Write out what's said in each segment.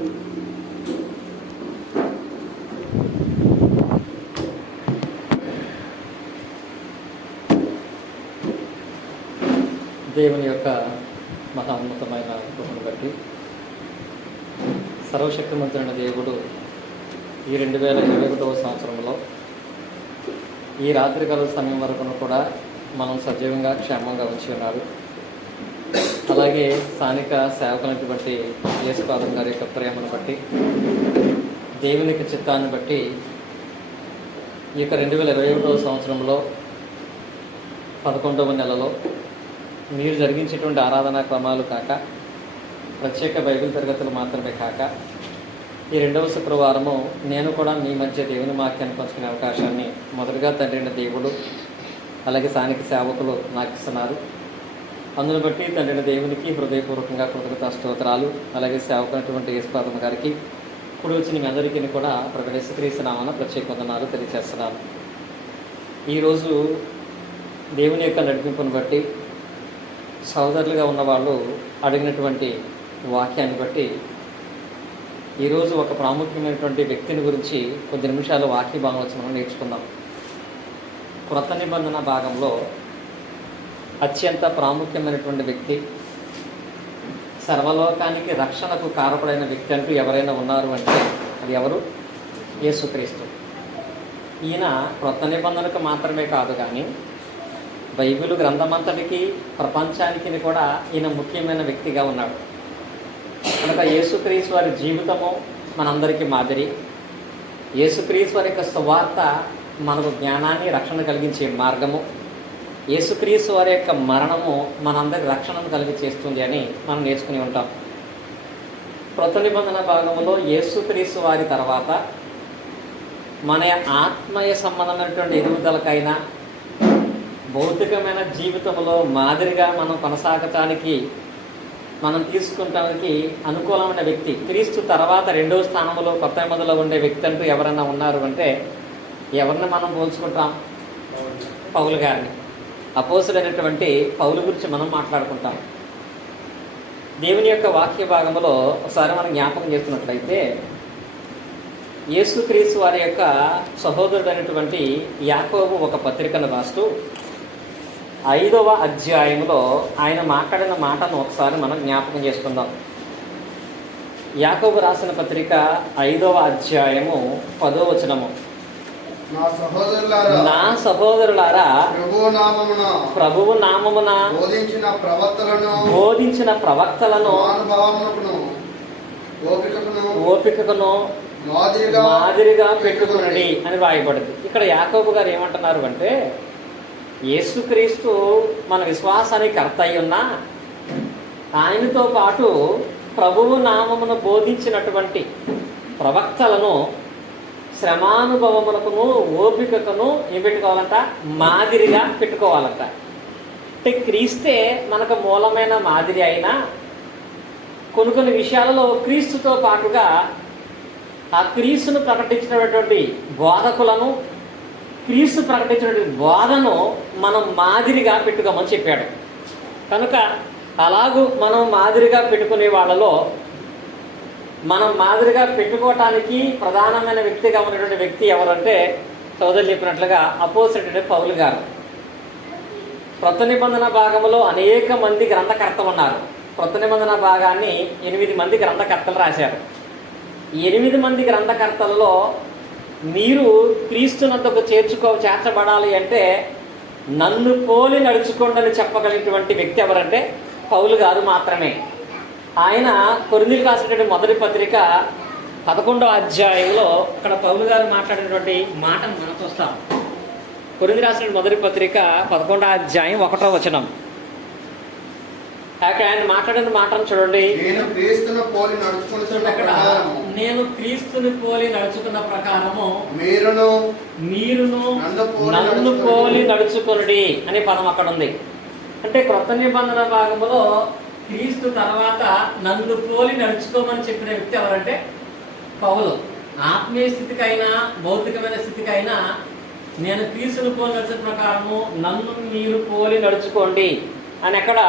దేవుని యొక్క మహోన్నతమైన కృపను బట్టి సర్వశక్తిమంతుడైన దేవుడు ఈ 2021వ సంవత్సరంలో ఈ రాత్రికాల సమయం వరకును కూడా మనం సజీవంగా క్షేమంగా ఉంచి ఉన్నారు. అలాగే స్థానిక సేవకులను బట్టి యేసుపాదం గారి యొక్క ప్రేమను బట్టి దేవుని యొక్క చిత్తాన్ని బట్టి ఈ యొక్క 2021వ సంవత్సరంలో 11వ నెలలో మీరు జరిగించేటువంటి ఆరాధనా క్రమాలు కాక ప్రత్యేక బైబిల్ తరగతులు మాత్రమే కాక ఈ 2వ శుక్రవారము నేను కూడా మీ మధ్య దేవుని వాక్యాన్ని పంచుకునే అవకాశాన్ని మొదటగా తండ్రిన దేవుడు అలాగే స్థానిక సేవకులు నాకు ఇస్తున్నారు. అందును బట్టి తండ్రిన దేవునికి హృదయపూర్వకంగా కృతజ్ఞతా స్తోత్రాలు. అలాగే సేవకునటువంటి యేసుపాదం గారికి ఇప్పుడు వచ్చిన మీ అందరికీ కూడా ప్రకటిస్తున్నామన్న ప్రత్యేక వందనాలు తెలియజేస్తున్నాను. ఈరోజు దేవుని యొక్క నడిపింపును బట్టి సోదరులుగా ఉన్నవాళ్ళు అడిగినటువంటి వాక్యాన్ని బట్టి ఈరోజు ఒక ప్రాముఖ్యమైనటువంటి వ్యక్తిని గురించి కొద్ది నిమిషాలు వాక్య భాగవచనం నేర్చుకుందాం. క్రొత్త నిబంధన భాగంలో అత్యంత ప్రాముఖ్యమైనటువంటి వ్యక్తి, సర్వలోకానికి రక్షణకు కారపడైన వ్యక్తి అంటూ ఎవరైనా ఉన్నారు అంటే అది ఎవరు? యేసుక్రీస్తు. ఈయన క్రొత్త నిబంధనకు మాత్రమే కాదు కానీ బైబిల్ గ్రంథమంతటికి ప్రపంచానికి కూడా ఈయన ముఖ్యమైన వ్యక్తిగా ఉన్నాడు. కనుక యేసుక్రీస్తు వారి జీవితము మనందరికీ మాదిరి. యేసుక్రీస్తు వారి యొక్క సువార్త మనకు జ్ఞానాన్ని రక్షణ కలిగించే మార్గము. యేసుక్రీస్తు వారి యొక్క మరణము మనందరికి రక్షణను కలిగి చేస్తుంది అని మనం నేర్చుకుని ఉంటాం. క్రొత్త నిబంధన భాగంలో యేసుక్రీస్తు వారి తర్వాత మన ఆత్మీయ సంబంధమైనటువంటి ఎదుగుదలకైనా భౌతికమైన జీవితంలో మాదిరిగా మనం కొనసాగటానికి మనం తీసుకుంటానికి అనుకూలమైన వ్యక్తి క్రీస్తు తర్వాత 2వ స్థానంలో కొత్త నిబంధనలో ఉండే వ్యక్తి అంటూ ఎవరైనా ఉన్నారు అంటే ఎవరిని మనం పోల్చుకుంటాం? పౌలు గారిని. అపోస్తులైనటువంటి పౌలు గురించి మనం మాట్లాడుకుంటాం. దేవుని యొక్క వాక్య భాగంలో ఒకసారి మనం జ్ఞాపకం చేస్తున్నట్లయితే యేసుక్రీస్తు వారి యొక్క సహోదరుడైనటువంటి యాకోబు ఒక పత్రికను రాస్తూ 5వ అధ్యాయంలో ఆయన మాట్లాడిన మాటను ఒకసారి మనం జ్ఞాపకం చేసుకుందాం. యాకోబు రాసిన పత్రిక 5వ అధ్యాయము 10వ వచనము. నా సహోదరులారా ప్రభువు నామమున బోధించిన ప్రవక్తలను ఓపికను మాదిరిగా పెట్టుకునడి అని రాయబడింది. ఇక్కడ యాకోబు గారు ఏమంటున్నారు అంటే యేసుక్రీస్తు మన విశ్వాసానికి కర్త అయి ఉన్నా ఆయనతో పాటు ప్రభువు నామమును బోధించినటువంటి ప్రవక్తలను శ్రమానుభవములకును ఓపికకును ఏం పెట్టుకోవాలంట? మాదిరిగా పెట్టుకోవాలంట. అంటే క్రీస్తే మనకు మూలమైన మాదిరి అయినా కొన్ని విషయాలలో క్రీస్తుతో పాటుగా ఆ క్రీస్తును ప్రకటించినటువంటి బోధకులను క్రీస్తు ప్రకటించినటువంటి బోధను మనం మాదిరిగా పెట్టుకోమని చెప్పాడు. కనుక అలాగూ మనం మాదిరిగా పెట్టుకునే వాళ్ళలో మనం మాదిరిగా పెట్టుకోవటానికి ప్రధానమైన వ్యక్తిగా ఉన్నటువంటి వ్యక్తి ఎవరంటే సోదరులు చెప్పినట్లుగా అపోజిట్ పౌలు గారు. క్రొత్త నిబంధన భాగంలో అనేక మంది గ్రంథకర్తలు ఉన్నారు. క్రొత్త నిబంధన భాగాన్ని 8 మంది గ్రంథకర్తలు రాశారు. ఈ 8 మంది గ్రంథకర్తలలో మీరు క్రీస్తునంతకు చేర్చబడాలి అంటే నన్ను పోలి నడుచుకోండి అని చెప్పగలిగినటువంటి వ్యక్తి ఎవరంటే పౌలు గారు మాత్రమే. ఆయన కొరింథీయులకు రాసినటువంటి మొదటి పత్రిక 11వ అధ్యాయంలో ఇక్కడ పౌలు గారు మాట్లాడినటువంటి మాటను మనం చూస్తాం. కొరింథీయులకు రాసిన మొదటి పత్రిక 11వ అధ్యాయం 1వ వచనం. ఆయన మాట్లాడిన మాటను చూడండి. నేను క్రీస్తుని పోలి నడుచుకున్న ప్రకారము మీరును నన్ను పోలి నడుచుకొనుడి అనే పదం అక్కడ ఉంది. అంటే క్రొత్త నిబంధన భాగంలో క్రీస్తు తర్వాత నన్ను పోలి నడుచుకోమని చెప్పిన వ్యక్తి ఎవరంటే పౌలు. ఆత్మీయ స్థితికైనా భౌతికమైన స్థితికైనా నేను క్రీస్తుని పోలి నడిచిన ప్రకారము నన్ను మీరు పోలి నడుచుకోండి అని అక్కడ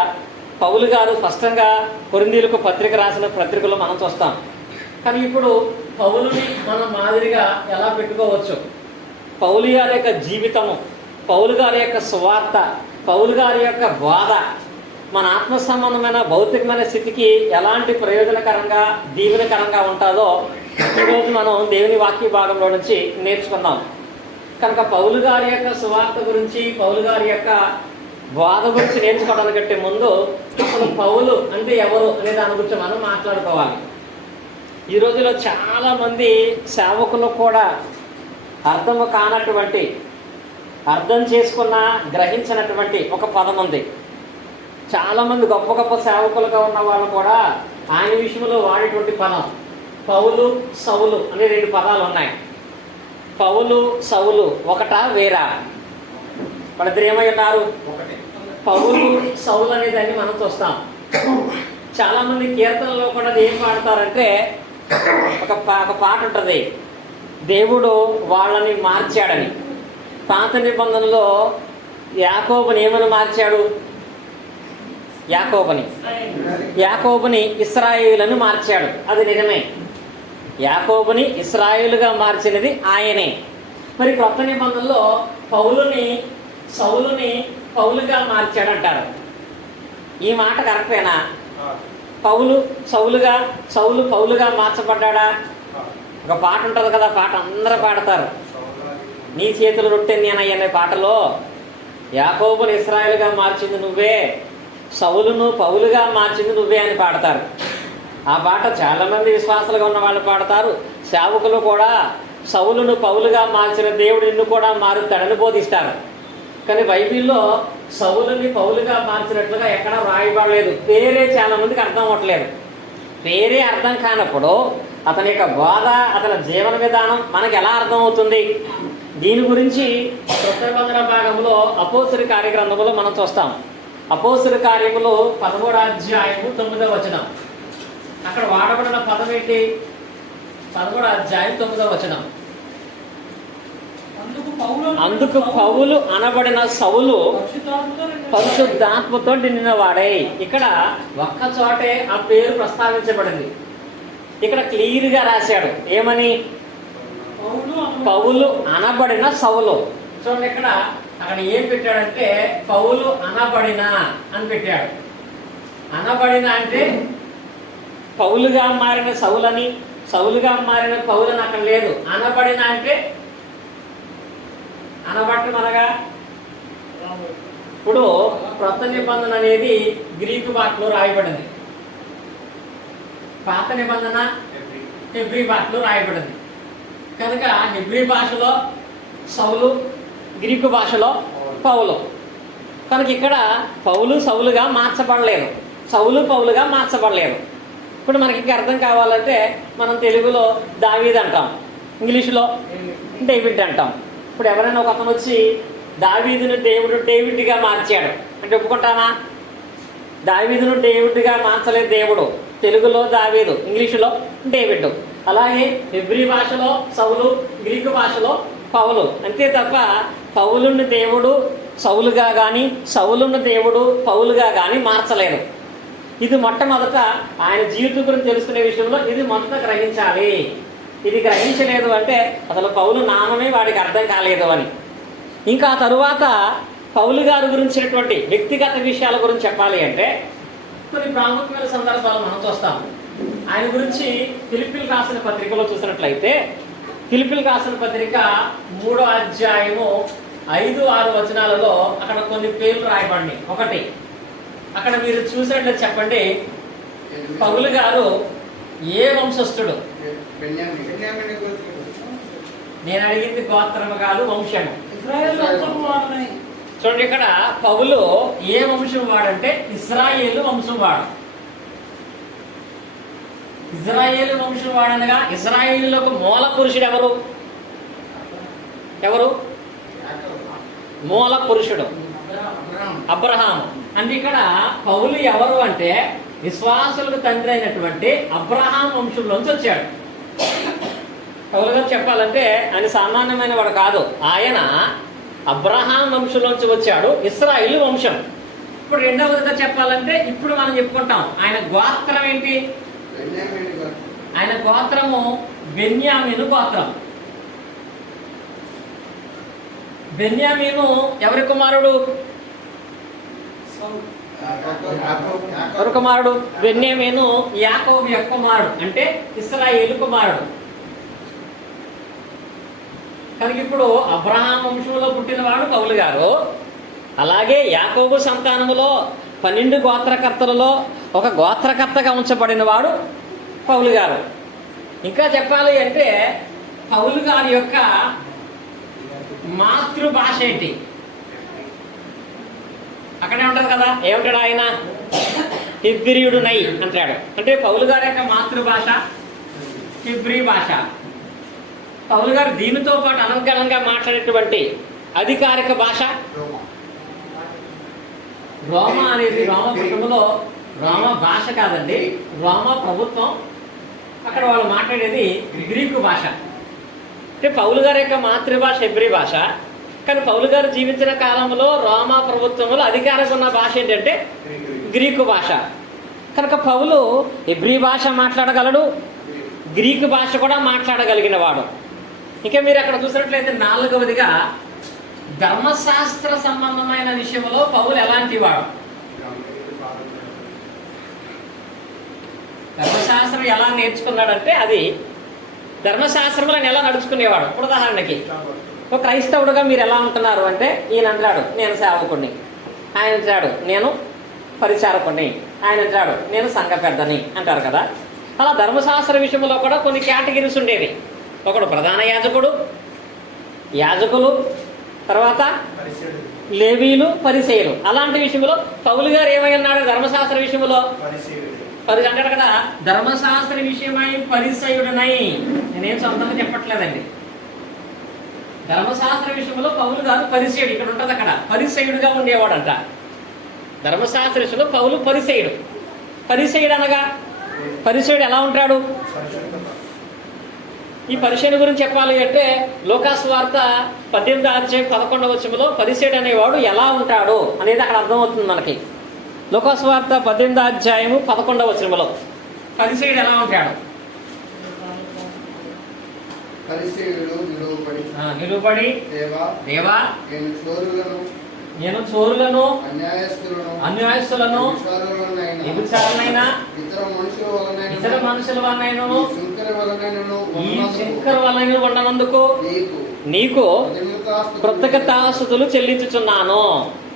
పౌలు గారు స్పష్టంగా కొరింథీయులకు పత్రిక రాసిన పత్రికలో మనం చూస్తాం. కానీ ఇప్పుడు పౌలుని మనం మాదిరిగా ఎలా పెట్టుకోవచ్చు? పౌలు గారి యొక్క జీవితము, పౌలు గారి యొక్క సువార్త, పౌలు గారి యొక్క బోధ మన ఆత్మ సంబంధమైన భౌతికమైన స్థితికి ఎలాంటి ప్రయోజనకరంగా దీవెనకరంగా ఉంటుందో ఈరోజు మనం దేవుని వాక్య భాగంలో నుంచి నేర్చుకుందాం. కనుక పౌలు గారి యొక్క సువార్త గురించి, పౌలు గారి యొక్క బోధ గురించి నేర్చుకోవడానికంటే ముందు అసలు పౌలు అంటే ఎవరు అనే దాని గురించి మనం మాట్లాడుకోవాలి. ఈ రోజులో చాలామంది సేవకులు కూడా అర్థము కానటువంటి, అర్థం చేసుకున్న, గ్రహించినటువంటి ఒక పదం ఉంది. చాలామంది గొప్ప గొప్ప సేవకులుగా ఉన్న వాళ్ళు కూడా ఆయన విషయంలో వాడేటువంటి పదం పౌలు, సౌలు అనే 2 పదాలు ఉన్నాయి. పౌలు, సౌలు ఒకటా వేరా? వాళ్ళిద్దరు ఏమై ఉన్నారు? పౌలు, సౌలు అనే దాన్ని మనం చూస్తాం. చాలామంది కీర్తనలో కూడా ఏం పాడతారంటే ఒక పాట ఉంటుంది, దేవుడు వాళ్ళని మార్చాడని. పాత నిబంధనలో యాకోబుని ఏమని మార్చాడు? యాకోబుని ఇశ్రాయేలును మార్చాడు. అది నిజమే. యాకోబుని ఇశ్రాయేలుగా మార్చినది ఆయనే. మరి క్రొత్త నిబంధనలో పౌలుని, సౌలుని పౌలుగా మార్చాడంటారు. ఈ మాట కరెక్టేనా? పౌలు సౌలుగా, సౌలు పౌలుగా మార్చబడ్డా? ఒక పాట ఉంటుంది కదా, పాట అందరూ పాడతారు. నీ చేతులు రొట్టె నేనయ్య అనే పాటలో యాకోబుని ఇశ్రాయేలుగా మార్చింది నువ్వే, సౌలును పౌలుగా మార్చింది నువ్వే అని పాడతారు. ఆ పాట చాలామంది విశ్వాసాలుగా ఉన్న వాళ్ళు పాడతారు. సేవకులు కూడా సౌలును పౌలుగా మార్చిన దేవుడు నిన్ను కూడా మారుతాడని బోధిస్తారు. కానీ బైబిల్లో సౌలుని పౌలుగా మార్చినట్లుగా ఎక్కడా రాయబడలేదు. పేరే చాలామందికి అర్థం అవ్వట్లేదు. పేరే అర్థం కానప్పుడు అతని యొక్క బోధ, అతని జీవన విధానం మనకు ఎలా అర్థం అవుతుంది? దీని గురించి క్రొత్త నిబంధన భాగంలో అపోస్తలుల కార్యగ్రంథంలో మనం చూస్తాం. అపోస్తలుల కార్యములు 13వ అధ్యాయము 9వ వచనం. అక్కడ వాడబడిన పదం ఏంటి? 13వ అధ్యాయం 9వ వచనం. అందుకు పౌలు అనబడిన సౌలు పరిశుద్ధాత్మతో నిండిన వాడే. ఇక్కడ ఒక్క చోటే ఆ పేరు ప్రస్తావించబడింది. ఇక్కడ క్లియర్గా రాశాడు ఏమని? పౌలు అనబడిన సౌలు. చూడండి, అక్కడ ఏం పెట్టాడంటే పౌలు అనబడిన అని పెట్టాడు. అనబడిన అంటే పౌలుగా మారిన సౌలని, సౌలుగా మారిన పౌలని అక్కడ లేదు. అనబడిన అంటే అనబట్టం అనగా, ఇప్పుడు క్రొత్త నిబంధన అనేది గ్రీకు భాషలో రాయబడింది, పాత నిబంధన హెబ్రీ భాషలో రాయబడింది. కనుక హెబ్రీ భాషలో సౌలు, గ్రీకు భాషలో పౌలు. కనుక ఇక్కడ పౌలు సౌలుగా మార్చబడలేదు, సౌలు పౌలుగా మార్చబడలేదు. ఇప్పుడు మనకి ఇంకా అర్థం కావాలంటే మనం తెలుగులో దావీద్ అంటాం, ఇంగ్లీషులో డేవిడ్ అంటాం. ఇప్పుడు ఎవరైనా ఒక అతను వచ్చి దావీదును దేవుడు డేవిడ్గా మార్చాడు అంటే ఒప్పుకుంటానా? దావీదును డేవిడ్గా మార్చలేదు దేవుడు. తెలుగులో దావీదు, ఇంగ్లీషులో డేవిడ్. అలాగే హెబ్రీ భాషలో సౌలు, గ్రీకు భాషలో పౌలు. అంతే తప్ప పౌలుని దేవుడు సౌలుగా కానీ, సౌలును దేవుడు పౌలుగా కానీ మార్చలేదు. ఇది మొట్టమొదట ఆయన జీవితం గురించి తెలుసుకునే విషయంలో ఇది మొదట గ్రహించాలి. ఇది గ్రహించలేదు అంటే అసలు పౌలు నామమే వాడికి అర్థం కాలేదు అని. ఇంకా తరువాత పౌలు గారి గురించినటువంటి వ్యక్తిగత విషయాల గురించి చెప్పాలి అంటే కొన్ని ప్రాముఖ్యమైన సందర్భాలు మనం చూస్తాం. ఆయన గురించి ఫిలిప్పీలకు రాసిన పత్రికలో చూసినట్లయితే, ఫిలిప్పీలకు రాసిన పత్రిక 3వ అధ్యాయము 5-6 వచనాలలో అక్కడ కొన్ని పేర్లు రాయబడినాయి. ఒకటి అక్కడ మీరు చూసినట్లు చెప్పండి, పౌలు గారు ఏ వంశస్థుడు? నేను అడిగింది గోత్రము కాదు, వంశము. చూడండి, ఇక్కడ పౌలు ఏ వంశం వాడంటే ఇశ్రాయేలు వంశం వాడు. ఇశ్రాయేలు వంశం వాడనగా ఇశ్రాయేలులకు మూల పురుషుడు ఎవరు? ఎవరు మూల పురుషుడు? అబ్రహాము. అంటే ఇక్కడ పౌలు ఎవరు అంటే విశ్వాసులకు తండ్రి అయినటువంటి అబ్రహాం వంశంలోంచి వచ్చాడు. పౌలు గారు చెప్పాలంటే ఆయన సామాన్యమైన వాడు కాదు. ఆయన అబ్రహాం వంశంలోంచి వచ్చాడు, ఇశ్రాయేలు వంశం. ఇప్పుడు రెండవదిగా చెప్పాలంటే ఇప్పుడు మనం చెప్పుకుంటాం ఆయన గోత్రం ఏంటి? ఆయన గోత్రము బెన్యామీను గోత్రం. బెన్యామీను ఎవరి కుమారుడు? ఎవరి కుమారుడు? బెన్యామీను యాకోబు యొక్క కుమారుడు, అంటే ఇశ్రాయేలు కుమారుడు. కనుక ఇప్పుడు అబ్రహాం వంశంలో పుట్టినవాడు పౌలు గారు. అలాగే యాకోబు సంతానములో 12 గోత్రకర్తలలో ఒక గోత్రకర్తగా ఉంచబడిన వాడు పౌలు గారు. ఇంకా చెప్పాలి అంటే పౌలు గారి యొక్క మాతృభాష ఏంటి? అక్కడే ఉంటుంది కదా, ఏమంటాడు ఆయన? హిబ్రీయుడు నై అంటాడు. అంటే పౌలు గారి యొక్క మాతృభాష హిబ్రీ భాష. పౌలు గారు దీనితో పాటు అనంకరంగా మాట్లాడేటువంటి అధికారిక భాష రోమా అనేది. రోమ కుటుంబంలో రోమ భాష కాదండి, రోమ ప్రభుత్వం. అక్కడ వాళ్ళు మాట్లాడేది గ్రీకు భాష. అంటే పౌలు గారి యొక్క మాతృభాష హెబ్రీ భాష. కానీ పౌలు గారు జీవించిన కాలంలో రోమా ప్రభుత్వంలో అధికారంగా ఉన్న భాష ఏంటంటే గ్రీకు భాష. కనుక పౌలు హెబ్రీ భాష మాట్లాడగలడు, గ్రీకు భాష కూడా మాట్లాడగలిగిన వాడు. ఇంకా మీరు అక్కడ చూసినట్లయితే 4వదిగా ధర్మశాస్త్ర సంబంధమైన విషయంలో పౌలు ఎలాంటి వాడు? ధర్మశాస్త్రం ఎలా నేర్చుకున్నాడంటే అది ధర్మశాస్త్రములను ఎలా నడుచుకునేవాడు. ఇప్పుడు ఉదాహరణకి ఒక క్రైస్తవుడుగా మీరు ఎలా ఉంటున్నారు అంటే, ఈయన అంటాడు నేను సేవకుడిని, ఆయన అంటాడు నేను పరిచారకుడిని, ఆయన అంటాడు నేను సంఘ పెద్దని అంటారు కదా. అలా ధర్మశాస్త్ర విషయంలో కూడా కొన్ని కేటగిరీస్ ఉండేవి. ఒకడు ప్రధాన యాజకుడు, యాజకులు, తర్వాత లేవీలు, పరిసయ్యులు. అలాంటి విషయంలో పౌలు గారు ఏమై ఉన్నాడు? ధర్మశాస్త్ర విషయంలో అంటాడు కదా, ధర్మశాస్త్ర విషయమై పరిసయ్యుడనై. నేనేం సొంతంగా చెప్పట్లేదండి. ధర్మశాస్త్ర విషయంలో పౌలు గారు పరిసయ్యుడు, ఇక్కడ ఉంటుంది అక్కడ పరిసయ్యుడుగా ఉండేవాడంట. ధర్మశాస్త్ర విషయంలో పౌలు పరిసయ్యుడు. పరిసయ్యుడు అనగా పరిసయ్యుడు ఎలా ఉంటాడు? ఈ పరిసయ్యుని గురించి చెప్పాలి అంటే లూకాసు వార్త 18:11 పరిసయ్యుడు అనేవాడు ఎలా ఉంటాడు అనేది అక్కడ అర్థమవుతుంది మనకి. లూకాసు వార్త 18:11 పరిసయ్యుడు ఎలా ఉంటాడు? నిలువబడి దేవా నేను చోరులను అన్యాయస్తులను వ్యభిచారులనైనా ఇతర మనుషుల వలనైనా ఈ శంకర వలన ఉండనందుకు నీకు కృతజ్ఞతాస్తుతులు చెల్లించుచున్నాను.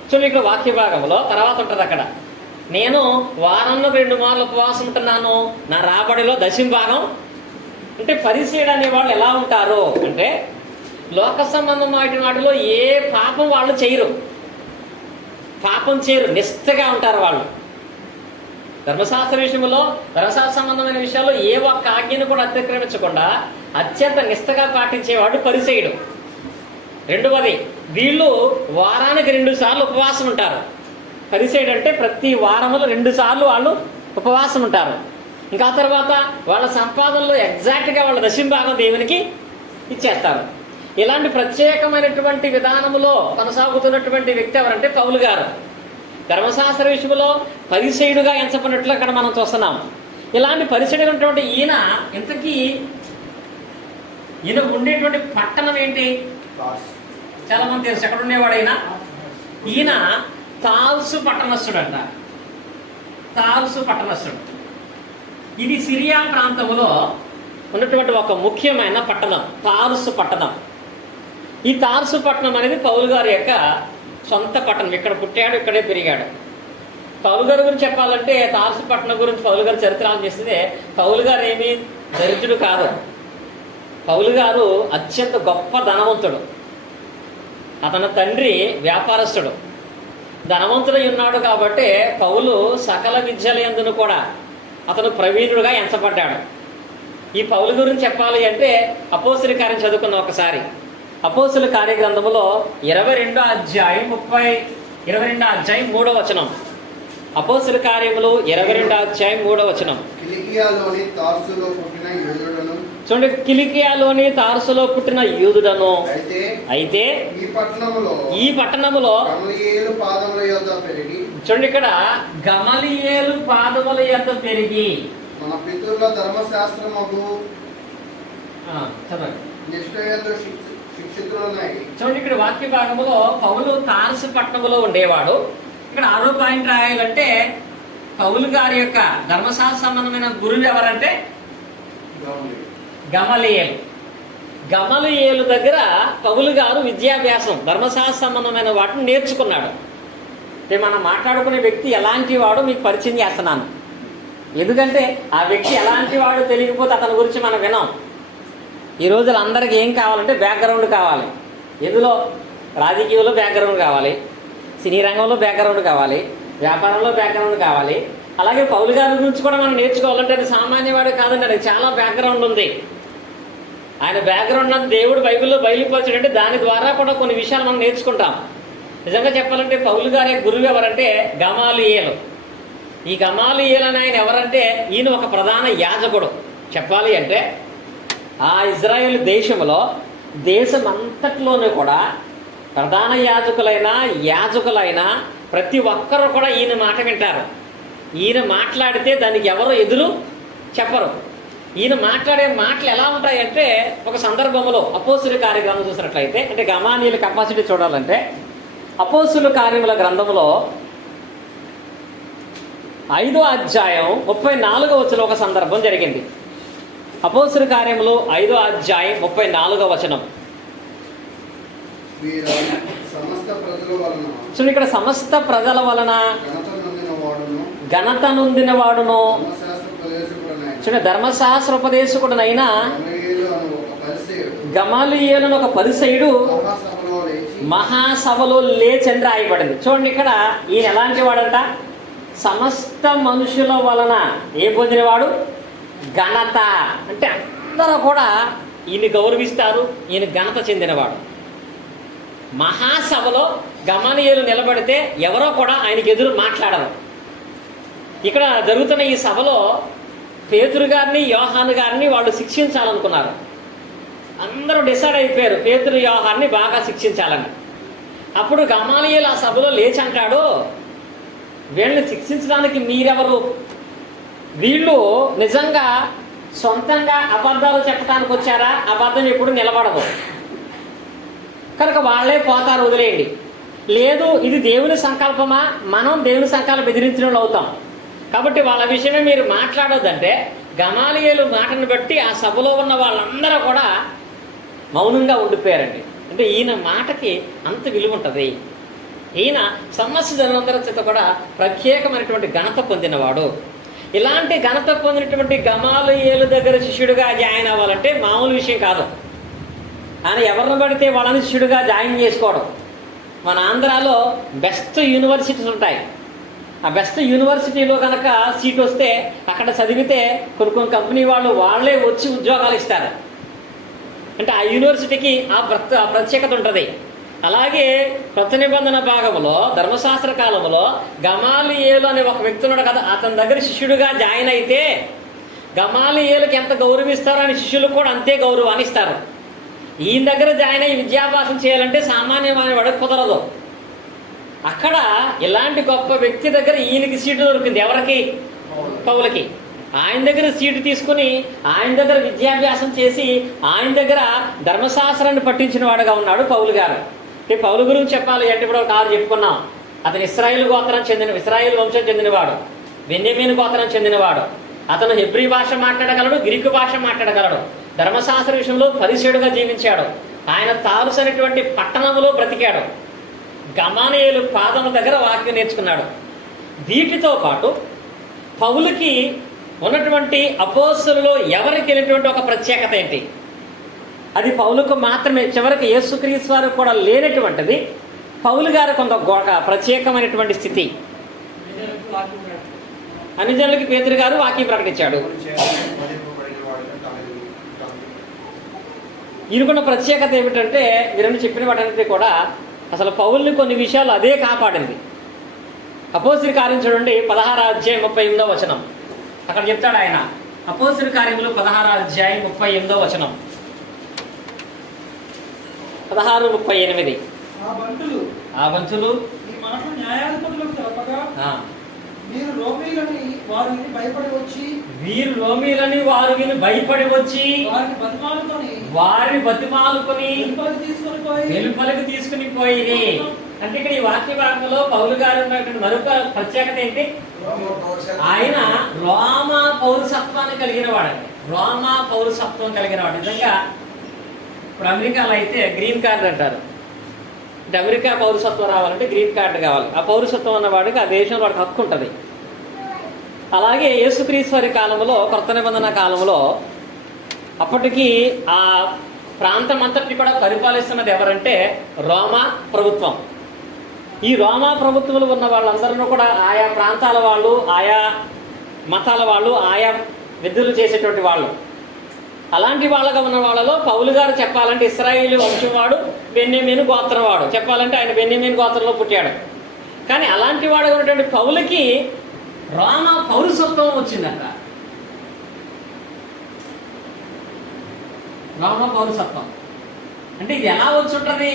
చూడండి ఇక్కడ వాక్య భాగంలో తర్వాత ఉంటుంది అక్కడ, నేను వారంలో 2 మార్లు ఉపవాసం ఉంటున్నాను, నా రాబడిలో 10వ భాగం. అంటే పరిసయ్యుడు అనేవాళ్ళు ఎలా ఉంటారు అంటే లోక సంబంధమైన వాటిలో ఏ పాపం వాళ్ళు చేయరు, నిష్ఠగా ఉంటారు వాళ్ళు. ధర్మశాస్త్ర విషయంలో ధర్మశాస్త్ర సంబంధమైన విషయాల్లో ఏ ఒక్క ఆజ్ఞను కూడా అతిక్రమించకుండా అత్యంత నిష్ఠగా పాటించేవాడు పరిసయ్యుడు. 2వది, వీళ్ళు వారానికి 2 సార్లు ఉపవాసం ఉంటారు. పరిసయ్యుడు అంటే ప్రతి వారములో 2 సార్లు వాళ్ళు ఉపవాసం ఉంటారు. ఇంకా తర్వాత వాళ్ళ సంపాదనలో ఎగ్జాక్ట్గా వాళ్ళ 10వ భాగం దేవునికి ఇచ్చేస్తారు. ఇలాంటి ప్రత్యేకమైనటువంటి విధానములో కొనసాగుతున్నటువంటి వ్యక్తి ఎవరంటే పౌలు గారు. ధర్మశాస్త్ర విషయంలో పరిసయ్యుడుగా ఎంచబడినట్లు అక్కడ మనం చూస్తున్నాం. ఇలాంటి పరిసయ్యుడు ఉన్నటువంటి ఈయన ఇంతకీ ఈయన ఉండేటువంటి పట్టణం ఏంటి? చాలా మంది తెలుసు ఎక్కడ ఉండేవాడు ఈయన తార్సు పట్టణస్థుడు అంట. తార్సు పట్టణస్థుడు. ఇది సిరియా ప్రాంతంలో ఉన్నటువంటి ఒక ముఖ్యమైన పట్టణం తార్సు పట్టణం. ఈ తార్సు పట్టణం అనేది పౌలు గారి యొక్క సొంత పట్టణం. ఇక్కడ పుట్టాడు, ఇక్కడే పెరిగాడు. పౌలు గారి గురించి చెప్పాలంటే తార్సు పట్టణం గురించి పౌలు గారు చరిత్రలు చేస్తే పౌలు గారు ఏమీ దరిద్రుడు కాదు. పౌలు గారు అత్యంత గొప్ప ధనవంతుడు. అతని తండ్రి వ్యాపారస్తుడు, ధనవంతుడై ఉన్నాడు. కాబట్టి పౌలు సకల విద్యలందును కూడా అతను ప్రవీణుడుగా ఎంచబడ్డాడు. ఈ పౌలు గురించి చెప్పాలి అంటే అపోస్తుల కార్యం చదువుకున్న ఒకసారి. అపోస్తుల కార్య గ్రంథములో 22వ అధ్యాయం 3వ. అపోస్తుల కార్యములు 22వ అధ్యాయం 3వ. చూడండి, కిలికియాలోని తార్సులో పుట్టిన యూదుడను అయితే ఈ పట్టణములో చూడండి ఇక్కడ గమలియేలు పాదముల యొద్ద పెరిగి. మన పితరుల ధర్మశాస్త్రముకు చదవండి. నిష్ఠయందు శిక్షితులనై. చూడండి, ఇక్కడ వాక్య భాగంలో పౌలు తార్సు పట్టణములో ఉండేవాడు. ఇక్కడ 6వ పాయింట్ రాయాలంటే పౌలు గారి యొక్క ధర్మశాస్త్ర సంబంధమైన గురువు ఎవరంటే గమలీయేలు. గమలీయేలు దగ్గర పౌలు గారు విద్యాభ్యాసం ధర్మశాస్త్ర సంబంధమైన వాటిని నేర్చుకున్నాడు. అంటే మనం మాట్లాడుకునే వ్యక్తి ఎలాంటి వాడో మీకు పరిచయం చేస్తున్నాను. ఎందుకంటే ఆ వ్యక్తి ఎలాంటి వాడో తెలియకపోతే అతని గురించి మనం వినాం. ఈ రోజులు అందరికీ ఏం కావాలంటే బ్యాక్గ్రౌండ్ కావాలి. ఎందులో? రాజకీయంలో బ్యాక్గ్రౌండ్ కావాలి, సినీ రంగంలో బ్యాక్గ్రౌండ్ కావాలి, వ్యాపారంలో బ్యాక్గ్రౌండ్ కావాలి. అలాగే పౌలు గారి గురించి కూడా మనం నేర్చుకోవాలంటే అది సామాన్యవాడు కాదండి, అది చాలా బ్యాక్గ్రౌండ్ ఉంది. ఆయన బ్యాక్గ్రౌండ్ అంతా దేవుడు బైబిల్లో బయలుపరచాడంటే దాని ద్వారా కూడా కొన్ని విషయాలు మనం నేర్చుకుంటాం. నిజంగా చెప్పాలంటే పౌలు గారి గురువు ఎవరంటే గమాలీయేలు. ఈ గమాలీయేలు అని ఆయన ఎవరంటే ఈయన ఒక ప్రధాన యాజకుడు. చెప్పాలి అంటే ఆ ఇజ్రాయేల్ దేశంలో దేశమంతట్లోనూ కూడా ప్రధాన యాజకులైన ప్రతి ఒక్కరూ కూడా ఈయన మాట వింటారు. ఈయన మాట్లాడితే దానికి ఎవరు ఎదురు చెప్పరు. ఈయన మాట్లాడే మాటలు ఎలా ఉంటాయంటే ఒక సందర్భంలో అపోస్తుల కార్యగ్రంథం చూసినట్లయితే, అంటే గమాలీయుల కెపాసిటీ చూడాలంటే అపోస్తుల కార్యముల గ్రంథంలో 5వ అధ్యాయం 34వ వచనం ఒక సందర్భం జరిగింది. అపోస్తుల కార్యములు 5వ అధ్యాయం 34వ వచనం. చూడండి, ఇక్కడ సమస్త ప్రజల వలన ఘనత నొందిన వాడును. చూడండి, ధర్మశాస్త్రోపదేశకుడునైనా గమలీయేలు ఒక పరిసయుడు మహాసభలో లేచని రాయబడింది. చూడండి, ఇక్కడ ఈయన ఎలాంటి వాడంట? సమస్త మనుషుల వలన ఏం పొందినవాడు? ఘనత. అంటే అందరూ కూడా ఈయన గౌరవిస్తారు, ఈయన ఘనత చెందినవాడు. మహాసభలో గమలీయేలు నిలబడితే ఎవరో కూడా ఆయనకి ఎదురు మాట్లాడరు. ఇక్కడ జరుగుతున్న ఈ సభలో పేతురు గారిని యోహాను గారిని వాళ్ళు శిక్షించాలనుకున్నారు. అందరూ డిసైడ్ అయిపోయారు పేతురు యోహాన్ని బాగా శిక్షించాలని. అప్పుడు గమలీయేలు ఆ సభలో లేచి అంటాడు, వీళ్ళని శిక్షించడానికి మీరెవరు? వీళ్ళు నిజంగా సొంతంగా అబద్ధాలు చెప్పడానికి వచ్చారా? అబద్ధం ఎప్పుడు నిలబడదు కనుక వాళ్ళే పోతారు, వదిలేయండి. లేదు, ఇది దేవుని సంకల్పమా, మనం దేవుని సంకల్పం ఎదిరించిన వాళ్ళు అవుతాం, కాబట్టి వాళ్ళ విషయమే మీరు మాట్లాడొద్దంటే గమలీయేలు మాటను బట్టి ఆ సభలో ఉన్న వాళ్ళందరూ కూడా మౌనంగా ఉండిపోయారండి. అంటే ఈయన మాటకి అంత విలువ ఉంటుంది. ఈయన సమస్య జనందరి చేత కూడా ప్రత్యేకమైనటువంటి ఘనత పొందినవాడు. ఇలాంటి ఘనత పొందినటువంటి గమలీయేలు దగ్గర శిష్యుడిగా జాయిన్ అవ్వాలంటే మామూలు విషయం కాదు. ఆయన ఎవరిని పడితే వాళ్ళని శిష్యుడిగా జాయిన్ చేసుకోవడం. మన ఆంధ్రాలో బెస్ట్ యూనివర్సిటీస్ ఉంటాయి. ఆ బెస్ట్ యూనివర్సిటీలో కనుక సీట్ వస్తే అక్కడ చదివితే కొన్ని కంపెనీ వాళ్ళే వచ్చి ఉద్యోగాలు ఇస్తారు. అంటే ఆ యూనివర్సిటీకి ఆ ప్రత్యేకత ఉంటుంది. అలాగే కొత్త నిబంధన భాగంలో ధర్మశాస్త్ర కాలంలో గమలీయేలు అనే ఒక వ్యక్తి ఉన్నాడు కదా, అతని దగ్గర శిష్యుడిగా జాయిన్ అయితే గమలీయేలుకి ఎంత గౌరవిస్తారో అని శిష్యులకు కూడా అంతే గౌరవాన్ని ఇస్తారు. ఈయన దగ్గర జాయిన్ అయ్యి విద్యాభ్యాసం చేయాలంటే సామాన్యమైన వాడికి కుదరదు. అక్కడ ఇలాంటి గొప్ప వ్యక్తి దగ్గర ఈయనకి సీటు దొరికింది. ఎవరికి? పౌలకి. ఆయన దగ్గర సీటు తీసుకుని ఆయన దగ్గర విద్యాభ్యాసం చేసి ఆయన దగ్గర ధర్మశాస్త్రాన్ని పట్టించిన వాడుగా ఉన్నాడు పౌలు గారు. అంటే పౌలు గురించి చెప్పాలి అంటే ఇప్పుడు ఒక 6 చెప్పుకున్నాం. అతను ఇశ్రాయేలు వంశం చెందినవాడు, బెన్యామీను గోత్రం చెందినవాడు. అతను హెబ్రీ భాష మాట్లాడగలడు, గ్రీకు భాష మాట్లాడగలడు. ధర్మశాస్త్ర విషయంలో పరిశీయుడుగా జీవించాడు. ఆయన తారుసు అనేటువంటి పట్టణంలో బ్రతికాడు. గమలీయేలు పాదముల దగ్గర వాక్యం నేర్చుకున్నాడు. వీటితో పాటు పౌలుకి ఉన్నటువంటి అపోస్తలులో ఎవరికి వెళ్ళినటువంటి ఒక ప్రత్యేకత ఏంటి? అది పౌలుకు మాత్రమే, చివరికి యేసుక్రీస్తు వారికి కూడా లేనటువంటిది పౌలు గారు కొంత ప్రత్యేకమైనటువంటి స్థితి. అన్ని జనులకి పేతురు గారు వాక్యం ప్రకటించాడు. ఈయనకున్న ప్రత్యేకత ఏమిటంటే మీరు చెప్పిన వాటన్నిటి కూడా అసలు పౌల్ని కొన్ని విషయాలు అదే కాపాడింది. అపోస్తలుల కార్యం చూడండి, 16వ అధ్యాయం 38వ వచనం. అక్కడ చెప్తాడు ఆయన, అపోస్తలుల కార్యములు 16వ అధ్యాయం 38వ వచనం. 16:38. ఆ బంటులు వీరు రోమీలని వారు విని భయపడి వచ్చి వీరు రోమీలని వారు విని భయపడి వచ్చి వారిని బతిమాలుకొని వెలుపలికి తీసుకుని పోయి. అంటే ఇక్కడ ఈ వాక్య భాగంలో పౌలు గారు ఉన్నటువంటి మరొక ప్రత్యేకత ఏంటి? ఆయన రోమా పౌరసత్వాన్ని కలిగిన వాడండి. రోమా పౌరసత్వం కలిగిన వాడు. నిజంగా ఇప్పుడు అమెరికాలో అయితే గ్రీన్ కార్డు అంటారు. అంటే అమెరికా పౌరసత్వం రావాలంటే గ్రీన్ కార్డు కావాలి. ఆ పౌరసత్వం ఉన్నవాడికి ఆ దేశంలో వాడికి హక్కు ఉంటుంది. అలాగే యేసుక్రీస్తు వారి కాలంలో, కొత్త నిబంధన కాలంలో అప్పటికి ఆ ప్రాంతం అంతటిని కూడా పరిపాలిస్తున్నది ఎవరంటే రోమా ప్రభుత్వం. ఈ రోమా ప్రభుత్వంలో ఉన్న వాళ్ళందరూ కూడా ఆయా ప్రాంతాల వాళ్ళు, ఆయా మతాల వాళ్ళు, ఆయా విధులు చేసేటువంటి వాళ్ళు. అలాంటి వాళ్ళగా ఉన్న వాళ్ళలో పౌలు గారు చెప్పాలంటే ఇశ్రాయేలు వంశం వాడు, బెన్యామీను గోత్రం వాడు. చెప్పాలంటే ఆయన బెన్యామీను గోత్రంలో పుట్టాడు. కానీ అలాంటి వాడు ఉన్నటువంటి పౌలుకి రోమా పౌరసత్వం వచ్చిందట. రోమా పౌరసత్వం అంటే ఇది ఎలా వచ్చి ఉంటుంది?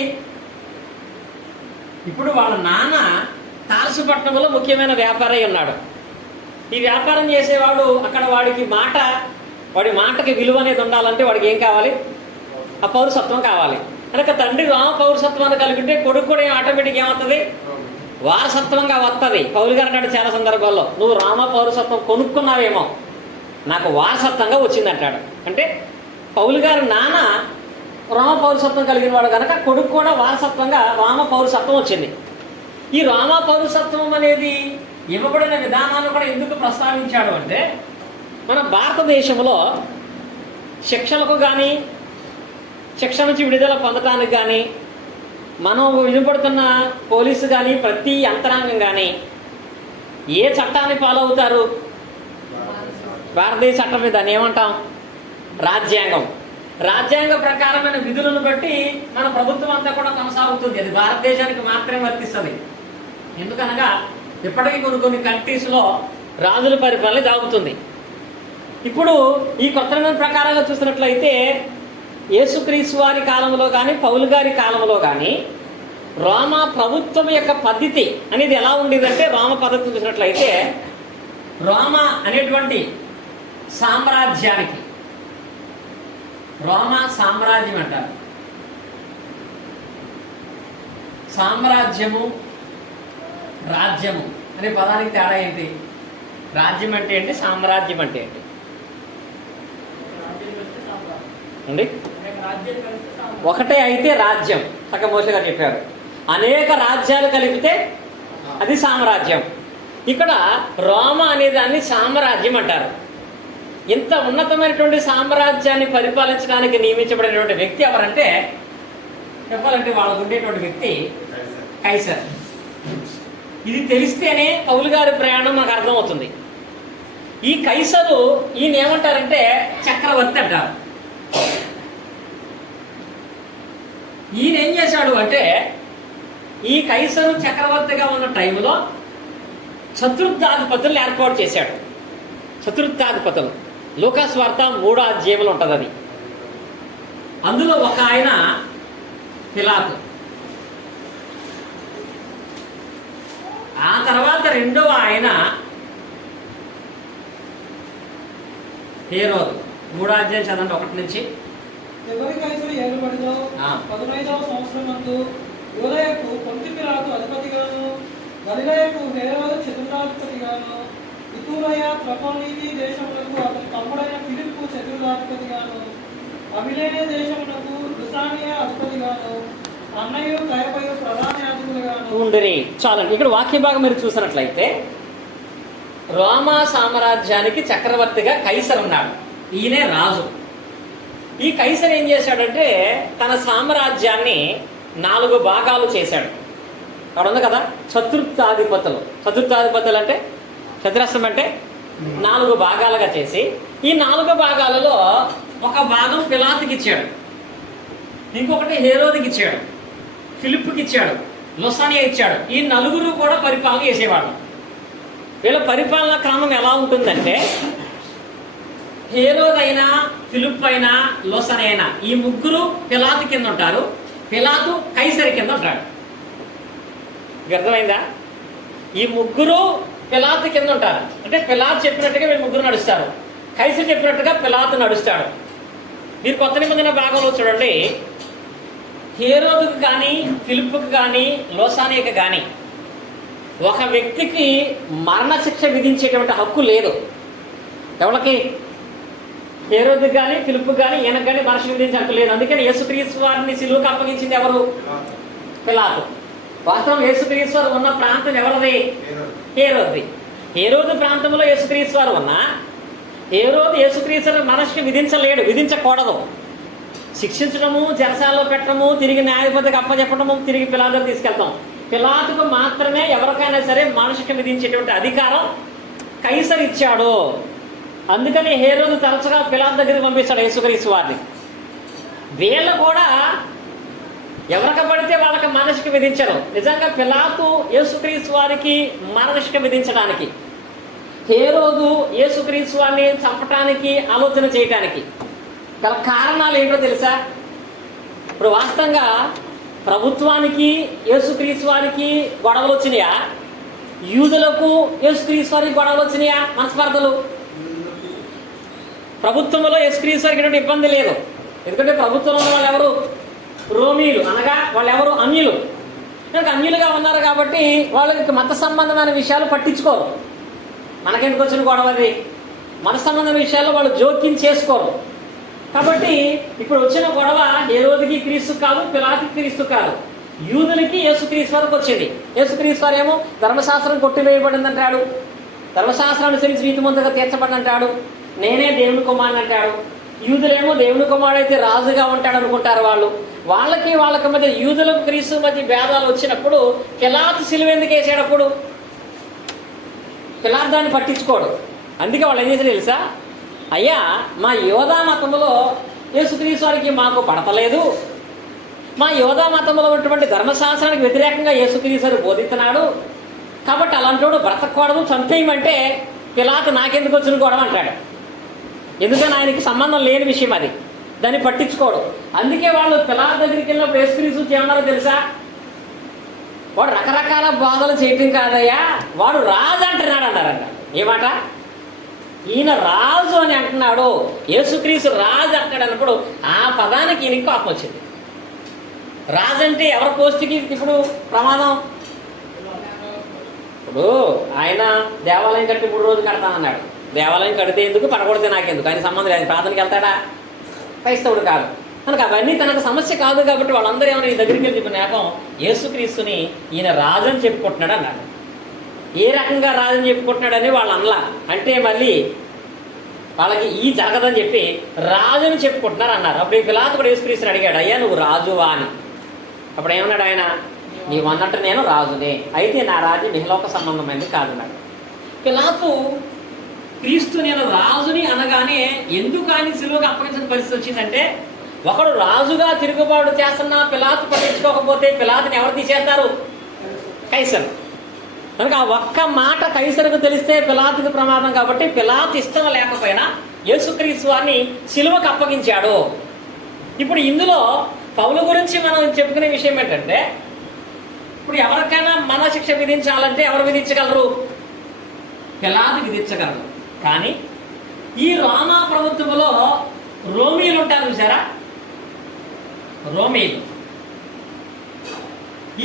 ఇప్పుడు వాళ్ళ నాన్న తార్సు పట్టణంలో ముఖ్యమైన వ్యాపారి ఉన్నాడు. ఈ వ్యాపారం చేసేవాడు అక్కడ వాడి మాటకి విలువ అనేది ఉండాలంటే వాడికి ఏం కావాలి? ఆ పౌరసత్వం కావాలి. కనుక తండ్రి రోమ పౌరసత్వాన్ని కలిగి ఉంటే కొడుకు కూడా ఆటోమేటిక్ ఏమవుతుంది? వారసత్వంగా వస్తుంది. పౌలు గారు అంటాడు చాలా సందర్భాల్లో, నువ్వు రోమ పౌరసత్వం కొనుక్కున్నావేమో, నాకు వారసత్వంగా వచ్చిందంటాడు. అంటే పౌలు గారు నాన్న రోమ పౌరసత్వం కలిగిన వాడు కనుక కొడుకు కూడా వారసత్వంగా రోమ పౌరసత్వం వచ్చింది. ఈ రోమ పౌరసత్వం అనేది ఇవ్వబడిన విధానాన్ని కూడా ఎందుకు ప్రస్తావించాడు అంటే, మన భారతదేశంలో శిక్షలకు కానీ, శిక్ష నుంచి విడుదల పొందడానికి కానీ, మనం వినపడుతున్న పోలీసు కానీ, ప్రతి యంత్రాంగం కానీ ఏ చట్టాన్ని ఫాలో అవుతారు? భారతదేశ చట్టం మీద దాన్ని ఏమంటాం? రాజ్యాంగం. రాజ్యాంగ ప్రకారమైన విధులను బట్టి మన ప్రభుత్వం అంతా కూడా కొనసాగుతుంది. అది భారతదేశానికి మాత్రమే వర్తిస్తుంది. ఎందుకనగా ఇప్పటికీ కొన్ని కంట్రీస్లో రాజుల పరిపాలన జరుగుతుంది. ఇప్పుడు ఈ కొత్త నిబంధన ప్రకారంగా చూసినట్లయితే యేసుక్రీస్తు వారి కాలంలో కానీ, పౌలు గారి కాలంలో కానీ రోమా ప్రభుత్వం యొక్క పద్ధతి అనేది ఎలా ఉండేదంటే, రోమ పద్ధతి చూసినట్లయితే రోమా అనేటువంటి సామ్రాజ్యానికి, రోమా సామ్రాజ్యం అంటారు. సామ్రాజ్యము, రాజ్యము అనే పదానికి తేడా ఏంటి? రాజ్యం అంటే ఏంటి? సామ్రాజ్యం అంటే ఏంటి అండి? ఒకటే అయితే రాజ్యం, సకమోష గారు చెప్పారు. అనేక రాజ్యాలు కలిపితే అది సామ్రాజ్యం. ఇక్కడ రోమ అనే దాన్ని సామ్రాజ్యం అంటారు. ఇంత ఉన్నతమైనటువంటి సామ్రాజ్యాన్ని పరిపాలించడానికి నియమించబడినటువంటి వ్యక్తి ఎవరంటే, చెప్పాలంటే వాళ్ళకు ఉండేటువంటి వ్యక్తి కైసర్. ఇది తెలిస్తేనే పౌలు గారి ప్రయాణం మనకు అర్థమవుతుంది. ఈ కైసరు ఈయన ఏమంటారంటే చక్రవర్తి అంటారు. ఈయన ఏం చేశాడు అంటే, ఈ కైసరు చక్రవర్తిగా ఉన్న టైంలో చతుర్థాధిపతులను ఏర్పాటు చేశాడు. చతుర్థాధిపతులు లూకాసు వార్త 3వ అధ్యాయంలో ఉంటుంది అది. అందులో ఒక ఆయన పిలాతు, ఆ తర్వాత రెండవ ఆయన హేరోదు. 3వ అధ్యాయం చదవండి 1 నుంచి. ఎవరి కైసరు ఏలుబడిలో 15వ సంవత్సరమందు యూదయకు పొంతి పిలాతు అధిపతిగాను, గలిలయకు హేరోదు చతుర్థాధిపతిగాను, ఇతూరయ త్రకోనీతి దేశములకు అతని తమ్ముడైన ఫిలిప్పు చతుర్థాధిపతిగాను, అబిలేనే దేశమునకు లుసానియా అధిపతిగాను, అన్నయ్య కయపయు ప్రధాన యాజకులుగాను ఉండరి. చాలండి. ఇక్కడ వాక్య భాగం మీరు చూసినట్లయితే రోమా సామ్రాజ్యానికి చక్రవర్తిగా కైసర్ ఉన్నాడు. ఈయనే రాజు. ఈ కైసర్ ఏం చేశాడంటే తన సామ్రాజ్యాన్ని 4 భాగాలు చేశాడు. అక్కడ ఉంది కదా చతుర్థాధిపతులు. చతుర్థాధిపతులు అంటే చతురస్రం అంటే 4 భాగాలుగా చేసి, ఈ 4 భాగాలలో ఒక భాగం పిలాతుకి ఇచ్చాడు, ఇంకొకటి హేరోదికి ఇచ్చాడు, ఫిలిప్పుకి ఇచ్చాడు, లుసానియా ఇచ్చాడు. ఈ 4 కూడా పరిపాలన చేసేవాడు. వీళ్ళ పరిపాలన క్రమం ఎలా ఉంటుందంటే, హేరోదైనా, ఫిలిప్ అయినా, లుసానియా అయినా ఈ 3 పిలాతు కింద ఉంటారు. పిలాతు కైసరి కింద ఉంటాడు. అర్థమైందా? ఈ 3 పిలాతు కింద ఉంటారు. అంటే పిలాతు చెప్పినట్టుగా వీళ్ళు ముగ్గురు నడుస్తారు, కైసరు చెప్పినట్టుగా పిలాతు నడుస్తాడు. మీరు కొత్త నిబంధన భాగంలో చూడండి, హేరోదుకు కానీ ఫిలిప్పుకు కానీ లోసానేకి కానీ ఒక వ్యక్తికి మరణశిక్ష విధించేటువంటి హక్కు లేదు. ఎవరికి? హేరోదుకు కానీ ఫిలిప్పుకు కానీ ఈయనకు కానీ మరణశిక్ష విధించే హక్కు లేదు. అందుకని యేసుక్రీస్తు వారిని సిలువకు అప్పగించింది ఎవరు? పిలాతు. వాస్తవం యేసుక్రీస్తు వారు ఉన్న ప్రాంతం ఎవరిది? హేరోది. హేరోదు ప్రాంతంలో యేసుక్రీస్తు వారు ఉన్నా హేరోదు యేసుక్రీస్తు మరణశిక్ష విధించలేడు, విధించకూడదు. శిక్షించడము, చెరసాలలో పెట్టడము, తిరిగి న్యాయాధిపతికి అప్పచెప్పడము, తిరిగి పిలాతుకు తీసుకెళ్తాం. పిలాతుకు మాత్రమే ఎవరికైనా సరే మరణశిక్ష విధించేటువంటి అధికారం కైసరు ఇచ్చాడు. అందుకని హేరోదు తరచుగా పిలాతు దగ్గరికి పంపిస్తాడు యేసుక్రీస్తు వారిని. వీళ్ళు కూడా ఎవరికి పడితే వాళ్ళకి మరణశిక్ష విధించరు. నిజంగా పిలాతు యేసుక్రీస్తు వారికి మరణశిక్ష విధించడానికి, హేరోదు యేసుక్రీస్తు వారిని చంపటానికి ఆలోచన చేయటానికి గల కారణాలు ఏంటో తెలుసా? ఇప్పుడు వాస్తవంగా ప్రభుత్వానికి యేసుక్రీస్తు వారికి గొడవలు వచ్చినాయా? యూదులకు యేసుక్రీస్తు వారికి గొడవలు వచ్చినాయా? మనస్పర్ధలు. ప్రభుత్వంలో యేసుక్రీస్తు వారికి ఎటువంటి ఇబ్బంది లేదు. ఎందుకంటే ప్రభుత్వంలో వాళ్ళు ఎవరు? రోమీలు, అనగా వాళ్ళు ఎవరు? అన్యులు. కనుక అన్యులుగా ఉన్నారు కాబట్టి వాళ్ళకి మత సంబంధమైన విషయాలు పట్టించుకోరు. మనకెందుకు వచ్చిన గొడవది? మత సంబంధమైన విషయాల్లో వాళ్ళు జోక్యం చేసుకోరు. కాబట్టి ఇప్పుడు వచ్చిన గొడవ హేరోదుకి క్రీస్తు కాదు, పిలాతుకి క్రీస్తు కాదు, యూదులకి యేసుక్రీస్తు వరకు వచ్చింది. యేసుక్రీస్తు వారు ఏమో ధర్మశాస్త్రం కొట్టివేయబడింది అంటాడు, ధర్మశాస్త్రం అనుసరించి నీతిమంతుగా తీర్చబడి అంటాడు, నేనే దేవుని కుమారుని అంటాడు. యూదులేమో దేవుని కుమారుడైతే రాజుగా ఉంటాడు అనుకుంటారు వాళ్ళు. వాళ్ళకి మధ్య యూదులకు క్రీస్తు మధ్య భేదాలు వచ్చినప్పుడు పిలాతు సిలువ ఎందుకు వేసేటప్పుడు పిలాతు దాన్ని పట్టించుకోడు. అందుకే వాళ్ళు ఏం చేశారు తెలుసా? అయ్యా, మా యోధా మతంలో యేసుక్రీస్తు వారికి మాకు పడతలేదు, మా యోధా మతంలో ఉన్నటువంటి ధర్మశాస్త్రానికి వ్యతిరేకంగా యేసుక్రీస్తు వారు బోధిస్తున్నాడు, కాబట్టి అలాంటి బ్రతకూడదు, చంపేయమంటే పిలాతు నాకెందుకు వచ్చిన గొడవ అంటాడు. ఎందుకని ఆయనకి సంబంధం లేని విషయం అది, దాన్ని పట్టించుకోడు. అందుకే వాళ్ళు పిలాతు దగ్గరికి వెళ్ళినప్పుడు యేసుక్రీస్తు ఏమన్నారో తెలుసా? వాడు రకరకాల బాధలు చేయటం కాదయ్యా, వాడు రాజు అంటున్నాడు అన్నారంట. ఏమాట? ఈయన రాజు అని అంటున్నాడు, యేసుక్రీస్తు రాజు అంటాడు అన్నప్పుడు ఆ పదానికి ఈయనకి కోపం వచ్చింది. రాజు అంటే ఎవరి పోస్టుకి ఇప్పుడు ప్రమాదం? ఇప్పుడు ఆయన దేవాలయం కట్టి 3 రోజులు కడతానన్నాడు. దేవాలయం కడితే ఎందుకు, పడగొడితే నాకెందుకు? ఆయన సంబంధం లేదు. ప్రార్థనకి వెళ్తాడా? క్రైస్తవుడు కాదు కనుక అవన్నీ తనకు సమస్య కాదు. కాబట్టి వాళ్ళందరూ ఏమైనా ఈ దగ్గరికి వెళ్ళి చెప్పిన నేపం యేసుక్రీస్తుని ఈయన రాజు అని చెప్పుకుంటున్నాడు అన్నాడు. ఏ రకంగా రాజని చెప్పుకుంటున్నాడని వాళ్ళు అనలా. అంటే మళ్ళీ వాళ్ళకి ఈ జరగదని చెప్పి రాజుని చెప్పుకుంటున్నారు అన్నారు. అప్పుడు ఈ పిలాతు కూడా యేసుక్రీస్తుని అడిగాడు, అయ్యా నువ్వు రాజువా అని. అప్పుడు ఏమన్నాడు ఆయన? నీవు అన్నట్టు నేను రాజునే, అయితే నా రాజ్యం ఇహలోక సంబంధమైంది కాదన్నాడు. పిలాతు క్రీస్తు నేను రాజుని అనగానే ఎందుకు ఆయన సిలువకు అప్పగించిన పరిస్థితి వచ్చిందంటే, ఒకడు రాజుగా తిరుగుబాటు చేస్తున్నా పిలాతు పట్టించుకోకపోతే పిలాతుని ఎవరు తీసేస్తారు? కైసరు. కనుక ఆ ఒక్క మాట కైసరుకు తెలిస్తే పిలాతుకి ప్రమాదం. కాబట్టి పిలాతు ఇష్టం లేకపోయినా యేసుక్రీస్తు వారిని సిలువకు అప్పగించాడు. ఇప్పుడు ఇందులో పౌలు గురించి మనం చెప్పుకునే విషయం ఏంటంటే, ఇప్పుడు ఎవరికైనా మరణశిక్ష విధించాలంటే ఎవరు విధించగలరు? పిలాతు విధించగలరు. కానీ ఈ రోమా ప్రభుత్వంలో రోమీలు ఉంటారు చూసారా? రోమీలు.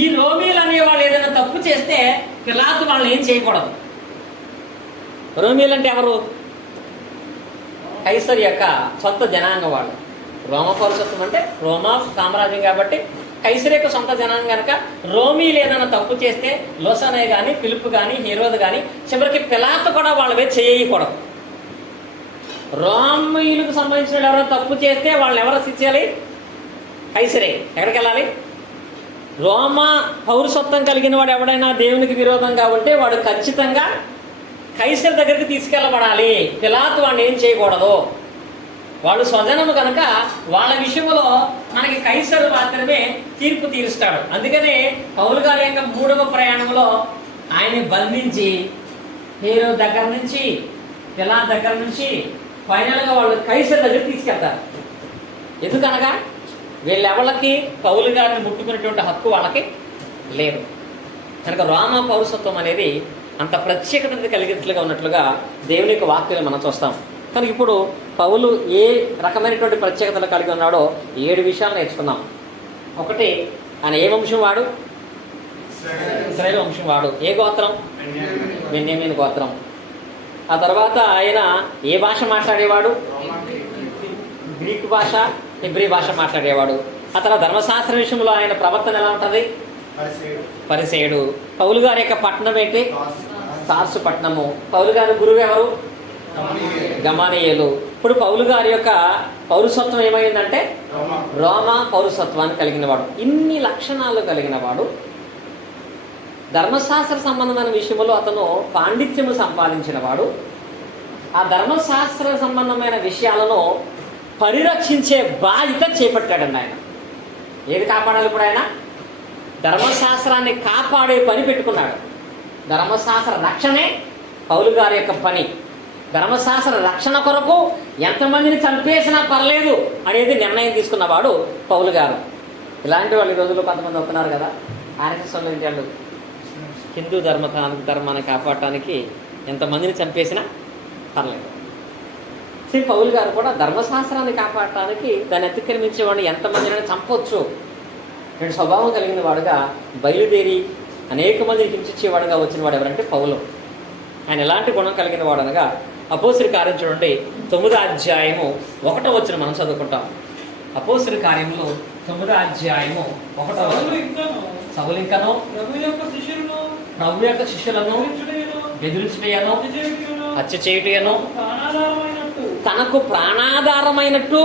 ఈ రోమీలు అనేవాళ్ళు ఏదైనా తప్పు చేస్తే పిలాతు వాళ్ళని ఏం చేయకూడదు. రోమీలు అంటే ఎవరు? కైసర్ యొక్క సొంత జనాంగం వాళ్ళు. రోమా పౌరసత్వం అంటే రోమా సామ్రాజ్యం కాబట్టి కైసర్ యొక్క సొంత జనాంగం కనుక రోమీలు ఏదైనా తప్పు చేస్తే లోసనే కానీ ఫిలిప్ కానీ హేరోదు కానీ చివరికి పిలాతు కూడా వాళ్ళ మీద చేయకూడదు. రోమీలకు సంబంధించిన ఎవరైనా తప్పు చేస్తే వాళ్ళని ఎవరు శిక్షాలి? కైసరే. ఎక్కడికి వెళ్ళాలి? రోమా పౌరసత్వం కలిగిన వాడు ఎవడైనా దేవునికి విరోధంగా ఉంటే వాడు ఖచ్చితంగా కైసర్ దగ్గరికి తీసుకెళ్ళబడాలి. పిలాతు వాడిని ఏం చేయకూడదు. వాళ్ళు స్వజనము కనుక వాళ్ళ విషయంలో మనకి కైసరు మాత్రమే తీర్పు తీరుస్తాడు. అందుకనే పౌలు గారి యొక్క 3వ ప్రయాణంలో ఆయన్ని బంధించి హీరో దగ్గర నుంచి పిలాతు దగ్గర నుంచి ఫైనల్గా వాళ్ళు కైసర్ దగ్గర తీసుకెళ్తారు. ఎందుకనగా వీళ్ళెవళ్ళకి పౌలు గారిని ముట్టుకునేటువంటి హక్కు వాళ్ళకి లేదు కనుక రోమా పౌరసత్వం అనేది అంత ప్రత్యేకత కలిగినట్లుగా ఉన్నట్లుగా దేవుని యొక్క వాక్యాలు మనం చూస్తాం. కనుక ఇప్పుడు పౌలు ఏ రకమైనటువంటి ప్రత్యేకతలు కలిగి ఉన్నాడో 7 విషయాలు నేర్చుకున్నాం. ఒకటి, ఆయన ఏ వంశం వాడు? ఇశ్రాయేలు వంశం వాడు. ఏ గోత్రం? బెన్యామీను గోత్రం. ఆ తర్వాత ఆయన ఏ భాష మాట్లాడేవాడు? గ్రీకు భాష, హెబ్రీ భాష మాట్లాడేవాడు. ఆ తర్వాత ధర్మశాస్త్ర విషయంలో ఆయన ప్రవర్తన ఎలా ఉంటుంది? పరిసేయుడు. పౌలు గారి యొక్క పట్టణం ఏంటి? తార్సు పట్టణము. పౌలు గారి గురువు ఎవరు? గమాలీయేలు. ఇప్పుడు పౌలు గారి యొక్క పౌరసత్వం ఏమైందంటే రోమా పౌరసత్వాన్ని కలిగిన వాడు. ఇన్ని లక్షణాలు కలిగిన వాడు. ధర్మశాస్త్ర సంబంధమైన విషయంలో అతను పాండిత్యము సంపాదించిన వాడు. ఆ ధర్మశాస్త్ర సంబంధమైన విషయాలను పరిరక్షించే బాధ్యత చేపట్టాడండి ఆయన. ఏది కాపాడాలి ఇప్పుడు ఆయన? ధర్మశాస్త్రాన్ని కాపాడే పని పెట్టుకున్నాడు. ధర్మశాస్త్ర రక్షణే పౌలు గారి యొక్క పని. ధర్మశాస్త్ర రక్షణ కొరకు ఎంతమందిని చంపేసినా పర్లేదు అనేది నిర్ణయం తీసుకున్నవాడు పౌలు గారు. ఇలాంటి వాళ్ళు ఈ రోజుల్లో కొంతమంది వస్తున్నారు కదా, ఆర్ఎస్ఎస్ వాళ్ళు హిందూ ధర్మాన్ని కాపాడటానికి ఎంతమందిని చంపేసినా పర్లేదు. శ్రీ పౌలు గారు కూడా ధర్మశాస్త్రాన్ని కాపాడటానికి దాన్ని అతిక్రమించేవాడిని ఎంతమందిని చంపొచ్చు రెండు స్వభావం కలిగిన వాడుగా బయలుదేరి అనేక మందిని హింసించేవాడుగా వచ్చిన వాడు ఎవరంటే పౌలు. ఆయన ఎలాంటి గుణం కలిగిన వాడు అనగా అపోస్తలుల కార్యం చూడండి 9వ అధ్యాయము 1వ వచనం మనం చదువుకుంటాం. అపోస్తలుల కార్యంలో 9వ అధ్యాయము 1వ వచనం. సౌలు ఇంకను ప్రభు యొక్క శిష్యులను బెదిరించుటయను హత్య చేయుటయను తనకు ప్రాణాధారమైనట్టు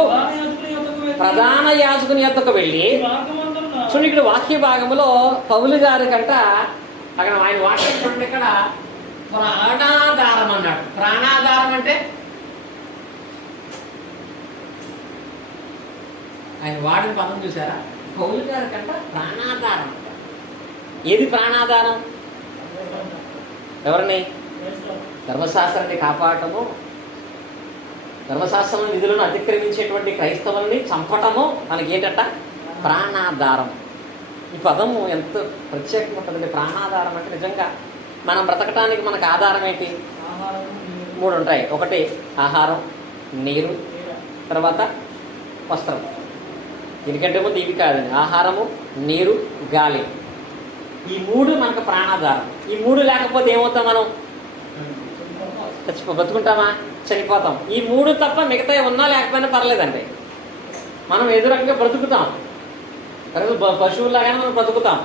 ప్రధాన యాజకుని యొద్దకు వెళ్ళి చూడండి, ఇక్కడ వాక్య భాగంలో పౌలు గారి కంట అక్కడ ఆయన వాక్యం చూడండి, ఇక్కడ ప్రాణాధారం అన్నాడు. ప్రాణాధారం అంటే ఆయన వాడిన పదం చూసారా? పౌలు గారి కంట ప్రాణాధారం. ఏది ప్రాణాధారం? ఎవరిని? ధర్మశాస్త్రాన్ని కాపాడటము, ధర్మశాస్త్రం విధులను అతిక్రమించేటువంటి క్రైస్తవుల్ని చంపటము మనకి ఏంటంట? ప్రాణాధారం. ఈ పదము ఎంత ప్రత్యేకంగా ఉంటుందండి. ప్రాణాధారం అంటే నిజంగా మనం బ్రతకటానికి మనకు ఆధారం ఏంటి? 3 ఉంటాయి. ఒకటి ఆహారం, నీరు, తర్వాత వస్త్రం. దీనికంటే ముందు ఇవి కాదండి. ఆహారము, నీరు, గాలి. ఈ 3 మనకు ప్రాణాధారం. ఈ 3 లేకపోతే ఏమవుతాం? మనం బ్రతుకుంటామా? చనిపోతాం. ఈ 3 తప్ప మిగతా ఉన్నా లేకపోయినా పర్లేదండి. మనం ఏదో రకంగా బ్రతుకుతాం. పశువులాగానే మనం బ్రతుకుతాం.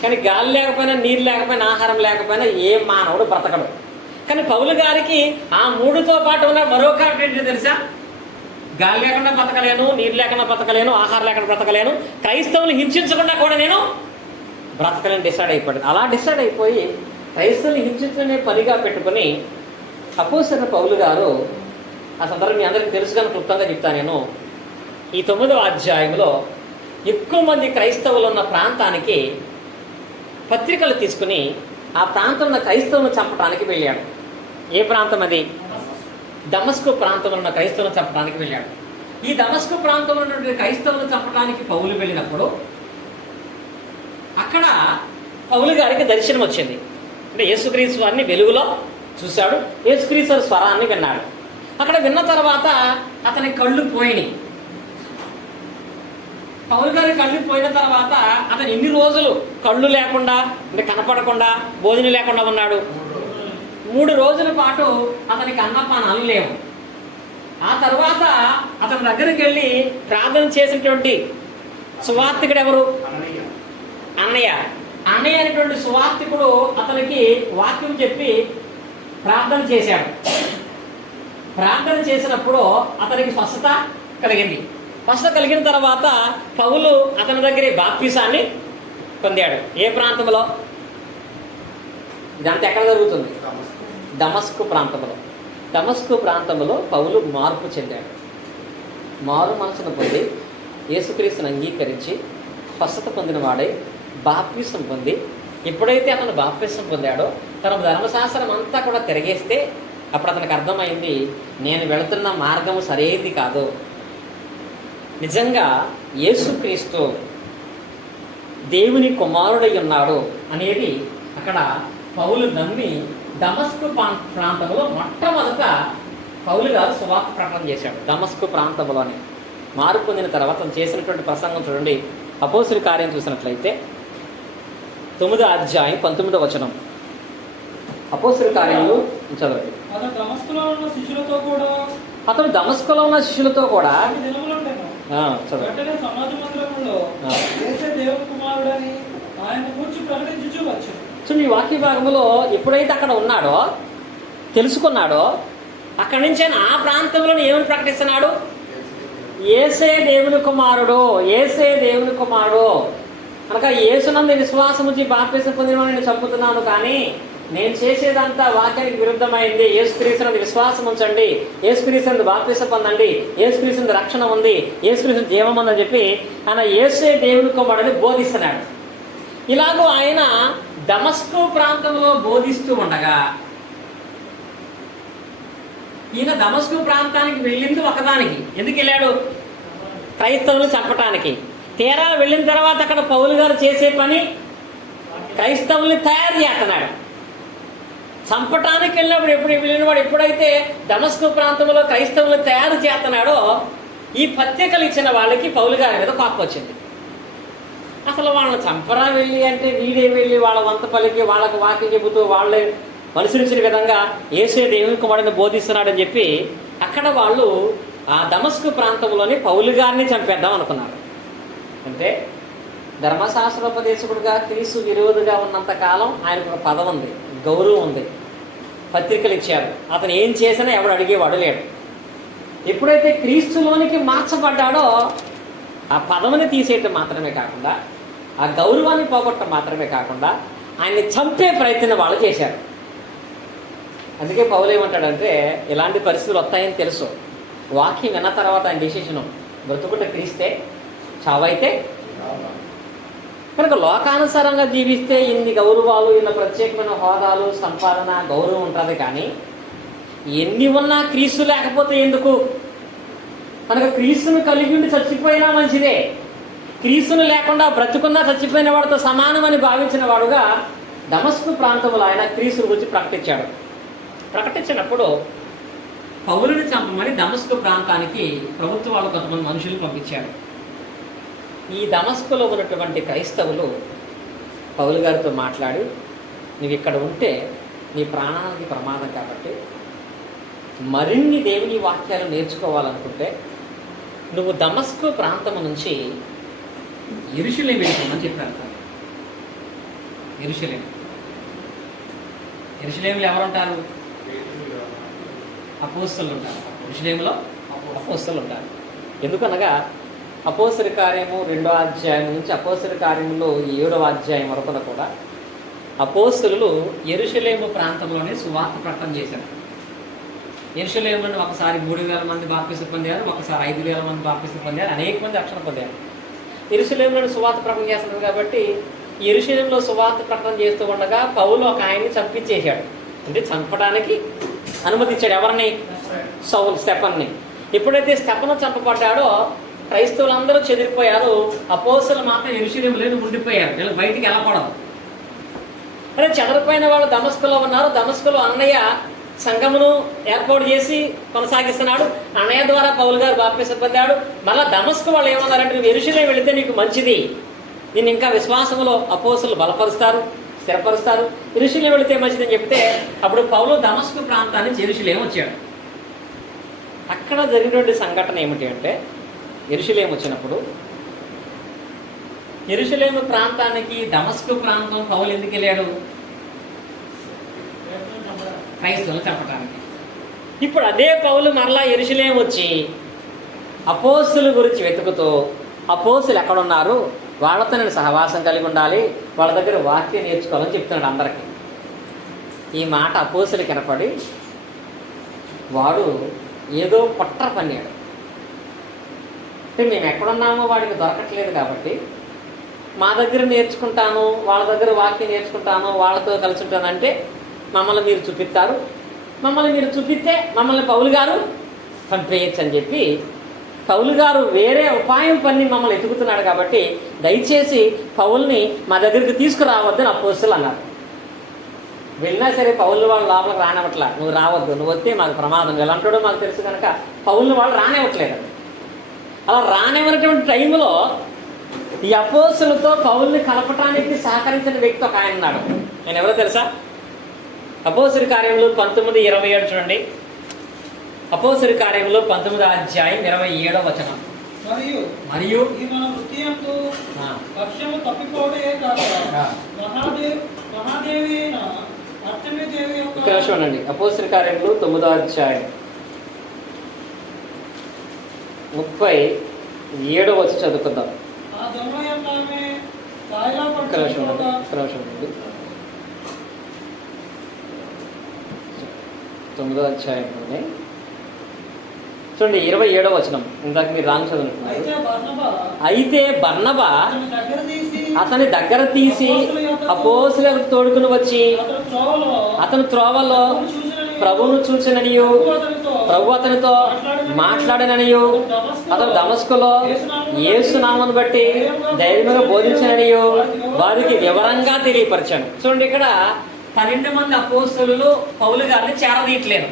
కానీ గాలి లేకపోయినా, నీరు లేకపోయినా, ఆహారం లేకపోయినా ఏ మానవుడు బ్రతకడు. కానీ పౌలు గారికి ఆ 3తో పాటు ఉన్న మరొక ఏంటి తెలుసా? గాలి లేకుండా బ్రతకలేను, నీరు లేకుండా బ్రతకలేను, ఆహారం లేకుండా బ్రతకలేను, క్రైస్తవులు హింసించకుండా కూడా నేను బ్రతకలేని డిసైడ్ అయిపోయింది. అలా డిసైడ్ అయిపోయి క్రైస్తవులు హింసించనే పనిగా పెట్టుకుని అపోస్తలుడైన పౌలు గారు, ఆ సందర్భం మీ అందరికీ తెలుసు కానీ క్లుప్తంగా చెప్తాను నేను. ఈ 9వ అధ్యాయంలో ఎక్కువ మంది క్రైస్తవులు ఉన్న ప్రాంతానికి పత్రికలు తీసుకుని ఆ ప్రాంతంలో ఉన్న క్రైస్తవులను చంపడానికి వెళ్ళాడు. ఏ ప్రాంతం అది? దమస్కు ప్రాంతంలో ఉన్న క్రైస్తవులను చంపడానికి వెళ్ళాడు. ఈ దమస్కు ప్రాంతంలో ఉన్నటువంటి క్రైస్తవులను చంపడానికి పౌలు వెళ్ళినప్పుడు అక్కడ పౌలు గారికి దర్శనం వచ్చింది. అంటే యేసుక్రీస్తు వారిని వెలుగులో చూశాడు. యేసుక్రీస్తు స్వరాన్ని విన్నాడు. అక్కడ విన్న తర్వాత అతని కళ్ళు పోయినాయి. పౌలు గారి కళ్ళు పోయిన తర్వాత అతను ఎన్ని రోజులు కళ్ళు లేకుండా, అంటే కనపడకుండా, భోజనం లేకుండా ఉన్నాడు? 3 రోజుల పాటు అతనికి అన్నపానాలు లేవు. ఆ తర్వాత అతని దగ్గరికి వెళ్ళి ప్రార్థన చేసినటువంటి సువార్తికుడు ఎవరు? అన్నయ్య. అన్నయ్య అనేటువంటి సువార్తికుడు అతనికి వాక్యం చెప్పి ప్రార్థన చేశాడు. ప్రార్థన చేసినప్పుడు అతనికి స్వస్థత కలిగింది. స్వస్థత కలిగిన తర్వాత పౌలు అతని దగ్గర బాప్తిసాన్ని పొందాడు. ఏ ప్రాంతంలో? ఇదంతా ఎక్కడ జరుగుతుంది? దమస్కు ప్రాంతంలో. దమస్కు ప్రాంతంలో పౌలు మార్పు చెందాడు. మారు మనసును పొంది యేసుక్రీస్తుని అంగీకరించి స్వస్థత పొందిన వాడై బాప్తిసం పొంది, ఎప్పుడైతే అతను బాప్తిసం పొందాడో తన ధర్మశాస్త్రం అంతా కూడా తిరిగేస్తే అప్పుడు అతనికి అర్థమైంది, నేను వెళుతున్న మార్గం సరైనది కాదు. నిజంగా యేసుక్రీస్తు దేవుని కుమారుడై ఉన్నాడు అనేది అక్కడ పౌలు నమ్మి దమస్కు ప్రాంతంలో మొట్టమొదట పౌలు గారు సువార్త ప్రకటన చేశాడు. దమస్కు ప్రాంతంలోనే మార్పు పొందిన తర్వాత తను చేసినటువంటి ప్రసంగం చూడండి. అపోస్తుల కార్యం చూసినట్లయితే 9వ అధ్యాయం 19వ వచనం. అపోస్తుల కార్యాలు చదవండి. అతడు దమస్కులో ఉన్న శిష్యులతో కూడా అతడు దమస్కులో ఉన్న శిష్యులతో కూడా దినములుండెను. చదవండి. వెంటనే సమాజ మందిరములో యేసే దేవుని కుమారుడని ఆయన కూర్చి ప్రకటించుచూ వచ్చాడు. సో ఈ వాక్య భాగంలో ఎప్పుడైతే అక్కడ ఉన్నాడో తెలుసుకున్నాడో అక్కడి నుంచి ఆయన ఆ ప్రాంతంలో ఏమని ప్రకటిస్తున్నాడు? యేసే దేవుని కుమారుడు, యేసే దేవుని కుమారుడు అనగా యేసునందు విశ్వాసం ఉంచి బాప్తిసం పొందిన నేను చంపుతున్నాను, కానీ నేను చేసేదంతా వాక్యానికి విరుద్ధమైంది. యేసుక్రీస్తునందు విశ్వాసం ఉంచండి, యేసుక్రీస్తునందు బాప్తిసం పొందండి, యేసుక్రీస్తునందు రక్షణ ఉంది, యేసుక్రీస్తు జీవం ఉందని చెప్పి ఆయన యేసే దేవుని కుమారుడిని బోధిస్తున్నాడు. ఇలాగూ ఆయన దమస్కు ప్రాంతంలో బోధిస్తూ ఉండగా ఈయన దమస్కు ప్రాంతానికి వెళ్ళింది ఒకదానికి. ఎందుకు వెళ్ళాడు? క్రైస్తవులు చంపటానికి. తీరా వెళ్ళిన తర్వాత అక్కడ పౌలు గారు చేసే పని క్రైస్తవుల్ని తయారు చేస్తున్నాడు. చంపటానికి వెళ్ళినప్పుడు వెళ్ళినవాడు ఎప్పుడైతే దమస్కు ప్రాంతంలో క్రైస్తవులు తయారు చేస్తున్నాడో ఈ పత్రికలు ఇచ్చిన వాళ్ళకి పౌలు గారి మీద కోపం వచ్చింది. అసలు వాళ్ళని చంపరా వెళ్ళి అంటే వీడే వెళ్ళి వాళ్ళ వంత పలికి వాళ్ళకు వాక్యం చెబుతూ వాళ్ళే అనుసరించిన విధంగా యేసే దేవుని కుమారుడిని బోధిస్తున్నాడని చెప్పి అక్కడ వాళ్ళు ఆ దమస్కు ప్రాంతంలోని పౌలు గారిని చంపేద్దాం అనుకున్నారు. అంటే ధర్మశాస్త్రోపదేశకుడుగా క్రీస్తు విరోధిగా ఉన్నంతకాలం ఆయనకు ఒక పదవి ఉంది, గౌరవం ఉంది, పత్రికలు ఇచ్చారు. అతను ఏం చేసినా ఎవడు అడిగేవాడు లేడు. ఎప్పుడైతే క్రీస్తులోనికి మార్చబడ్డాడో ఆ పదవిని తీసేయటం మాత్రమే కాకుండా ఆ గౌరవాన్ని పోగొట్టడం మాత్రమే కాకుండా ఆయన్ని చంపే ప్రయత్నం వాళ్ళు చేశారు. అందుకే పౌలు ఏమంటాడంటే ఇలాంటి పరిస్థితులు వస్తాయని తెలుసు, వాక్యం విన్న తర్వాత ఆయన డిసిషను బ్రతుకుట క్రీస్తే చావైతే. కనుక లోకానుసారంగా జీవిస్తే ఇన్ని గౌరవాలు, ఇన్ని ప్రత్యేకమైన హోదాలు, సంపాదన, గౌరవం ఉంటుంది. కానీ ఎన్ని ఉన్నా క్రీస్తు లేకపోతే ఎందుకు? కనుక క్రీస్తును కలిగి ఉండి చచ్చిపోయినా మంచిదే, క్రీస్తును లేకుండా బ్రతుకున్నా చచ్చిపోయిన వాడితో సమానమని భావించిన వాడుగా దమస్కు ప్రాంతంలో ఆయన క్రీస్తు గురించి ప్రకటించాడు. ప్రకటించినప్పుడు పౌలుని చంపమని దమస్కు ప్రాంతానికి ప్రభుత్వం వాళ్ళు కొంతమంది మనుషులు పంపించారు. ఈ దమస్కులో ఉన్నటువంటి క్రైస్తవులు పౌలు గారితో మాట్లాడి, నువ్వు ఇక్కడ ఉంటే నీ ప్రాణానికి ప్రమాదం కాబట్టి మరిన్ని దేవుని వాక్యాలు నేర్చుకోవాలనుకుంటే నువ్వు దమస్కు ప్రాంతం నుంచి యెరూషలేము వెళ్ళిపోమని చెప్పారు. యెరూషలేములో ఎవరుంటారు? అపోస్తలులు ఉంటారు. యెరూషలేములో అపోస్తలులు ఉంటారు. ఎందుకనగా అపోస్తల కార్యము 2వ అధ్యాయం నుంచి అపోస్తల కార్యములో 7వ అధ్యాయం వరకు కూడా అపోస్తలులు యెరూషలేము ప్రాంతంలోనే సువార్త ప్రకటన చేశారు. యెరూషలేములో ఒకసారి 3,000 మంది బాప్తిసం పొందారు, ఒకసారి 5,000 మంది బాప్తిసం పొందారు, అనేక మంది రక్షణ పొందారు. యెరూషలేములో సువార్త ప్రకటన చేస్తున్నారు కాబట్టి యెరూషలేములో సువార్త ప్రకటన చేస్తూ ఉండగా పౌలు ఒక ఆయన్ని చంపించేశాడు. అంటే చంపడానికి అనుమతించాడు. ఎవరిని? స్టెఫన్ని. ఎప్పుడైతే స్టెఫను చంపబడ్డాడో క్రైస్తవులందరూ చెదిరిపోయారు, అపోస్తలులు మాత్రం యెరూషలేములో ఉండిపోయారు. వీళ్ళు బయటికి వెళ్ళకూడదు. అదే చెదరిపోయిన వాళ్ళు దమస్కులో ఉన్నారు. దమస్కులో అన్నయ్య సంఘమును ఏర్పాటు చేసి కొనసాగిస్తున్నాడు. అన్నయ్య ద్వారా పౌలు గారు బాప్తిసం పొందాడు. మళ్ళీ దమస్కు వాళ్ళు ఏమన్నారంటే నువ్వు యెరూషలేము వెళితే నీకు మంచిది, నేను ఇంకా విశ్వాసములో అపోస్తలులు బలపరుస్తారు, స్థిరపరుస్తారు, యెరూషలేము వెళితే మంచిదని చెప్తే అప్పుడు పౌలు దమస్కు ప్రాంతాన్ని యెరూషలేము వచ్చాడు. అక్కడ జరిగినటువంటి సంఘటన ఏమిటి అంటే యెరూషలేము వచ్చినప్పుడు యెరూషలేము ప్రాంతానికి దమస్కు ప్రాంతం పౌలు ఎందుకు వెళ్ళాడు? క్రైస్తవులు చంపడానికి. ఇప్పుడు అదే పౌలు మరలా యెరూషలేము వచ్చి అపోస్తలుల గురించి వెతుకుతూ అపోస్తలులు ఎక్కడున్నారు, వాళ్ళతో నేను సహవాసం కలిగి ఉండాలి, వాళ్ళ దగ్గర వాక్యం నేర్చుకోవాలని చెప్తున్నాడు అందరికీ. ఈ మాట అపోస్తలులకు వినపడి వాడు ఏదో పొట్ట పన్నాడు. అంటే మేము ఎక్కడున్నామో వాడికి దొరకట్లేదు కాబట్టి మా దగ్గర నేర్చుకుంటాను, వాళ్ళ దగ్గర వాక్యం నేర్చుకుంటాను, వాళ్ళతో కలిసి ఉంటానంటే మమ్మల్ని మీరు చూపిస్తారు, మమ్మల్ని మీరు చూపిస్తే మమ్మల్ని పౌలు గారు పంపేయచ్చు అని చెప్పి పౌలు గారు వేరే ఉపాయం పని మమ్మల్ని ఎతుకుతున్నాడు కాబట్టి దయచేసి పౌల్ని మా దగ్గరికి తీసుకురావద్దని అపోస్తలులు అన్నారు. వెళ్ళినా సరే పౌలు వాళ్ళు లోపలికి రానివ్వట్లా, నువ్వు రావద్దు, నువ్వు వస్తే మాకు ప్రమాదం, ఎలాంటాడో మాకు తెలుసు కనుక పౌలు వాళ్ళు రానివ్వట్లేదు. అలా రానివ్వనటువంటి టైంలో ఈ అపోస్తులతో పౌల్ని కలపటానికి సహకరించిన వ్యక్తి ఒక ఆయన ఉన్నాడు. నేను ఎవరో తెలుసా? అపోస్తుల కార్యములు 19:27 చూడండి. అపోస్తుల కార్యములు 19వ అధ్యాయం 27వ వచనం. మరియు ఈ మన వృత్తి యందు ఆ, లక్ష్యము తప్పిపోవడే కాక ఆ. మహాదేవి అయిన అర్చమే దేవి యొక్క ఇక్కడ చూడండి. అపోస్తుల కార్యములు 9వ అధ్యాయం 37వ వచనం చదువుకుందాం. ఆ దొంగ యొక్క ఆమె కాయలా ఇక్కడ చూడండి. పట్టుకోగా ఇక్కడ చూడండి. 9వ అధ్యాయం నుండి చూడండి 27వ వచనం. ఇందాక మీరు రాంగ్ చదువుతున్నారు. అయితే అయితే బర్నబా బర్నబా అతని దగ్గర తీసి అతని దగ్గర తీసి అపోస్తులకు తోడుకుని వచ్చి అతని త్రోవలో అతను ప్రభువును చూసిననియు ప్రభు అతనితో మాట్లాడిననియు అతను దమస్కులో యేసు నామమును బట్టి ధైర్యంగా బోధించిననియు వారికి వివరంగా తెలియపరిచాను. చూడండి, ఇక్కడ 12 మంది అపోస్తలులు పౌలు గారిని చేరదీయట్లేదు.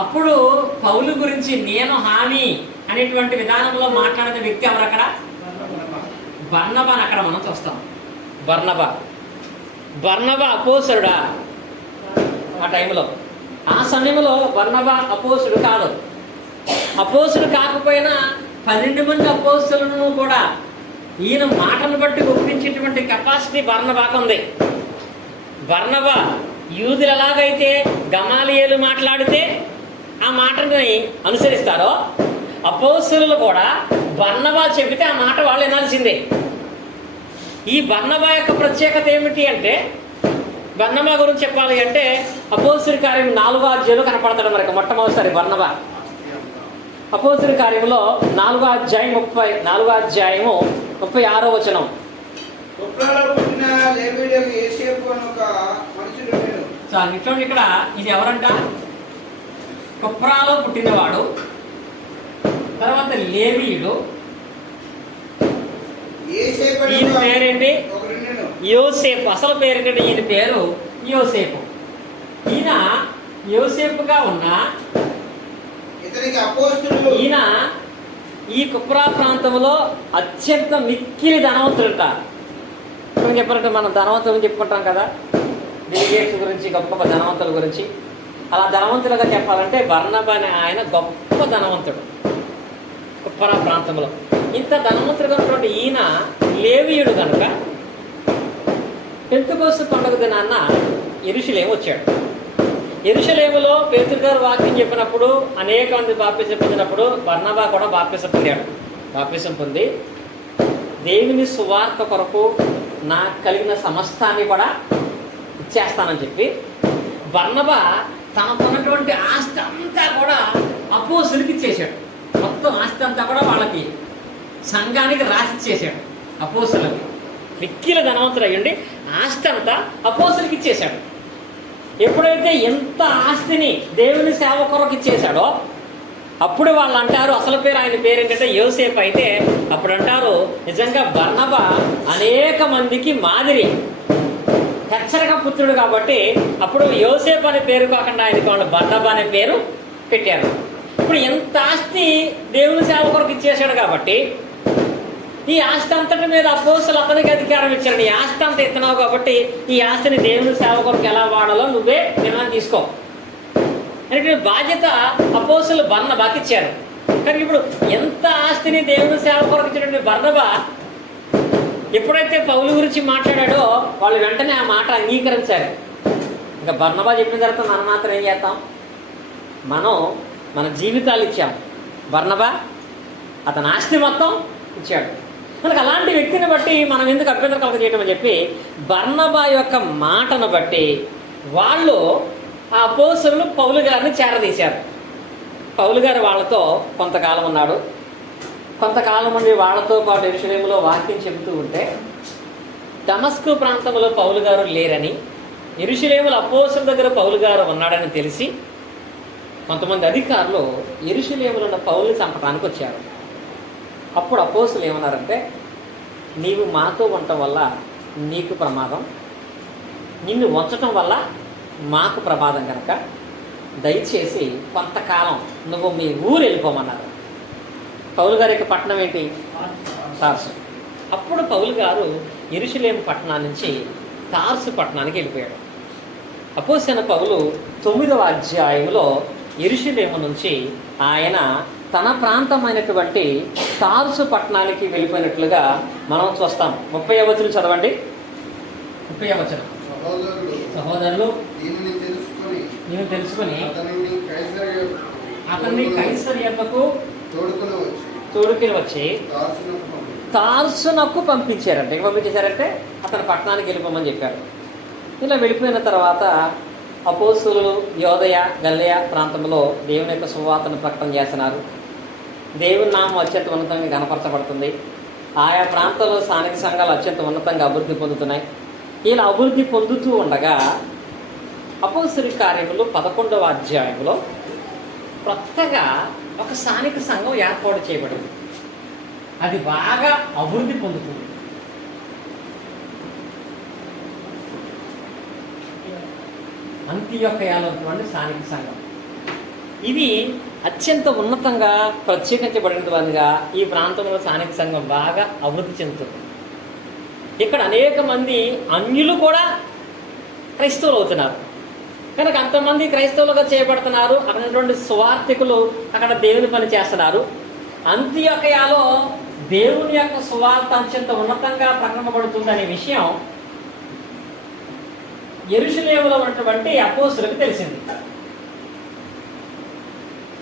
అప్పుడు పౌలు గురించి నేను హాని అనేటువంటి విధానంలో మాట్లాడిన వ్యక్తి ఎవరు? అక్కడ బర్నబాని అక్కడ మనం చూస్తాం. బర్నబా అపోస్తలుడా? ఆ టైంలో, ఆ సమయంలో బర్నబా అపోస్తలుడు కాదు. అపోస్తలుడు కాకపోయినా 12 మంది అపోస్తలులను కూడా ఈయన మాటను బట్టి ఒప్పించేటువంటి కెపాసిటీ బర్నబాకు ఉంది. బర్నబా యూదులు ఎలాగైతే గమాలియేలు మాట్లాడితే ఆ మాటని అనుసరిస్తారో, అపోస్తలులు కూడా బర్నబా చెబితే ఆ మాట వాళ్ళు వినాల్సిందే. ఈ బర్నబా యొక్క ప్రత్యేకత ఏమిటి అంటే, బర్నబా గురించి చెప్పాలి అంటే అపోస్తలుల కార్యం 4వ అధ్యాయంలో కనపడతాడు మనకి మొట్టమొదటిసారి బర్నబా. అపోస్తలుల కార్యంలో 4వ అధ్యాయము 36వ వచనం. కుప్రాలో పుట్టిన లేవీయుడైన యోసేపు అను ఒక మనుషుడు ఉండెను. చాలు ఇట్లా ఇక్కడ ఇది ఎవరంట? కుప్రాలో పుట్టినవాడు, తర్వాత లేవీయుడు. యోసేపు అను ఈయన పేరేంటి? ఒకడుండెను. యోసేపు. అసలు పేరేంటంటే ఈయన పేరు యోసేపు. ఈయన యోసేపుగా ఉన్న ఇతనికి అపోస్తలులు ఈయన ఈ కుప్రా ప్రాంతంలో అత్యంత మిక్కిలి ధనవంతుడుట. ఇప్పుడు చెప్పారంటే మనం ధనవంతులు చెప్పుకుంటాం కదా, బిల్ గురించి, గొప్ప గొప్ప ధనవంతుల గురించి. అలా ధనవంతులుగా చెప్పాలంటే బర్నబా అనే ఆయన గొప్ప ధనవంతుడు కుప్రా ప్రాంతంలో. ఇంత ధనవంతుడుగా ఉన్నటువంటి ఈయన లేవీయుడు కనుక పెంతెకోస్తు పండుగ దినాన్న యెరూషలేము వచ్చాడు. యెరూషలేములో పేతురు గారు వాక్యం చెప్పినప్పుడు అనేక మంది బాప్తిసం పొందినప్పుడు బర్నబా కూడా బాప్తిసం పొందాడు. బాప్తిసం పొంది దేవుని సువార్త కొరకు నాకు కలిగిన సమస్తాన్ని కూడా ఇచ్చేస్తానని చెప్పి బర్నబా తనకున్నటువంటి ఆస్తి అంతా కూడా అపోస్తులకి ఇచ్చేశాడు. మొత్తం ఆస్తి అంతా కూడా వాళ్ళకి సంఘానికి రాసి ఇచ్చేశాడు. అపోస్తులకి మిక్కిల ధనవంతుడు అయ్యండి ఆస్తి అంతా అపోస్తులకి ఇచ్చేశాడు. ఎప్పుడైతే ఎంత ఆస్తిని దేవుని సేవ కొరకు ఇచ్చేశాడో అప్పుడు వాళ్ళు అంటారు, అసలు పేరు ఆయన పేరు ఏంటంటే యోసేపు. అయితే అప్పుడు అంటారు, నిజంగా బర్నబా అనేక మందికి మాదిరి హెచ్చరిక పుత్రుడు కాబట్టి అప్పుడు యోసేపు అనే పేరు కాకుండా ఆయనకి వాళ్ళు బర్నబా అనే పేరు పెట్టారు. ఇప్పుడు ఎంత ఆస్తి దేవుని సేవ కొరకు ఇచ్చేశాడు కాబట్టి ఈ ఆస్తి అంతటి మీద అపోస్తలులు అతనికి అధికారం ఇచ్చారు. ఈ ఆస్తి అంతా ఎత్తున్నావు కాబట్టి ఈ ఆస్తిని దేవుని సేవ కొరకు ఎలా వాడాలో నువ్వే నిర్ణయం తీసుకో అంటే బాధ్యత అపోస్తలులు బర్నబాకి ఇచ్చారు. కానీ ఇప్పుడు ఎంత ఆస్తిని దేవుని సేవ కొరకు ఇచ్చినటువంటి బర్నబా ఎప్పుడైతే పౌలు గురించి మాట్లాడాడో వాళ్ళు వెంటనే ఆ మాట అంగీకరించారు. ఇంకా బర్నబా చెప్పిన తర్వాత మనం మాత్రం ఏం చేస్తాం? మనం మన జీవితాలు ఇచ్చాం. బర్నబా అతని ఆస్తి మొత్తం ఇచ్చాడు. మనకు అలాంటి వ్యక్తిని బట్టి మనం ఎందుకు అభ్యంతరం కలగ చేయటం అని చెప్పి బర్నబా యొక్క మాటను బట్టి వాళ్ళు ఆ అపోస్తలులు పౌలు గారిని చేరదీశారు. పౌలు గారు వాళ్ళతో కొంతకాలం ఉన్నాడు. కొంతకాలం మంది వాళ్ళతో పాటు యెరూషలేములో వాక్యం చెబుతూ ఉంటే దమస్కు ప్రాంతంలో పౌలు గారు లేరని, యెరూషలేములో అపోస్తలుల దగ్గర పౌలు గారు ఉన్నాడని తెలిసి కొంతమంది అధికారులు యెరూషలేములో ఉన్న పౌలుని చంపడానికి వచ్చారు. అప్పుడు అపోస్తలులు ఏమన్నారంటే, నీవు మాతో ఉండటం వల్ల నీకు ప్రమాదం, నిన్ను ఉంచటం వల్ల మాకు ప్రమాదం కనుక దయచేసి కొంతకాలం నువ్వు మీ ఊరు వెళ్ళిపోమన్నారు. పౌలు గారి యొక్క పట్టణం ఏంటి? తార్సు. అప్పుడు పౌలు గారు యెరూషలేము పట్టణం నుంచి తార్సు పట్టణానికి వెళ్ళిపోయాడు. అపోస్తలుడైన పౌలు 9వ అధ్యాయంలో యెరూషలేము నుంచి ఆయన తన ప్రాంతమైనటువంటి తార్సు పట్టణానికి వెళ్ళిపోయినట్లుగా మనం చూస్తాం. 30వ వచనం చదవండి. 30వ వచనం. సహోదరులు నేను తెలుసుకొని అతన్ని కైసరియకు తోడుకుని వచ్చి తార్సునకు పంపించారంటే పంపించేశారంటే అతని పట్టణానికి వెళ్ళిపోమని చెప్పారు. ఇలా వెళ్ళిపోయిన తర్వాత అపోస్తలులు యోదయ గల్లయ ప్రాంతంలో దేవుని యొక్క సువార్తను ప్రకటన చేస్తున్నారు. దేవుని నామం అత్యంత ఉన్నతంగా కనపరచబడుతుంది. ఆయా ప్రాంతాల్లో స్థానిక సంఘాలు అత్యంత ఉన్నతంగా అభివృద్ధి పొందుతున్నాయి. ఇలా అభివృద్ధి పొందుతూ ఉండగా అపోస్తలుల కార్యములు 11వ అధ్యాయంలో కొత్తగా ఒక స్థానిక సంఘం ఏర్పాటు చేయబడింది. అది బాగా అభివృద్ధి పొందుతుంది. అంతియోకయలో ఉన్నటువంటి స్థానిక సంఘం ఇది అత్యంత ఉన్నతంగా ప్రత్యేకించబడినదిగా ఈ ప్రాంతంలో స్థానిక సంఘం బాగా అభివృద్ధి చెందుతుంది. ఇక్కడ అనేక మంది అన్యులు కూడా క్రైస్తవులు అవుతున్నారు. కనుక అంతమంది క్రైస్తవులుగా చేయబడుతున్నారు. అక్కడ ఉన్నటువంటి సువార్థికులు అక్కడ దేవుని పని చేస్తున్నారు. అంతియోకయలో దేవుని యొక్క సువార్త అత్యంత ఉన్నతంగా ప్రకటింపబడుతుందనే విషయం యెరూషలేములో ఉన్నటువంటి అపోస్తలులకు తెలిసింది.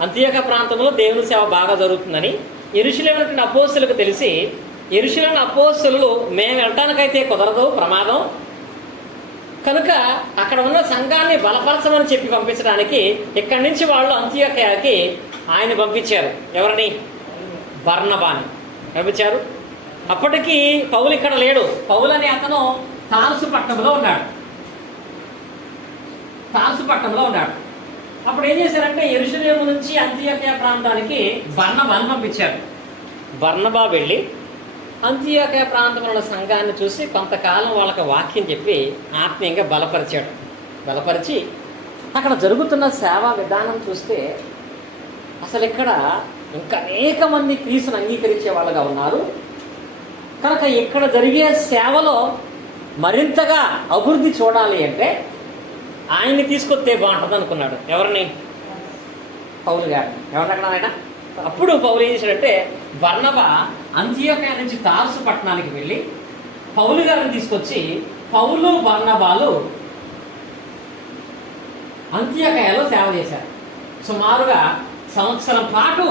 అంతియోక ప్రాంతంలో దేవుని సేవ బాగా జరుగుతుందని యెరూషలేములో ఉన్నటువంటి అపోస్తలులకు తెలిసి యెరూషలేము అపోస్తలులు మేము వెళ్ళటానికైతే కుదరదు, ప్రమాదం కనుక అక్కడ ఉన్న సంఘాన్ని బలపరచమని చెప్పి పంపించడానికి ఇక్కడి నుంచి వాళ్ళు అంతియోకయకి ఆయన పంపించారు. ఎవరిని? బర్నబాని పంపించారు. అప్పటికి పౌలు ఇక్కడ లేడు. పౌలు అనే అతను తార్సు పట్టణంలో ఉన్నాడు. అప్పుడు ఏం చేశారంటే యెరూషలేము నుంచి అంతియోకయ ప్రాంతానికి బర్నబాను పంపించారు. బర్నబా వెళ్ళి అంతియోకయ ప్రాంతంలో ఉన్న సంఘాన్ని చూసి కొంతకాలం వాళ్ళకి వాక్యం చెప్పి ఆత్మీయంగా బలపరిచి అక్కడ జరుగుతున్న సేవా విధానం చూస్తే అసలు ఇక్కడ ఇంకా అనేక మంది క్రీస్తును అంగీకరించే వాళ్ళగా ఉన్నారు. కనుక ఇక్కడ జరిగే సేవలో మరింతగా అభివృద్ధి చూడాలి అంటే ఆయన్ని తీసుకొస్తే బాగుంటుంది అనుకున్నాడు. ఎవరిని? పౌలు గారిని. ఎవరిని అక్కడ ఆయన? అప్పుడు పౌలు ఏం చేశాడంటే బర్నబా అంతియోకయ నుంచి తార్సు పట్టణానికి వెళ్ళి పౌలు గారిని తీసుకొచ్చి పౌలు బర్నబాలు అంతియోకయలో సేవ చేశారు. సుమారుగా సంవత్సరం పాటు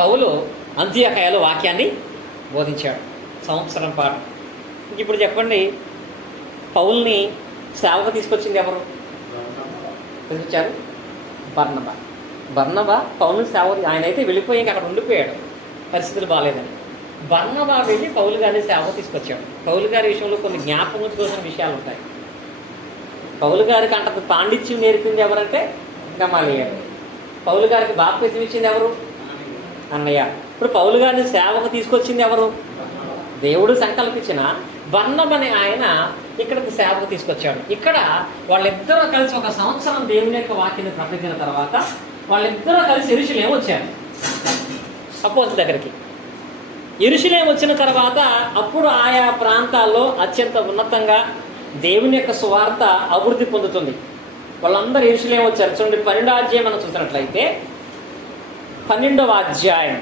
పౌలు అంతియోకయలో వాక్యాన్ని బోధించాడు. సంవత్సరం పాటు. ఇప్పుడు చెప్పండి, పౌల్ని సేవకు తీసుకొచ్చింది ఎవరు? తీసుకొచ్చారు బర్నబా పౌలు సేవ. ఆయన అయితే వెళ్ళిపోయి అక్కడ ఉండిపోయాడు, పరిస్థితులు బాగాలేదని. బర్నబా వెళ్ళి పౌలు గారిని సేవ తీసుకొచ్చాడు. పౌలు గారి విషయంలో కొన్ని జ్ఞాపకం ఉంచుకోవాల్సిన విషయాలు ఉంటాయి. పౌలు గారికి అంత పాండిత్యం నేర్పింది ఎవరంటే గమలీయేలు. పౌలు గారికి బాప్తిసం ఇచ్చింది ఎవరు? అన్నయ్య. ఇప్పుడు పౌలు గారిని సేవకు తీసుకొచ్చింది ఎవరు? దేవుడు సంకల్పించిన బర్నబాని ఆయన ఇక్కడికి సేవకు తీసుకొచ్చాడు. ఇక్కడ వాళ్ళిద్దరూ కలిసి ఒక సంవత్సరం దేవుని యొక్క వాక్యాన్ని ప్రకటించిన తర్వాత వాళ్ళిద్దరూ కలిసి యెరూషలేము వచ్చారు. అపోస్తలుల దగ్గరికి యెరూషలేము వచ్చిన తర్వాత అప్పుడు ఆయా ప్రాంతాల్లో అత్యంత ఉన్నతంగా దేవుని యొక్క సువార్త అభివృద్ధి పొందుతుంది. వాళ్ళందరూ యెరూషలేము వచ్చారు. చూడండి 12వ అధ్యాయం మనం చూసినట్లయితే 12వ అధ్యాయం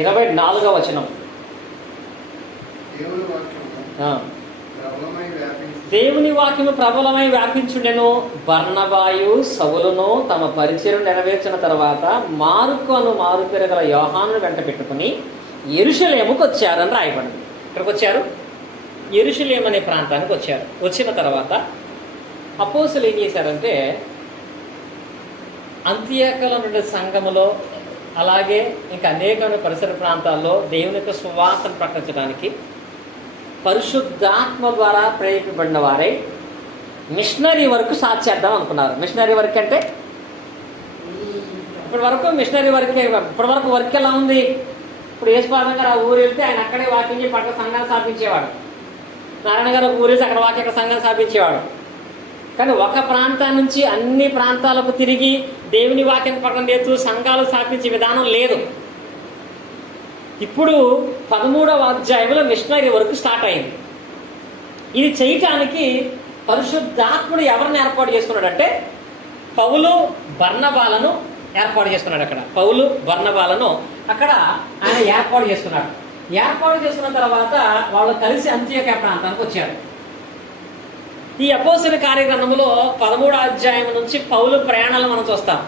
24వ వచనం. దేవుని వాక్యము ప్రబలమై వ్యాపించుండెను. బర్నబాయు సౌలును తమ పరిచయం నెరవేర్చిన తర్వాత మార్కు అను మారుపేరు గల యోహానును వెంట పెట్టుకుని యెరూషలేముకు వచ్చారని రాయబడింది. ఇక్కడికి వచ్చారు, యెరూషలేము అనే ప్రాంతానికి వచ్చారు. వచ్చిన తర్వాత అపోస్తలులు ఏం చేశారంటే అంతియోకయలో ఉన్న సంఘములో అలాగే ఇంకా అనేకమైన పరిసర ప్రాంతాల్లో దేవుని యొక్క సువార్తను ప్రకటించడానికి పరిశుద్ధాత్మ ద్వారా ప్రేరేపించబడిన వారై మిషనరీ వర్క్ స్టార్ట్ చేద్దాం అనుకున్నారు. మిషనరీ వర్క్ అంటే ఇప్పటి వరకు వర్క్ ఎలా ఉంది? ఇప్పుడు యేసుపాదం గారు ఆ ఊరు వెళ్తే ఆయన అక్కడే వాకింగ్ పట్ల సంఘాన్ని స్థాపించేవాడు. నారాయణ గారు ఒక ఊరేసి అక్కడ వాక్య సంఘం స్థాపించేవాడు. కానీ ఒక ప్రాంతం నుంచి అన్ని ప్రాంతాలకు తిరిగి దేవుని వాక్యం పక్కన చేస్తూ సంఘాలు స్థాపించే విధానం లేదు. ఇప్పుడు 13వ అధ్యాయంలో మిషనరీ వర్క్ స్టార్ట్ అయింది. ఇది చేయటానికి పరిశుద్ధాత్ముడు ఎవరిని ఏర్పాటు చేసుకున్నాడంటే పౌలు బర్నబాలను ఏర్పాటు చేసుకున్నాడు. అక్కడ పౌలు బర్నబాలను అక్కడ ఆయన ఏర్పాటు చేసుకున్నాడు. ఏర్పాటు చేసుకున్న తర్వాత వాళ్ళు కలిసి అంత్యోక్య ప్రాంతానికి వచ్చారు. ఈ అపోస్తలుల కార్యగ్రంథంలో 13వ అధ్యాయం నుంచి పౌలు ప్రయాణాలు మనం చూస్తాం.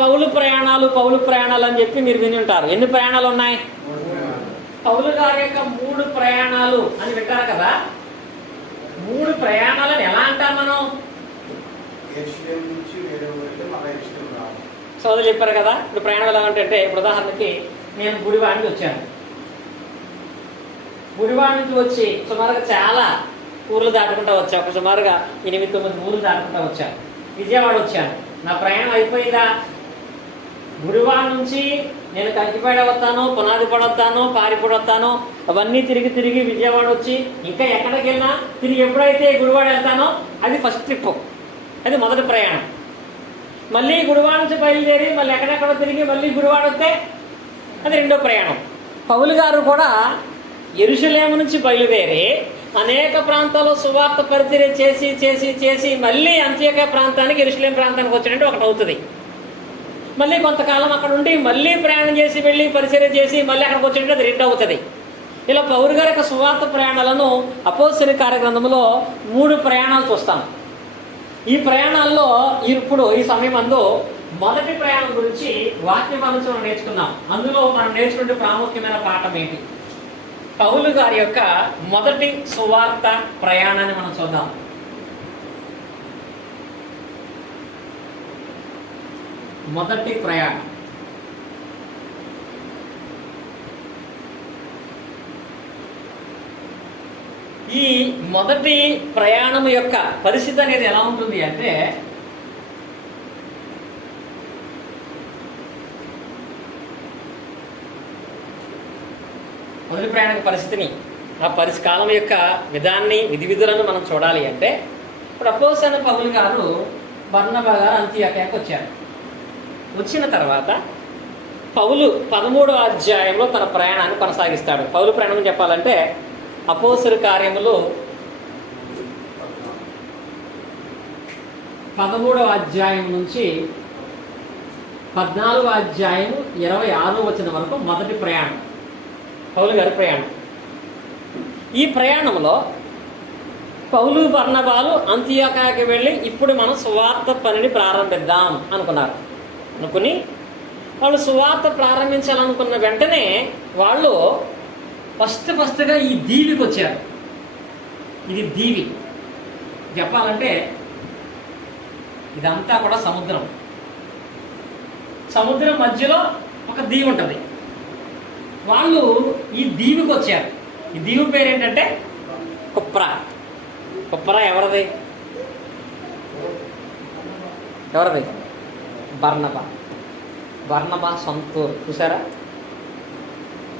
పౌలు ప్రయాణాలు అని చెప్పి మీరు విని ఉంటారు. ఎన్ని ప్రయాణాలు ఉన్నాయి? పౌలు గారి యొక్క 3 ప్రయాణాలు అని వింటారు కదా. 3 ప్రయాణాలను ఎలా అంటాం మనం? సోదరు చెప్పారు కదా. ఇప్పుడు ప్రయాణం ఎలా అంటే, ఇప్పుడు ఉదాహరణకి నేను గుడివాడ నుంచి వచ్చాను. గుడివాడ నుంచి వచ్చి సుమారుగా చాలా ఊర్లు దాటుకుంటూ వచ్చా. ఒక సుమారుగా 8-9 ఊర్లు దాటుకుంటూ వచ్చాను. విజయవాడ వచ్చాను. నా ప్రయాణం అయిపోయిందా? గుడివాడ నుంచి నేను కంకిపేట వస్తాను, పునాదిపడ వస్తాను, పారిపూడ వస్తాను, అవన్నీ తిరిగి విజయవాడ వచ్చి ఇంకా ఎక్కడికి వెళ్ళినా తిరిగి ఎప్పుడైతే గుడివాడ వెళ్తానో అది ఫస్ట్ ట్రిప్, అది మొదటి ప్రయాణం. మళ్ళీ గుడివాడ నుంచి బయలుదేరి మళ్ళీ ఎక్కడెక్కడో తిరిగి మళ్ళీ గుడివాడ వస్తే అది రెండో ప్రయాణం. పౌలు గారు కూడా యెరూషలేము నుంచి బయలుదేరి అనేక ప్రాంతాల్లో సువార్త పరిచర్య చేసి మళ్ళీ అంత్యోక్య ప్రాంతానికి యెరూషలేం ప్రాంతానికి వచ్చినట్టు ఒకటి అవుతుంది. మళ్ళీ కొంతకాలం అక్కడ ఉండి మళ్ళీ ప్రయాణం చేసి వెళ్ళి పరిచర్య చేసి మళ్ళీ అక్కడికి వచ్చినట్టు అది రెండు అవుతుంది. ఇలా పౌలు గారి యొక్క సువార్త ప్రయాణాలను అపోస్తలుల కార్యగ్రంథంలో 3 ప్రయాణాలు చూస్తాం. ఈ ప్రయాణాల్లో ఇప్పుడు ఈ సమయం అందు మొదటి ప్రయాణం గురించి వాక్య భాగం మనం నేర్చుకున్నాం. అందులో మనం నేర్చుకునే ప్రాముఖ్యమైన పాఠం ఏంటి? పౌలు గారి యొక్క మొదటి సువార్త ప్రయాణాన్ని మనం చూద్దాం. మొదటి ప్రయాణం. ఈ మొదటి ప్రయాణం యొక్క పరిస్థితి అనేది ఎలా ఉంటుంది అంటే, మొదటి ప్రయాణ పరిస్థితిని, ఆ కాలం యొక్క విధి విధులను మనం చూడాలి అంటే, ఇప్పుడు అపోస్తలుడైన పౌలు గారు బర్నబా గారు అంతియోక్యకు వచ్చారు. వచ్చిన తర్వాత పౌలు 13వ అధ్యాయంలో తన ప్రయాణాన్ని కొనసాగిస్తాడు. పౌలు ప్రయాణం చెప్పాలంటే అపోస్తలుల కార్యములు 13వ అధ్యాయం నుంచి 14వ అధ్యాయం 26వ వచనం వరకు మొదటి ప్రయాణం, పౌలు గారి ప్రయాణం. ఈ ప్రయాణంలో పౌలు బర్నబాలు అంతియోక్యకి వెళ్ళి ఇప్పుడు మనం సువార్త పనిని ప్రారంభిద్దాం అనుకుని వాళ్ళు సువార్త ప్రారంభించాలనుకున్న వెంటనే వాళ్ళు ఫస్ట్గా ఈ దీవికి వచ్చారు. ఇది దీవి చెప్పాలంటే ఇదంతా కూడా సముద్రం మధ్యలో ఒక దీవి ఉంటుంది. వాళ్ళు ఈ దీవికి వచ్చారు. ఈ దీవి పేరు ఏంటంటే కుప్రా. ఎవరిది? బర్నబా సొంతూరు. చూసారా?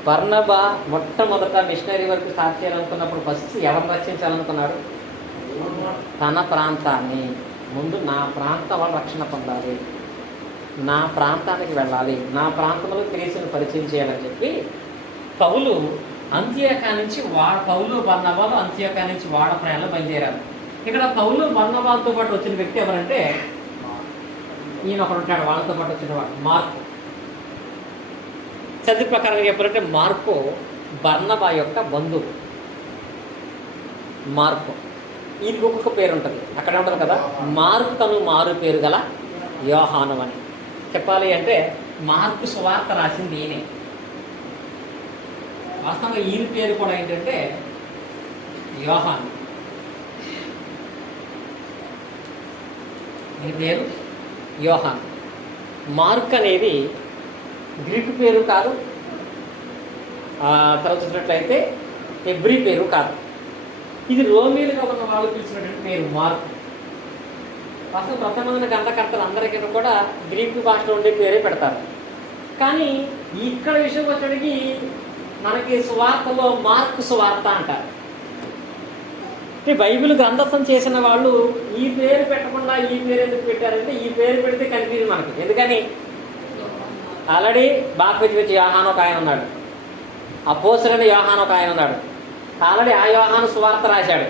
బర్నబా మొట్టమొదట మిషనరీ వర్క్ స్టార్ట్ చేయాలనుకున్నప్పుడు ఫస్ట్ ఎవరిని రక్షించాలనుకున్నాడు? తన ప్రాంతాన్ని. ముందు నా ప్రాంతం వాళ్ళు రక్షణ పొందాలి, నా ప్రాంతానికి వెళ్ళాలి, నా ప్రాంతంలో క్రీస్తుని పరిచయం చేయాలని చెప్పి పౌలు అంత్యోక్య నుంచి పౌలు బర్నబాలు అంత్యోక్య నుంచి వాడ ప్రయాణంలో బయలుదేరారు. ఇక్కడ పౌలు బర్నబాలతో పాటు వచ్చిన వ్యక్తి ఎవరంటే ఈయన ఒకడు ఉంటాడు. వాళ్ళతో పాటు వచ్చిన వాడు మార్కు. చదువు ప్రకారంగా చెప్పాలంటే మార్కు బర్నబా యొక్క బంధువు. మార్కు ఇది ఒక్కొక్క పేరు ఉంటుంది. అక్కడ ఉంటుంది కదా, మార్కును మారు పేరు గల యోహాను అని చెప్పాలి అంటే మార్కు సువార్త రాసింది ఈయనే. వాస్తవంగా ఈయన పేరు కూడా ఏంటంటే యోహాను. ఈయన పేరు యోహాను. మార్క్ అనేది గ్రీకు పేరు కాదు, తర్వాత చూసినట్లయితే హెబ్రీ పేరు కాదు. ఇది రోమీలుగా ఉన్న వాళ్ళు పిలిచినటువంటి పేరు మార్కు. అసలు కొంతమంది గ్రంథకర్తలు అందరికీ కూడా గ్రీకు భాషలో ఉండే పేరే పెడతారు. కానీ ఇక్కడ విషయం వచ్చేటికి మనకి సువార్తలో మార్కు సువార్త అంటారు. ఈ బైబిల్ గ్రంథస్థం చేసిన వాళ్ళు ఈ పేరు పెట్టకుండా ఈ పేరు ఎందుకు పెట్టారంటే ఈ పేరు పెడితే కన్ఫ్యూజన్ మనకు. ఎందుకని ఆల్రెడీ బాప్తిస్మ యోహాను ఒక ఆయన ఉన్నాడు, అపోస్తలుడైన యోహాను ఒక ఆయన ఉన్నాడు. ఆల్రెడీ ఆ యోహాను సువార్త రాశాడు,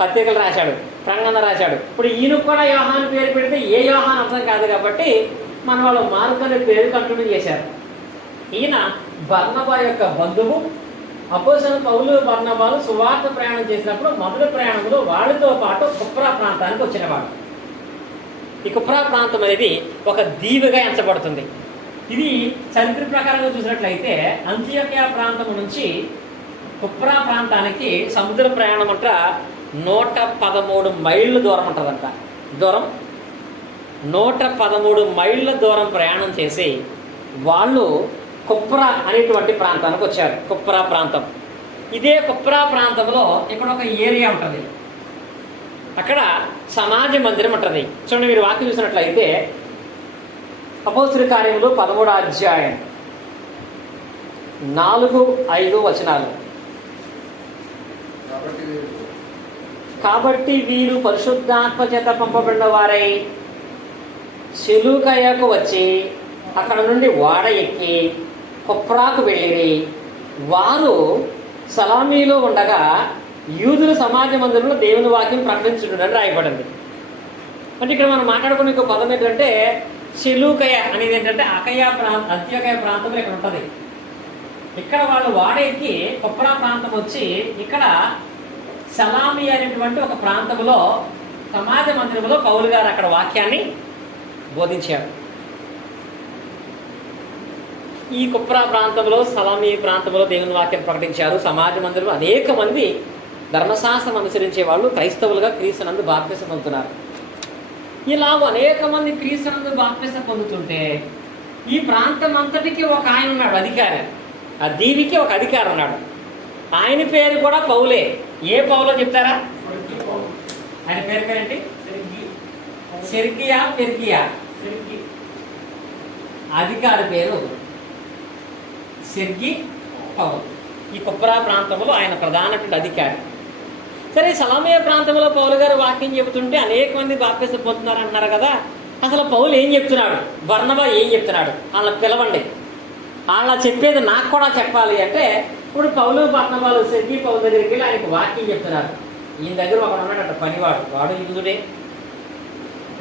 పత్రికలు రాశాడు, ప్రకటన రాశాడు. ఇప్పుడు ఈయనకు కూడా యోహాను పేరు పెడితే ఏ యోహాను అర్థం కాదు కాబట్టి మన వాళ్ళు మార్కు అనే పేరు కంటిన్యూ చేశారు. ఈయన బర్నబా యొక్క బంధువు. అపోస్తలుడైన పౌలు బర్నబాలు సువార్త ప్రయాణం చేసినప్పుడు మొదటి ప్రయాణంలో వాళ్ళతో పాటు కుప్రా ప్రాంతానికి వచ్చినవాడు. ఈ కుప్రా ప్రాంతం అనేది ఒక దీవిగా ఎంచబడుతుంది. ఇది చరిత్ర ప్రకారంగా చూసినట్లయితే అంత్యోకియా ప్రాంతం నుంచి కుప్రా ప్రాంతానికి సముద్ర ప్రయాణం అంట 113 మైళ్ళ దూరం ఉంటుందంట. దూరం 113 మైళ్ళ దూరం ప్రయాణం చేసి వాళ్ళు కుప్రా అనేటువంటి ప్రాంతానికి వచ్చారు. కుప్రా ప్రాంతం. ఇదే కుప్రా ప్రాంతంలో ఇక్కడ ఒక ఏరియా ఉంటుంది, అక్కడ సమాజ మందిరం ఉంటుంది. చూడండి, మీరు వాక్యం చూసినట్లయితే అపోస్తలుల కార్యములు 13వ అధ్యాయం 4-5 వచనాలు. కాబట్టి వీరు పరిశుద్ధాత్మ చేత పంపబడిన వారై సెలూకయకు వచ్చి అక్కడ నుండి ఓడ ఎక్కి కుప్రాకు వెళ్ళిరి. వారు సలామీలో ఉండగా యూదుల సమాజ మందిరంలో దేవుని వాక్యం ప్రకటించుండని రాయబడింది. అంటే ఇక్కడ మనం మాట్లాడుకునే ఇంకో పదం ఏంటంటే సెలూకయ అనేది ఏంటంటే అంత్యోకయ ప్రాంతంలో ఇక్కడ ఉంటుంది. ఇక్కడ వాళ్ళు ఓడ ఎక్కి కుప్రా ప్రాంతం వచ్చి ఇక్కడ సలామి అనేటువంటి ఒక ప్రాంతంలో సమాజ మందిరంలో పౌలు గారు అక్కడ వాక్యాన్ని బోధించారు. ఈ కుప్రా ప్రాంతంలో సలామి ప్రాంతంలో దేవుని వాక్యం ప్రకటించారు. సమాజ మందిరంలో అనేక మంది ధర్మశాస్త్రం అనుసరించే వాళ్ళు క్రైస్తవులుగా క్రీస్తునందు బాప్తిసం పొందుతున్నారు. ఇలా అనేక మంది క్రీస్తునందు బాప్తిసం పొందుతుంటే ఈ ప్రాంతం అంతటికి ఒక ఆయన ఉన్నాడు, అధికారి. ఆ దీనికి ఒక అధికారి ఉన్నాడు. ఆయన పేరు కూడా పౌలే. ఏ పౌలో చెప్తారా? ఆయన పేరేంటి? సెర్గియా పెర్గియా. అధికారి పేరు సెర్గి పౌలు. ఈ కుప్రా ప్రాంతంలో ఆయన ప్రధానటువంటి అధికారి. సరే, సలామయ ప్రాంతంలో పౌలు గారు వాక్యం చెబుతుంటే అనేక మంది బాప్తిసం పొందుతున్నారు అంటున్నారు కదా. అసలు పౌలు ఏం చెప్తున్నాడు, బర్నబా ఏం చెప్తున్నాడు, వాళ్ళని పిలవండి, వాళ్ళ చెప్పేది నాకు కూడా చెప్పాలి అంటే ఇప్పుడు పౌలు బర్నబాలు సెర్గి పౌలు దగ్గరికి వెళ్ళి ఆయనకు వాక్యం చెప్తున్నారు. ఈయన దగ్గర ఒకడు ఉన్నాడట పనివాడు, వాడు యూదుడే.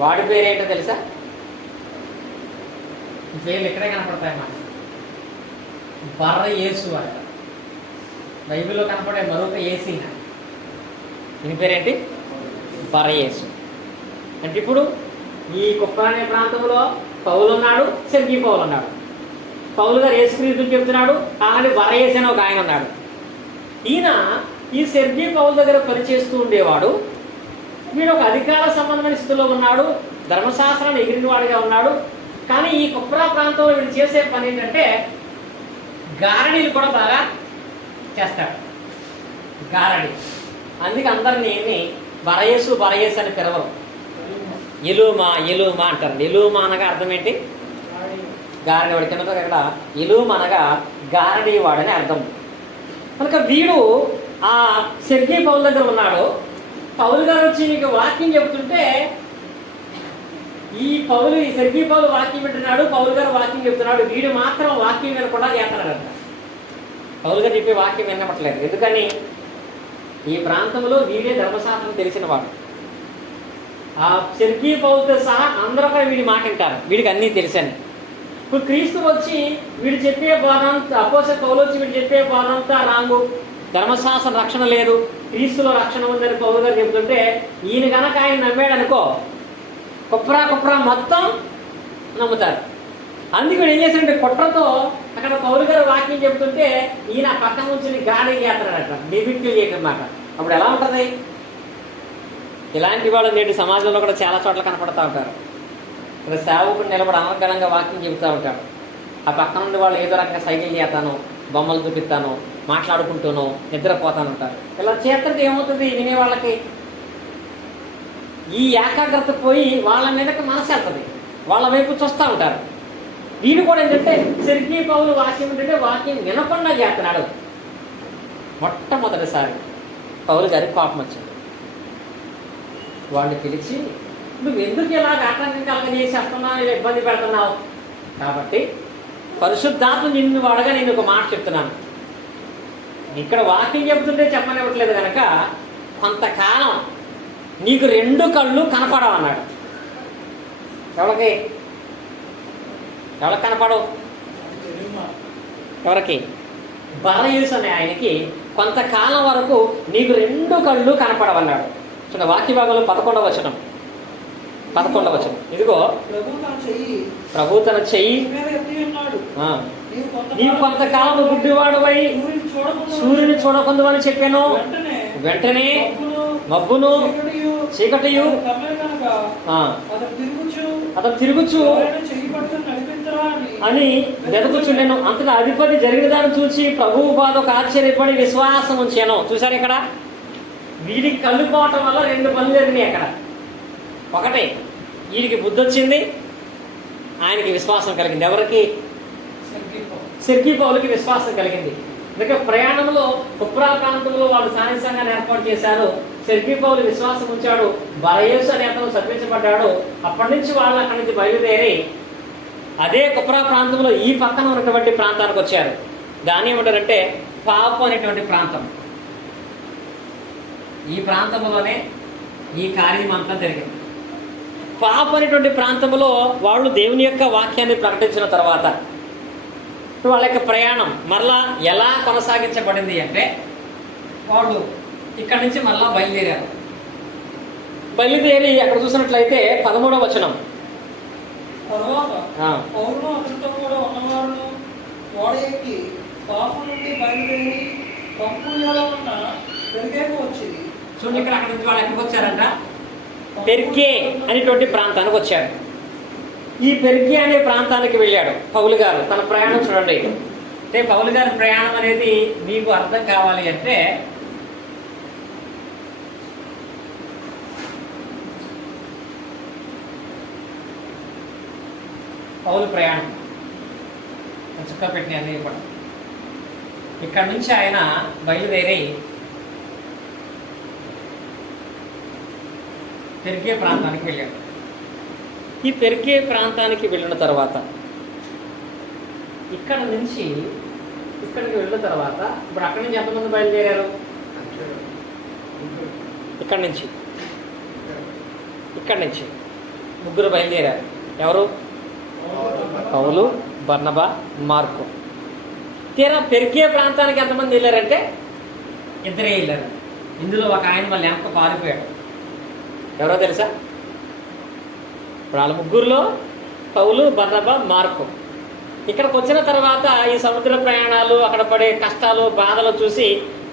వాడి పేరేంటో తెలుసా? పేర్లు ఇక్కడే కనపడతాయన్నమాట. బర్ర యేసు అంట. బైబిల్లో కనపడే మరొక ఏసీ. దీని పేరేంటి? బర్ర యేసు. అంటే ఇప్పుడు ఈ కుప్రా అనే ప్రాంతంలో పౌలు ఉన్నాడు, సెర్గి పౌలు ఉన్నాడు. పౌలు గారు యేసుక్రీస్తుని చెప్తున్నాడు, అలాంటి బర్ర యేసు అని ఒక ఆయన ఉన్నాడు. ఈయన ఈ సెర్గి పౌలు దగ్గర పనిచేస్తూ ఉండేవాడు. వీడు ఒక అధికార సంబంధమైన స్థితిలో ఉన్నాడు, ధర్మశాస్త్రాన్ని ఎగిరిన వాడిగా ఉన్నాడు. కానీ ఈ కుప్రా ప్రాంతంలో వీడు చేసే పని ఏంటంటే గారడీలు కూడా బాగా చేస్తాడు. గారడి. అందుకే అందరినీ బరయేసు బరయేసు అని పిలవరు, ఎలుమా ఎలుమా అంటారు. ఎలుమా అనగా అర్థం ఏంటి? గారడి వాడి కింద ఇక్కడ ఎలుమా అనగా గారడి వాడని అర్థం. కనుక వీడు ఆ సెర్గి పౌలు దగ్గర ఉన్నాడు. పౌలు గారు వచ్చి నీకు వాక్యం చెబుతుంటే ఈ సెర్గి పౌలు వాక్యం వింటున్నాడు, పౌలు గారు వాక్యం చెప్తున్నాడు. వీడు మాత్రం వాక్యం వినకుండా చేస్తున్నాడంట. పౌలు గారు చెప్పే వాక్యం వినపట్లేదు. ఎందుకని? ఈ ప్రాంతంలో వీడే ధర్మశాస్త్రం తెలిసిన వాడు. ఆ సెర్గి పౌలుతో సహా అందరూ కూడా వీడి మాట వింటారు, వీడికి అన్నీ తెలుసని. ఇప్పుడు క్రీస్తు వచ్చి వీడు చెప్పే బోధ అంతా, అపోస్తలుడైన పౌలు వచ్చి వీడు చెప్పే బోధ అంతా రాంగు, ధర్మశాస్త్రం రక్షణ లేదు, క్రీస్తులో రక్షణ ఉందని పౌలు గారు చెబుతుంటే ఈయన కనుక ఆయన నమ్మాడు అనుకో, కుప్రా మొత్తం నమ్ముతారు. అందుకే ఏం చేశాడంటే కుట్రతో అక్కడ పౌలు గారు వాక్యం చెబుతుంటే ఈయన పక్కన నుంచి గాలి చేస్తున్నాడట, డెబిట్లు చేయటమాట. అప్పుడు ఎలా ఉంటుంది? ఇలాంటి వాళ్ళు నేటి సమాజంలో కూడా చాలా చోట్ల కనపడతా ఉంటారు. ఇక్కడ సేవకుడు నిలబడి అనర్గళంగా వాక్యం చెబుతూ ఉంటాడు. ఆ పక్కన నుండి వాళ్ళు ఏదో రకంగా సైకిల్ చేస్తాను, బొమ్మలు చూపిస్తాను, మాట్లాడుకుంటూను నిద్రపోతాను ఉంటారు. ఇలా చేస్తుంటే ఏమవుతుంది? వినే వాళ్ళకి ఈ ఏకాగ్రత పోయి వాళ్ళ మీదకి మనసు వెళ్తుంది, వాళ్ళ వైపు చూస్తూ ఉంటారు. వీడు కూడా ఏంటంటే సెర్గి పౌలు వాక్యం ఏంటంటే వాక్యం వినకుండా చేస్తున్నాడు. మొట్టమొదటిసారి పౌలు గారికి కోపం వచ్చింది. వాడిని పిలిచి, నువ్వు ఎందుకు ఇలా ఆటంకం కలగజేసేస్తున్నావు, ఇలా ఇబ్బంది పెడుతున్నావు? కాబట్టి పరిశుద్ధాత్మ నిన్ను వాడగా నేను ఒక మాట చెప్తున్నాను. ఇక్కడ వాక్యం చెబుతుంటే చెప్పనివ్వట్లేదు కనుక కొంతకాలం నీకు 2 కళ్ళు కనపడవు అన్నాడు. ఎవరికి కనపడవు? ఎవరికి? బరయేసు అనే ఆయనకి కొంతకాలం వరకు నీకు 2 కళ్ళు కనపడవన్నాడు. చూడండి వాక్య భాగంలో 11వ వచనం. ఇదిగో ప్రభు తన చెయ్యి నీవు కొంతకాలం గుడ్డివాడువై సూర్యుని చూడకుందు అని చెప్పాను. వెంటనే మబ్బును చీకటియు అతను తిరుగుచు అని వెతుకుచుండెను. అంతటా అధిపతి జరిగిన దాన్ని చూసి ప్రభువు బాధకు ఆశ్చర్యపడి విశ్వాసం ఉంచాను. చూసారు ఇక్కడ వీడికి కళ్ళు పోవటం వల్ల 2 పనులు జరిగినాయి. అక్కడ ఒకటే, వీడికి బుద్ధి వచ్చింది, ఆయనకి విశ్వాసం కలిగింది. ఎవరికి? సెర్గీ పౌలుకి విశ్వాసం కలిగింది. ఇక ప్రయాణంలో కుప్రా ప్రాంతంలో వాళ్ళు సాయం సంఘాన్ని ఏర్పాటు చేశారు. సెర్గీ పౌలు విశ్వాసం ఉంచాడు. బరయేసు అనే అతను చదివించబడ్డాడు. అప్పటి నుంచి వాళ్ళు అక్కడి నుంచి బయలుదేరి అదే కుప్రా ప్రాంతంలో ఈ పక్కన ఉన్నటువంటి ప్రాంతానికి వచ్చారు. దాన్ని ఏమంటారంటే పాపు అనేటువంటి ప్రాంతం. ఈ ప్రాంతంలోనే ఈ కార్యం అంతా జరిగింది. పాపు అనేటువంటి ప్రాంతంలో వాళ్ళు దేవుని యొక్క వాక్యాన్ని ప్రకటించిన తర్వాత వాళ్ళ యొక్క ప్రయాణం మరలా ఎలా కొనసాగించబడింది అంటే, వాళ్ళు ఇక్కడి నుంచి మరలా బయలుదేరి అక్కడ చూసినట్లయితే 13వ వచనం. తరువాత పౌలును అతనితో కూడా ఉన్నవారును ఓడ ఎక్కి పాపు నుండి బయలుదేరి పంపులియాలో ఉన్న పెర్గేకు వచ్చింది. చూడండి, ఇక్కడ అక్కడ నుంచి వాళ్ళు ఎక్కడికి వచ్చారంట? పెర్గే అనేటువంటి ప్రాంతానికి వచ్చారు. ఈ పెర్గే అనే ప్రాంతానికి వెళ్ళాడు పౌలు గారు. తన ప్రయాణం చూడండి. అంటే పౌలు గారి ప్రయాణం అనేది మీకు అర్థం కావాలి అంటే, పౌలు ప్రయాణం చుక్క పెట్టిన అన్ని కూడా ఇక్కడ నుంచి ఆయన బయలుదేరి పెర్గే ప్రాంతానికి వెళ్ళాడు. ఈ పెర్గే ప్రాంతానికి వెళ్ళిన తర్వాత ఇక్కడ నుంచి ఇక్కడికి వెళ్ళిన తర్వాత ఇప్పుడు అక్కడి నుంచి ఎంతమంది బయలుదేరారు? ఇక్కడి నుంచి 3 బయలుదేరారు. ఎవరు? పౌలు, బర్నబా, మార్కు. తీరా పెర్గే ప్రాంతానికి ఎంతమంది వెళ్ళారంటే 2 వెళ్ళారు. ఇందులో ఒక ఆయన మళ్ళీ వెనక పారిపోయాడు. ఎవరో తెలుసా? ఇప్పుడు వాళ్ళ 3లో పౌలు, బర్నబా, మార్కు. ఇక్కడికి వచ్చిన తర్వాత ఈ సముద్ర ప్రయాణాలు, అక్కడ పడే కష్టాలు, బాధలు చూసి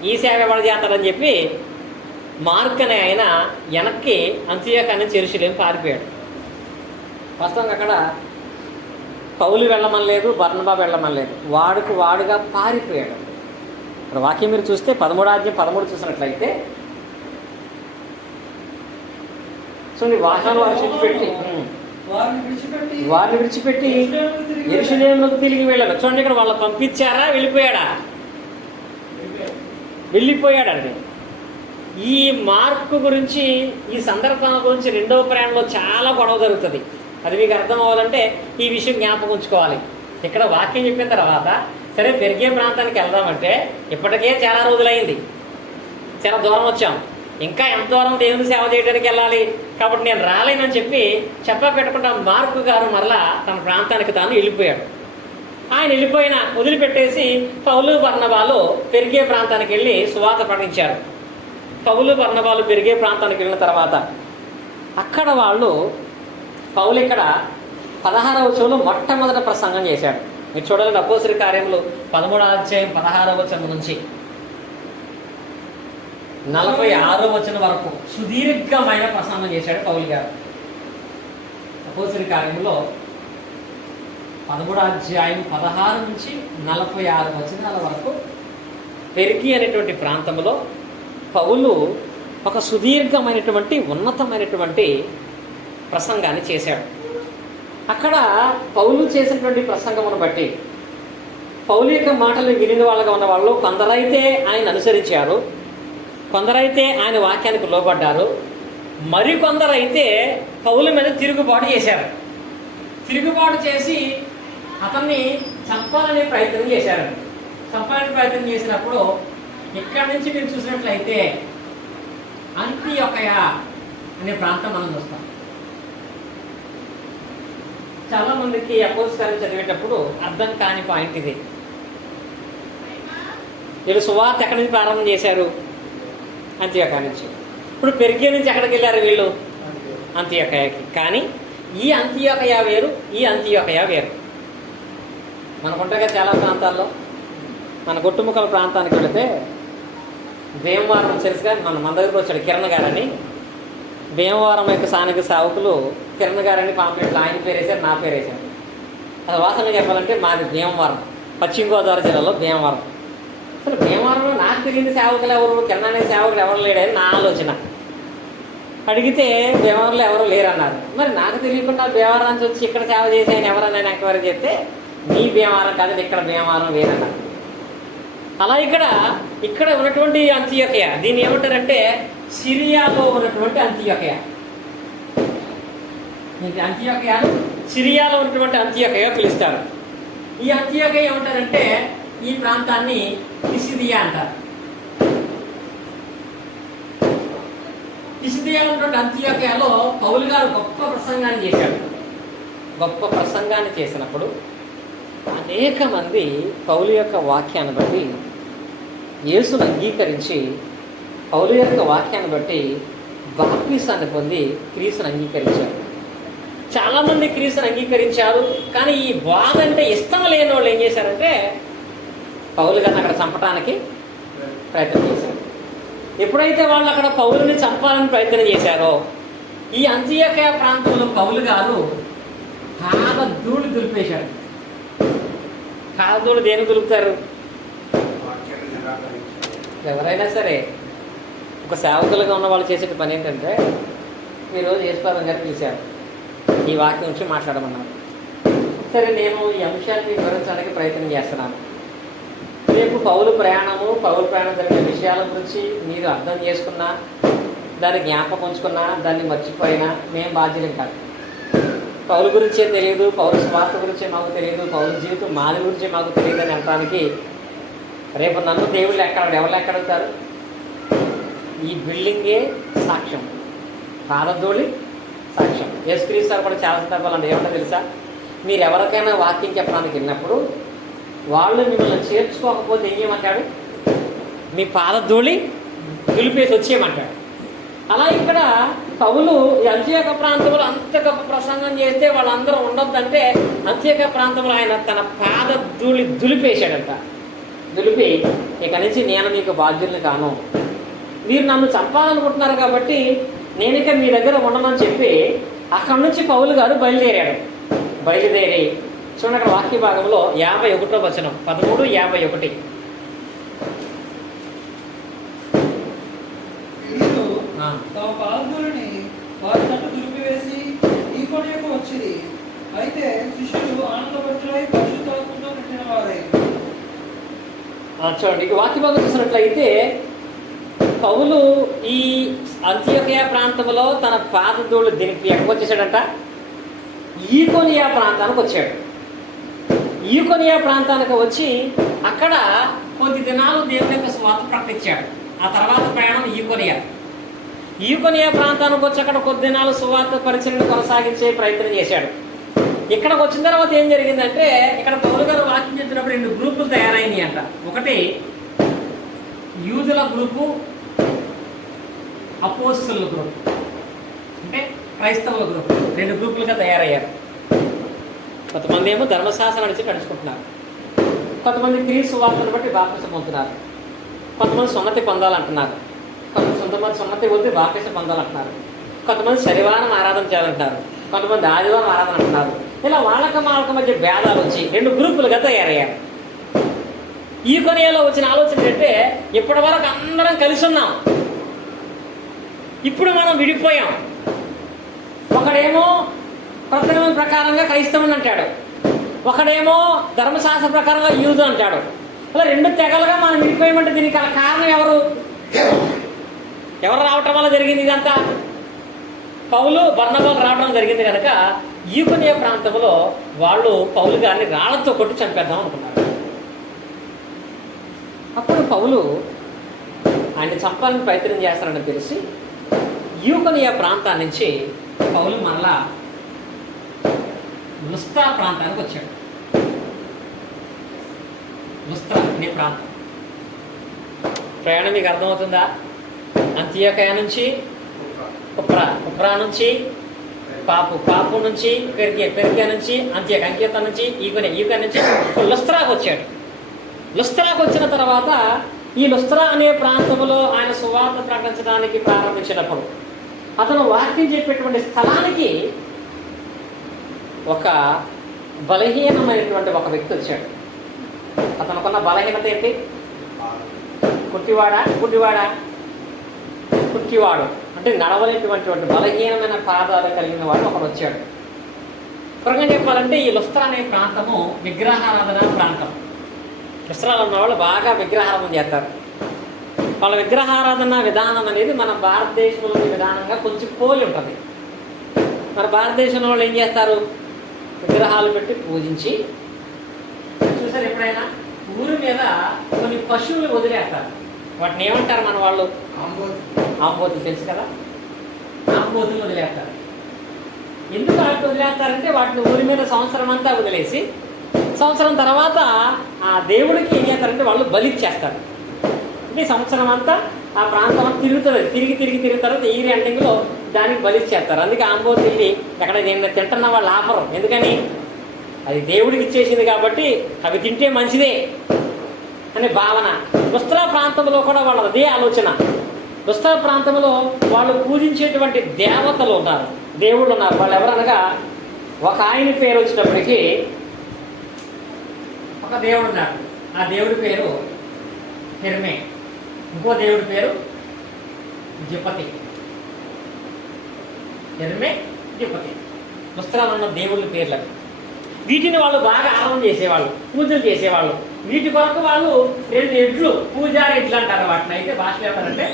ఈ సేవ ఎవరు చేస్తాడని చెప్పి మార్క్ అనే ఆయన వెనక్కి అంత్యోక్య నుంచి యెరూషలేము పారిపోయాడు. వాస్తవంగా అక్కడ పౌలు వెళ్ళమనలేదు, బర్నబా వెళ్ళమనలేదు, వాడుగా పారిపోయాడు. ఇక్కడ వాక్యం మీరు చూస్తే 13 చూసినట్లయితే చూడండి, వాహనాలు వారిని విడిచిపెట్టి యెరూషలేమునకు తిరిగి వెళ్ళాడు. చూడండి, ఇక్కడ వాళ్ళు పంపించారా, వెళ్ళిపోయాడండి. ఈ మార్కు గురించి, ఈ సందర్భం గురించి 2వ ప్రయాణంలో చాలా గొడవ జరుగుతుంది. అది మీకు అర్థం అవ్వాలంటే ఈ విషయం జ్ఞాపకం ఉంచుకోవాలి. ఇక్కడ వాక్యం చెప్పిన తర్వాత సరే పెర్గే ప్రాంతానికి వెళ్దామంటే ఇప్పటికే చాలా రోజులైంది, చాలా దూరం వచ్చాం, ఇంకా ఎంత దూరం దేవుని సేవ చేయడానికి వెళ్ళాలి, కాబట్టి నేను రాలేనని చెప్పి పెట్టకుండా మార్కు గారు మరలా తన ప్రాంతానికి తాను వెళ్ళిపోయాడు. ఆయన వదిలిపెట్టేసి పౌలు, బర్నబాలు పెర్గే ప్రాంతానికి వెళ్ళి సువార్త ప్రకటించారు. పౌలు, బర్నబాలు పెర్గే ప్రాంతానికి వెళ్ళిన తర్వాత అక్కడ వాళ్ళు పౌలు ఇక్కడ 16వ వచనంలో మొట్టమొదట ప్రసంగం చేశాడు. మీరు చూడాలి, అపోస్తలుల కార్యములు 13వ అధ్యాయం 16వ వచనం నుంచి 46వ వచనం వరకు సుదీర్ఘమైన ప్రసంగం చేశాడు పౌలు గారు. అపోస్తలుల కార్యములో 13వ అధ్యాయం 16 నుంచి 46 వచనాల వరకు పెర్గే అనేటువంటి ప్రాంతంలో పౌలు ఒక సుదీర్ఘమైనటువంటి ఉన్నతమైనటువంటి ప్రసంగాన్ని చేశాడు. అక్కడ పౌలు చేసినటువంటి ప్రసంగమును బట్టి పౌలు యొక్క మాటలు వినిన వాళ్ళగా ఉన్న వాళ్ళు కొందరైతే ఆయన అనుసరించారు, కొందరైతే ఆయన వాక్యానికి లోబడ్డారు, మరికొందరు అయితే పౌలు మీద తిరుగుబాటు చేశారు. తిరుగుబాటు చేసి అతన్ని చంపాలనే ప్రయత్నం చేశారు. చంపాలనే ప్రయత్నం చేసినప్పుడు ఇక్కడి నుంచి మీరు చూసినట్లయితే అంతియొకయ అనే ప్రాంతం మనం చూస్తాం. చాలా మందికి అపోస్తలులు చదివేటప్పుడు అర్థం కాని పాయింట్ ఇది. వీళ్ళు సువార్త ఎక్కడి నుంచి ప్రారంభం చేశారు? అంతియొకయ నుంచి. ఇప్పుడు పెర్గే నుంచి ఎక్కడికి వెళ్ళారు వీళ్ళు? అంతియొకయకి. కానీ ఈ అంతియొకయ వేరు, ఈ అంతియొకయ వేరు. మనకుంటాగా చాలా ప్రాంతాల్లో. మన గొట్టుముక్కల ప్రాంతానికి వెళితే భీమవరం తెలుసుగా, మన దగ్గరకు వచ్చాడు కిరణ్ గారని. భీమవరం యొక్క స్థానిక సేవకులు కిరణ్ గారని పాంప్లెట్లు ఆయన పేరు వేశారు, నా పేరు వేశారు. అది వాసన చెప్పాలంటే మాది భీమవరం, పశ్చిమ గోదావరి జిల్లాలో భీమవరం. అసలు భీమవరంలో నాకు తెలియని సేవకులు ఎవరు, కిరణ్ అనే సేవకులు ఎవరు లేడని నా ఆలోచన. అడిగితే భీమవరంలో ఎవరు లేరన్నారు. మరి నాకు తెలియకుండా భీమవరం నుంచి వచ్చి ఇక్కడ సేవ చేసి ఆయన ఎవరన్నా ఎంక్వైరీ చేస్తే మీ భీమవరం కాదు, ఇక్కడ భీమవరం వేరన్నారు. అలా ఇక్కడ ఉన్నటువంటి అంతియొకయ, దీన్ని ఏమంటారంటే సిరియాలో ఉన్నటువంటి అంతియొకయ. అంతియొకయాలు సిరియాలో ఉన్నటువంటి అంతియొకయ పిలుస్తారు. ఈ అంతియొకయ ఏమంటారంటే ఈ ప్రాంతాన్ని పిసిదియా అంటారు. పిసిదియాలో ఉన్నటువంటి అంతియొకయలో పౌలు గారు గొప్ప ప్రసంగాన్ని చేశాడు. గొప్ప ప్రసంగాన్ని చేసినప్పుడు అనేక మంది పౌలు యొక్క వాక్యాన్ని బట్టి యేసును అంగీకరించి, పౌలు యొక్క వాక్యాన్ని బట్టి బాప్తిసాన్ని పొంది క్రీస్తుని అంగీకరించారు. చాలామంది క్రీస్తుని అంగీకరించారు. కానీ ఈ బాధ అంటే ఇష్టం లేని వాళ్ళు ఏం చేశారంటే పౌలు గారిని అక్కడ చంపడానికి ప్రయత్నం చేశారు. ఎప్పుడైతే వాళ్ళు అక్కడ పౌలుని చంపాలని ప్రయత్నం చేశారో ఈ అంతియొకయ ప్రాంతంలో పౌలు గారు పాదధూళి దులిపేశాడు. పాదధూళి దేనికి దులుపుతారు? ఎవరైనా సరే ఒక సేవకులుగా ఉన్న వాళ్ళు చేసే పని ఏంటంటే, ఈరోజు యేసుపాదం గారు పిలిచారు, ఈ వాక్యం నుంచి మాట్లాడమన్నారు. సరే, నేను ఈ అంశాన్ని వివరించడానికి ప్రయత్నం చేస్తున్నాను. రేపు పౌలు ప్రయాణం జరిగిన విషయాల గురించి మీరు అర్థం చేసుకున్నా, దాన్ని జ్ఞాపకం ఉంచుకున్నా, దాన్ని మర్చిపోయినా మేము బాధ్యులం కాదు. పౌలు గురించే తెలియదు, పౌరు స్వార్థ గురించే మాకు తెలియదు, పౌరు జీవితం మాది గురించే మాకు తెలియదు అని అనడానికి రేపు నన్ను దేవుళ్ళు ఎవరు ఎక్కడవుతారు? ఈ బిల్డింగే సాక్ష్యం, పాదధూళి సాక్ష్యం. యేసుక్రీస్తు సార్ కూడా చాలా సందర్భాలు అంటే ఏమంటో తెలుసా, మీరు ఎవరికైనా వాక్యం చెప్పడానికి వెళ్ళినప్పుడు వాళ్ళు మిమ్మల్ని చేర్చుకోకపోతే ఏం చేయమంటాడు? మీ పాదధూళి దులిపేసి వచ్చేయమంటాడు. అలా ఇక్కడ పౌలు ఈ అంత్యోక ప్రాంతంలో అంత గొప్ప ప్రసంగం చేస్తే వాళ్ళందరూ ఉండొద్దంటే అంత్యోక ప్రాంతంలో ఆయన తన పాదధూళి దులిపేశాడంట. దులిపి ఇక నుంచి నేను మీకు బాధ్యుల్ని కాను, మీరు నన్ను చంపాలనుకుంటున్నారు కాబట్టి నేను ఇక మీ దగ్గర ఉండనని చెప్పి అక్కడి నుంచి పౌలు గారు బయలుదేరి చూడండి అక్కడ వాక్య భాగంలో 51వ వచనం 13:51. తమ పాదధూళిని వారి తట్టు దులిపివేసి ఈ కొనకు వచ్చింది. అయితే శిష్యులు ఆనందపరుచులై పరిశుద్ధాత్మతో నిండిన వారై. చూడండి, వాక్య భాగం చూసినట్లయితే పౌలు ఈ అంత్యోకయ ప్రాంతంలో తన పాదధూళి దీనికి ఎక్కడికి వచ్చేసాడంట? ఈకొనియా ప్రాంతానికి వచ్చాడు. ఈకొనియా ప్రాంతానికి వచ్చి అక్కడ కొద్ది దినాలు దేవుని యొక్క స్వార్థ ప్రకటించాడు. ఆ తర్వాత ప్రయాణం ఈకొనియా ప్రాంతానికి వచ్చి అక్కడ కొద్ది దినాలు సువార్త పరిచయను కొనసాగించే ప్రయత్నం చేశాడు. ఇక్కడికి వచ్చిన తర్వాత ఏం జరిగిందంటే, ఇక్కడ పౌలు గారు వాక్యం చెప్పినప్పుడు 2 గ్రూపులు తయారైనాయి అంట. ఒకటి యూదుల గ్రూపు, అపోస్తలుల గ్రూపు, అంటే క్రైస్తవుల గ్రూపు. 2 గ్రూపులుగా తయారయ్యారు. కొంతమంది ఏమో ధర్మశాస్త్రం నడుచుకుంటున్నారు, కొంతమంది క్రీస్తు వార్తను బట్టి బాప్తిసం పొందుతున్నారు, కొంతమంది సున్నతి పొందాలంటున్నారు, కొంతమంది సున్నతి పొంది బాప్తిసం పొందాలంటున్నారు, కొంతమంది శనివారం ఆరాధన చేయాలంటున్నారు, కొంతమంది ఆదివారం ఆరాధన అంటున్నారు. ఇలా వాళ్ళకి మధ్య భేదాలు వచ్చి 2 గ్రూపులుగా తయారయ్యారు. ఈ కొనియాలో వచ్చిన ఆలోచన ఏంటంటే, ఇప్పటి వరకు అందరం కలిసి ఉన్నాం, ఇప్పుడు మనం విడిపోయాం. ఒకడేమో కొత్త నిబంధన ప్రకారంగా క్రైస్తవుని అంటాడు, ఒకడేమో ధర్మశాస్త్ర ప్రకారంగా యూదు అంటాడు. అలా 2 తెగలుగా మనం విడిపోయామంటే దీనికి కారణం ఎవరు రావటం వల్ల జరిగింది ఇదంతా? పౌలు బర్నబాకు రావడం జరిగింది కనుక ఈకొనియ ప్రాంతంలో వాళ్ళు పౌలు గారిని రాళ్లతో కొట్టి చంపేద్దాం అనుకున్నారు. అప్పుడు పౌలు ఆయన చంపాలని ప్రయత్నం చేస్తారని తెలిసి ఈకొనియ ప్రాంతం నుంచి పౌలు మరలా లుస్త్రా ప్రాంతానికి వచ్చాడు. లుస్త్రా అనే ప్రాంతం ప్రయాణం మీకు అర్థమవుతుందా? అంత్యోకయ నుంచి కుప్రా నుంచి పాపు నుంచి పెరికియా నుంచి అంత్యోక నుంచి ఈకొనియ నుంచి లుస్త్రాకు వచ్చాడు. లుస్త్రాకు వచ్చిన తర్వాత ఈ లుస్త్రా అనే ప్రాంతంలో ఆయన సువార్త ప్రకటించడానికి ప్రారంభించినప్పుడు అతను వాక్యం చెప్పేటువంటి స్థలానికి ఒక బలహీనమైనటువంటి ఒక వ్యక్తి వచ్చాడు. అతనుకున్న బలహీనత ఏంటి? కుట్టివాడు అంటే నడవలేటువంటి బలహీనమైన పాదాలు కలిగిన వాడు ఒకడు వచ్చాడు. త్వరగా చెప్పాలంటే ఈ లుస్త్రా అనే ప్రాంతము విగ్రహారాధన ప్రాంతం. లుస్త్రాలో ఉన్న వాళ్ళు బాగా విగ్రహారాధన చేస్తారు. వాళ్ళ విగ్రహారాధన విధానం అనేది మన భారతదేశంలోని విధానంగా కొంచెం పోలి ఉంటుంది. మన భారతదేశంలో వాళ్ళు ఏం చేస్తారు? విగ్రహాలు పెట్టి పూజించి చూసారు ఎప్పుడైనా ఊరి మీద కొన్ని పశువులు వదిలేస్తారు. వాటిని ఏమంటారు మన వాళ్ళు? ఆంబోతులు, తెలుసు కదా? ఆంబోతులు వదిలేస్తారు. ఎందుకు వాటిని వదిలేస్తారంటే వాటిని ఊరి మీద సంవత్సరం అంతా వదిలేసి సంవత్సరం తర్వాత ఆ దేవుడికి ఏం చేస్తారంటే వాళ్ళు బలిచ్చేస్తారు. అంటే సంవత్సరం అంతా ఆ ప్రాంతం తిరుగుతుంది, తిరిగి తర్వాత ఈ ఎండింగ్లో దానికి బలిచ్చేస్తారు. అందుకే ఆంబోతు వెళ్ళి ఎక్కడ నేను తింటున్న వాళ్ళు ఆపరు. ఎందుకని? అది దేవుడికి ఇచ్చేసింది కాబట్టి అవి తింటే మంచిదే అనే భావన. లుస్త్రా ప్రాంతంలో కూడా వాళ్ళ అదే ఆలోచన. లుస్త్రా ప్రాంతంలో వాళ్ళు పూజించేటువంటి దేవతలు ఉన్నారు, దేవుళ్ళు ఉన్నారు. వాళ్ళు ఎవరనగా ఒక ఆయన పేరు వచ్చినప్పటికీ ఒక దేవుడు ఉన్నాడు. ఆ దేవుడి పేరు హెర్మే, ఇంకో దేవుడి పేరు జిపతి. హెర్మే, జిపతి లుస్త్రాలో ఉన్న దేవుళ్ళ పేర్లకు. వీటిని వాళ్ళు బాగా ఆరాధన చేసేవాళ్ళు, పూజలు చేసేవాళ్ళు. వీటి కొరకు వాళ్ళు 2 ఎడ్లు, పూజారి ఎడ్లు అంటారు వాటిని. అయితే భాషలో ఏమంటారంటే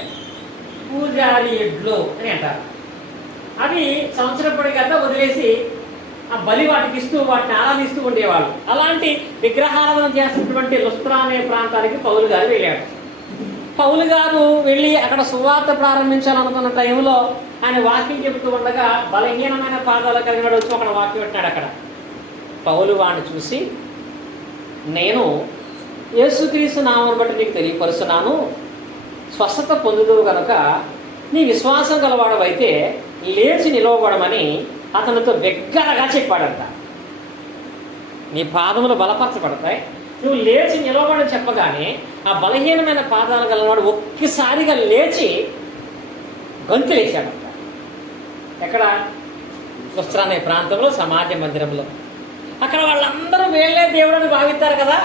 పూజారి ఎడ్లు అని అంటారు. అవి సంవత్సరం పొడిగంతా వదిలేసి ఆ బలి వాటికి ఇస్తూ వాటిని ఆరాధిస్తూ ఉండేవాళ్ళు. అలాంటి విగ్రహారాధన చేస్తున్నటువంటి లుస్త్రా అనే ప్రాంతానికి పౌలు గారు వెళ్ళాడు. పౌలు గారు వెళ్ళి అక్కడ సువార్త ప్రారంభించాలనుకున్న టైంలో ఆయన వాక్యం చెబుతూ ఉండగా బలహీనమైన పాదాలు కలిగిన వచ్చి ఒక వాక్యం పెట్టాడు. అక్కడ పౌలు వాడిని చూసి, నేను యేసుక్రీస్తు నామమును బట్టి నీకు తెలియపరుస్తున్నాను, స్వస్థత పొందుదువు కనుక నీ విశ్వాసం గలవాడవైతే లేచి నిలవబడమని అతనితో బిగ్గరగా చెప్పాడంట. నీ పాదములు బలపరచబడతాయి, నువ్వు లేచి నిలవబడని చెప్పగానే ఆ బలహీనమైన పాదాలు గలవాడు ఒక్కసారిగా లేచి గొంతులేశాడంట. ఎక్కడ? లుస్త్రా అనే ప్రాంతంలో సమాజ మందిరంలో. అక్కడ వాళ్ళందరూ వీళ్ళే దేవుడని భావిస్తారు కదా.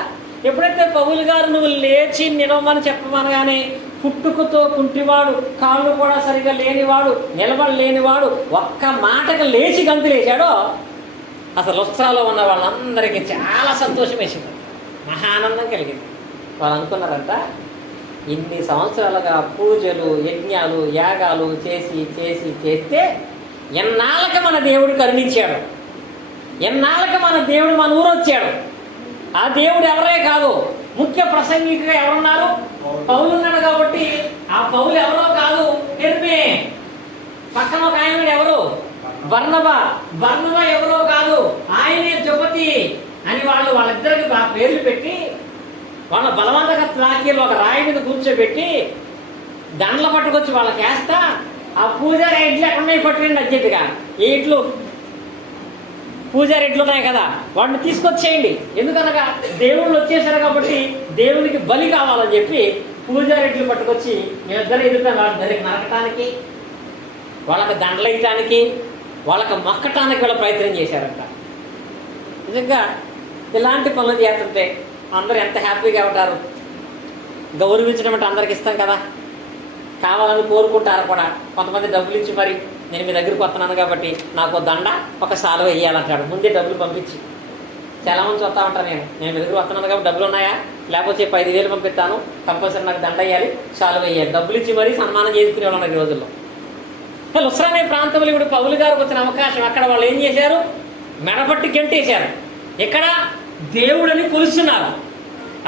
ఎప్పుడైతే పౌలు గారు నువ్వు లేచి నిలవమని చెప్పమనగానే పుట్టుకతో కుంటివాడు, కాళ్ళు కూడా సరిగా లేనివాడు, నిలబడలేనివాడు ఒక్క మాటకు లేచి గంతులేశాడో అసలు లుస్త్రాలో ఉన్న వాళ్ళందరికీ చాలా సంతోషం వేసింది, మహానందం కలిగింది. వాళ్ళు అనుకున్నారంట, ఇన్ని సంవత్సరాలుగా పూజలు, యజ్ఞాలు, యాగాలు చేస్తే ఎన్నాళ్ళకి మన దేవుడు కరుణించాడు, ఎన్నాళ్ళకి మన దేవుడు మన ఊరు వచ్చాడు. ఆ దేవుడు ఎవరే కాదు, ముఖ్య ప్రసంగికుగా ఎవరున్నారు? పౌలు ఉన్నాడు. కాబట్టి ఆ పౌలు ఎవరో కాదు, హెర్మే. పక్కన ఒక ఆయన ఎవరు? బర్నబా ఎవరో కాదు, ఆయనే జిపతి అని వాళ్ళిద్దరికి పేర్లు పెట్టి వాళ్ళ బలవంతగా త్రాకీలు ఒక రాయి మీద కూర్చోబెట్టి దండలు పట్టుకొచ్చి వాళ్ళకి వేస్తా, ఆ పూజారి ఎడ్లు ఎక్కడున్నాయి పట్టుకోండి అర్జెంటుగా. ఏ ఎడ్లు? పూజారి ఎడ్లు ఉన్నాయి కదా, వాటిని తీసుకొచ్చేయండి. ఎందుకనగా దేవుళ్ళు వచ్చేసారు కాబట్టి దేవునికి బలి కావాలని చెప్పి పూజారి ఎడ్లు పట్టుకొచ్చి వీళ్ళిద్దరు ఎదుట వాళ్ళిద్దరికి నరకటానికి, వాళ్ళకి దండలు వేయటానికి, వాళ్ళకి మొక్కటానికి వీళ్ళ ప్రయత్నం చేశారంట. నిజంగా ఇలాంటి పనులు చేస్తుంటే అందరూ ఎంత హ్యాపీగా ఉంటారు. గౌరవించడం అంటే అందరికి ఇస్తాం కదా, కావాలని కోరుకుంటారు కూడా. కొంతమంది డబ్బులు ఇచ్చి మరి నేను మీ దగ్గరికి వస్తున్నాను కాబట్టి నాకు దండ ఒక సాలువ వేయాలంటాడు, ముందే డబ్బులు పంపించి. చాలా మంది వస్తూ ఉంటారు, నేను మీ దగ్గరికి వస్తున్నాను కాబట్టి డబ్బులు ఉన్నాయా, లేకపోతే 5,000 పంపిస్తాను, కంపల్సరీ నాకు దండ వేయాలి, సాలువ వేయాలి, డబ్బులు ఇచ్చి మరీ సన్మానం చేసుకునేవాళ్ళు ఈ రోజుల్లో. లుస్త్ర అనే ప్రాంతంలో ఇప్పుడు పౌలు గారికి వచ్చిన అవకాశం, అక్కడ వాళ్ళు ఏం చేశారు? మెడపట్టి గెంటేశారు. ఇక్కడ దేవుడని కొలుస్తున్నారు.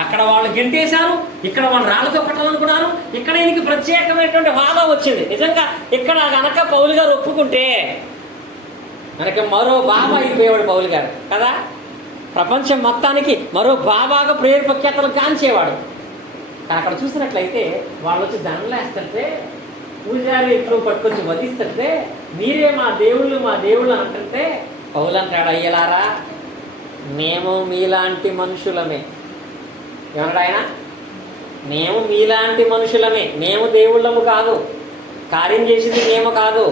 అక్కడ వాళ్ళు గెంటేశారు, ఇక్కడ వాళ్ళు రాళ్ళతో కొట్టాలనుకున్నారు. ఇక్కడ ఈయనకి ప్రత్యేకమైనటువంటి హోదా వచ్చింది. నిజంగా ఇక్కడ కనుక పౌలు గారు ఒప్పుకుంటే మనకి మరో బాబా అయిపోయేవాడు పౌలు గారు కదా. ప్రపంచం మొత్తానికి మరో బాబాగా ప్రేరేపఖ్యాతలు కాంచేవాడు. కానీ అక్కడ చూసినట్లయితే వాళ్ళు వచ్చి దండలేస్తుంటే, పూజారి ఇట్లు పట్టుకొచ్చి వధిస్తుంటే, మీరే మా దేవుళ్ళు అంటుంటే పౌలు అంటాడు, అయ్యలారా మేము మీలాంటి మనుషులమే. ఏమన్నాడు ఆయన? మేము మీలాంటి మనుషులమే, మేము దేవుళ్ళము కాదు, కార్యం చేసింది మేము కాదు,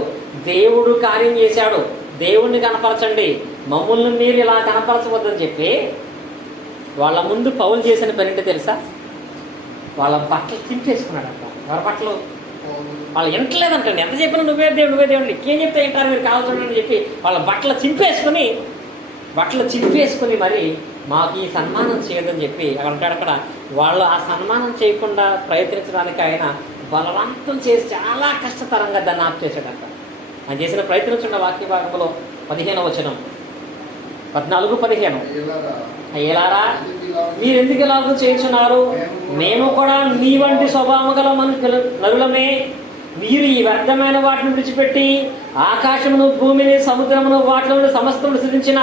దేవుడు కార్యం చేశాడు, దేవుణ్ణి కనపరచండి, మమ్మల్ని మీరు ఇలా కనపరచవద్దని చెప్పి వాళ్ళ ముందు పౌలు చేసిన పని ఏంటో తెలుసా? వాళ్ళ బట్టలు చింపేసుకున్నాడంట. ఎవరి బట్టలు? వాళ్ళు వింటలేదంటండి. ఎంత చెప్పినా నువ్వే దేవుడు ఇంకేం చెప్తే వింటారు మీరు, కావాల్సి అని చెప్పి వాళ్ళ బట్టలు చింపేసుకుని మరి మాకు ఈ సన్మానం చేయదని చెప్పి అక్కడ ఉంటాడు. అక్కడ వాళ్ళు ఆ సన్మానం చేయకుండా ప్రయత్నించడానికి ఆయన బలవంతం చేసి చాలా కష్టతరంగా దాన్ని ఆప్ చేశాడంట. ఆయన చేసిన ప్రయత్నించిన వాక్య భాగంలో 15వ వచనం, 14-15, అయ్యేలారా మీరెందుకు ఇలాగూ చేస్తున్నారు? మేము కూడా నీ వంటి స్వభావం గల నరులమే. మీరు ఈ వ్యర్థమైన వాటిని విడిచిపెట్టి ఆకాశమును, భూమిని, సముద్రమును, వాటిలో సమస్తమును సృజించిన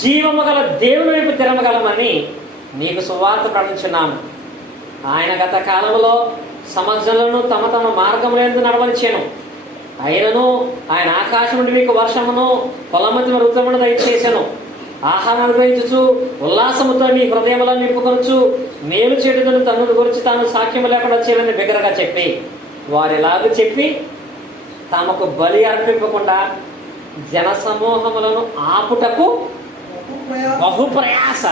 జీవము గల దేవుని వైపు తిరగగలమని నీకు సువార్త ప్రకటించున్నాము. ఆయన గత కాలంలో సమస్యలను తమ తమ మార్గములందు నడవనిచ్చాను. అయినను ఆయన ఆకాశం నుండి మీకు వర్షమును, పొలమతి ఋతువును దయచేశాను. ఆహారం అనుగ్రహించు, ఉల్లాసముతో మీ హృదయములను నింపుకొనొచ్చు, మేలు చెడులను తనను గురించి తాను సాక్ష్యము లేకుండా చేయాలని బిగ్గరగా చెప్పి, వారిలాగా చెప్పి తమకు బలి అర్పింపకుండా జనసమూహములను ఆపుటకు బహుప్రయాస.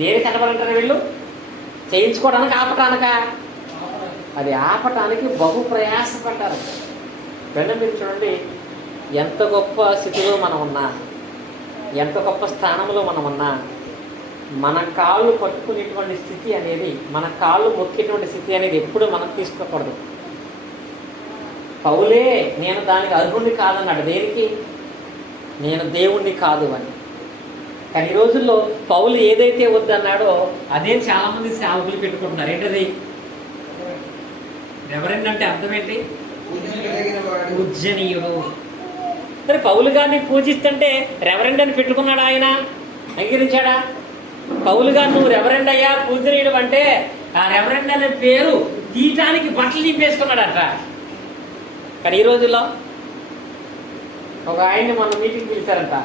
దేనికి కనబడంటారు వీళ్ళు? చేయించుకోవడానికి, ఆపటానిక? అది ఆపటానికి బహుప్రయాసపడ్డారు. వెంటనే మీరు చూడండి, ఎంత గొప్ప స్థితిలో మనం ఉన్నా, ఎంత గొప్ప స్థానంలో మనం ఉన్నా, మన కాళ్ళు పట్టుకునేటువంటి స్థితి అనేది, మన కాళ్ళు మొక్కేటువంటి స్థితి అనేది ఎప్పుడు మనం తీసుకోకూడదు. పౌలే నేను దానికి అర్హుడిని కాదన్నాడు. దేనికి? నేను దేవుణ్ణి కాదు అని. కానీ ఈ రోజుల్లో పౌలు ఏదైతే వద్దన్నాడో అదే చాలామంది సేవకులు పెట్టుకుంటున్నారు. ఏంటది? రెవరెండ్ అంటే అర్థం ఏంటి? పూజనీయుడు. మరి పౌలు గారిని పూజిస్తుంటే రెవరెండ్ అని పెట్టుకున్నాడు. ఆయన అంగీకరించాడా? పౌలు గారు నువ్వు రెవరెండ్ అయ్యా, పూజనీయుడు అంటే ఆ రెవరెండ్ అనే పేరు తీయటానికి బట్టలు నింపేసుకున్నాడట. కానీ ఈ రోజుల్లో ఒక ఆయన్ని మొన్న మీటింగ్ పిలిచారంట.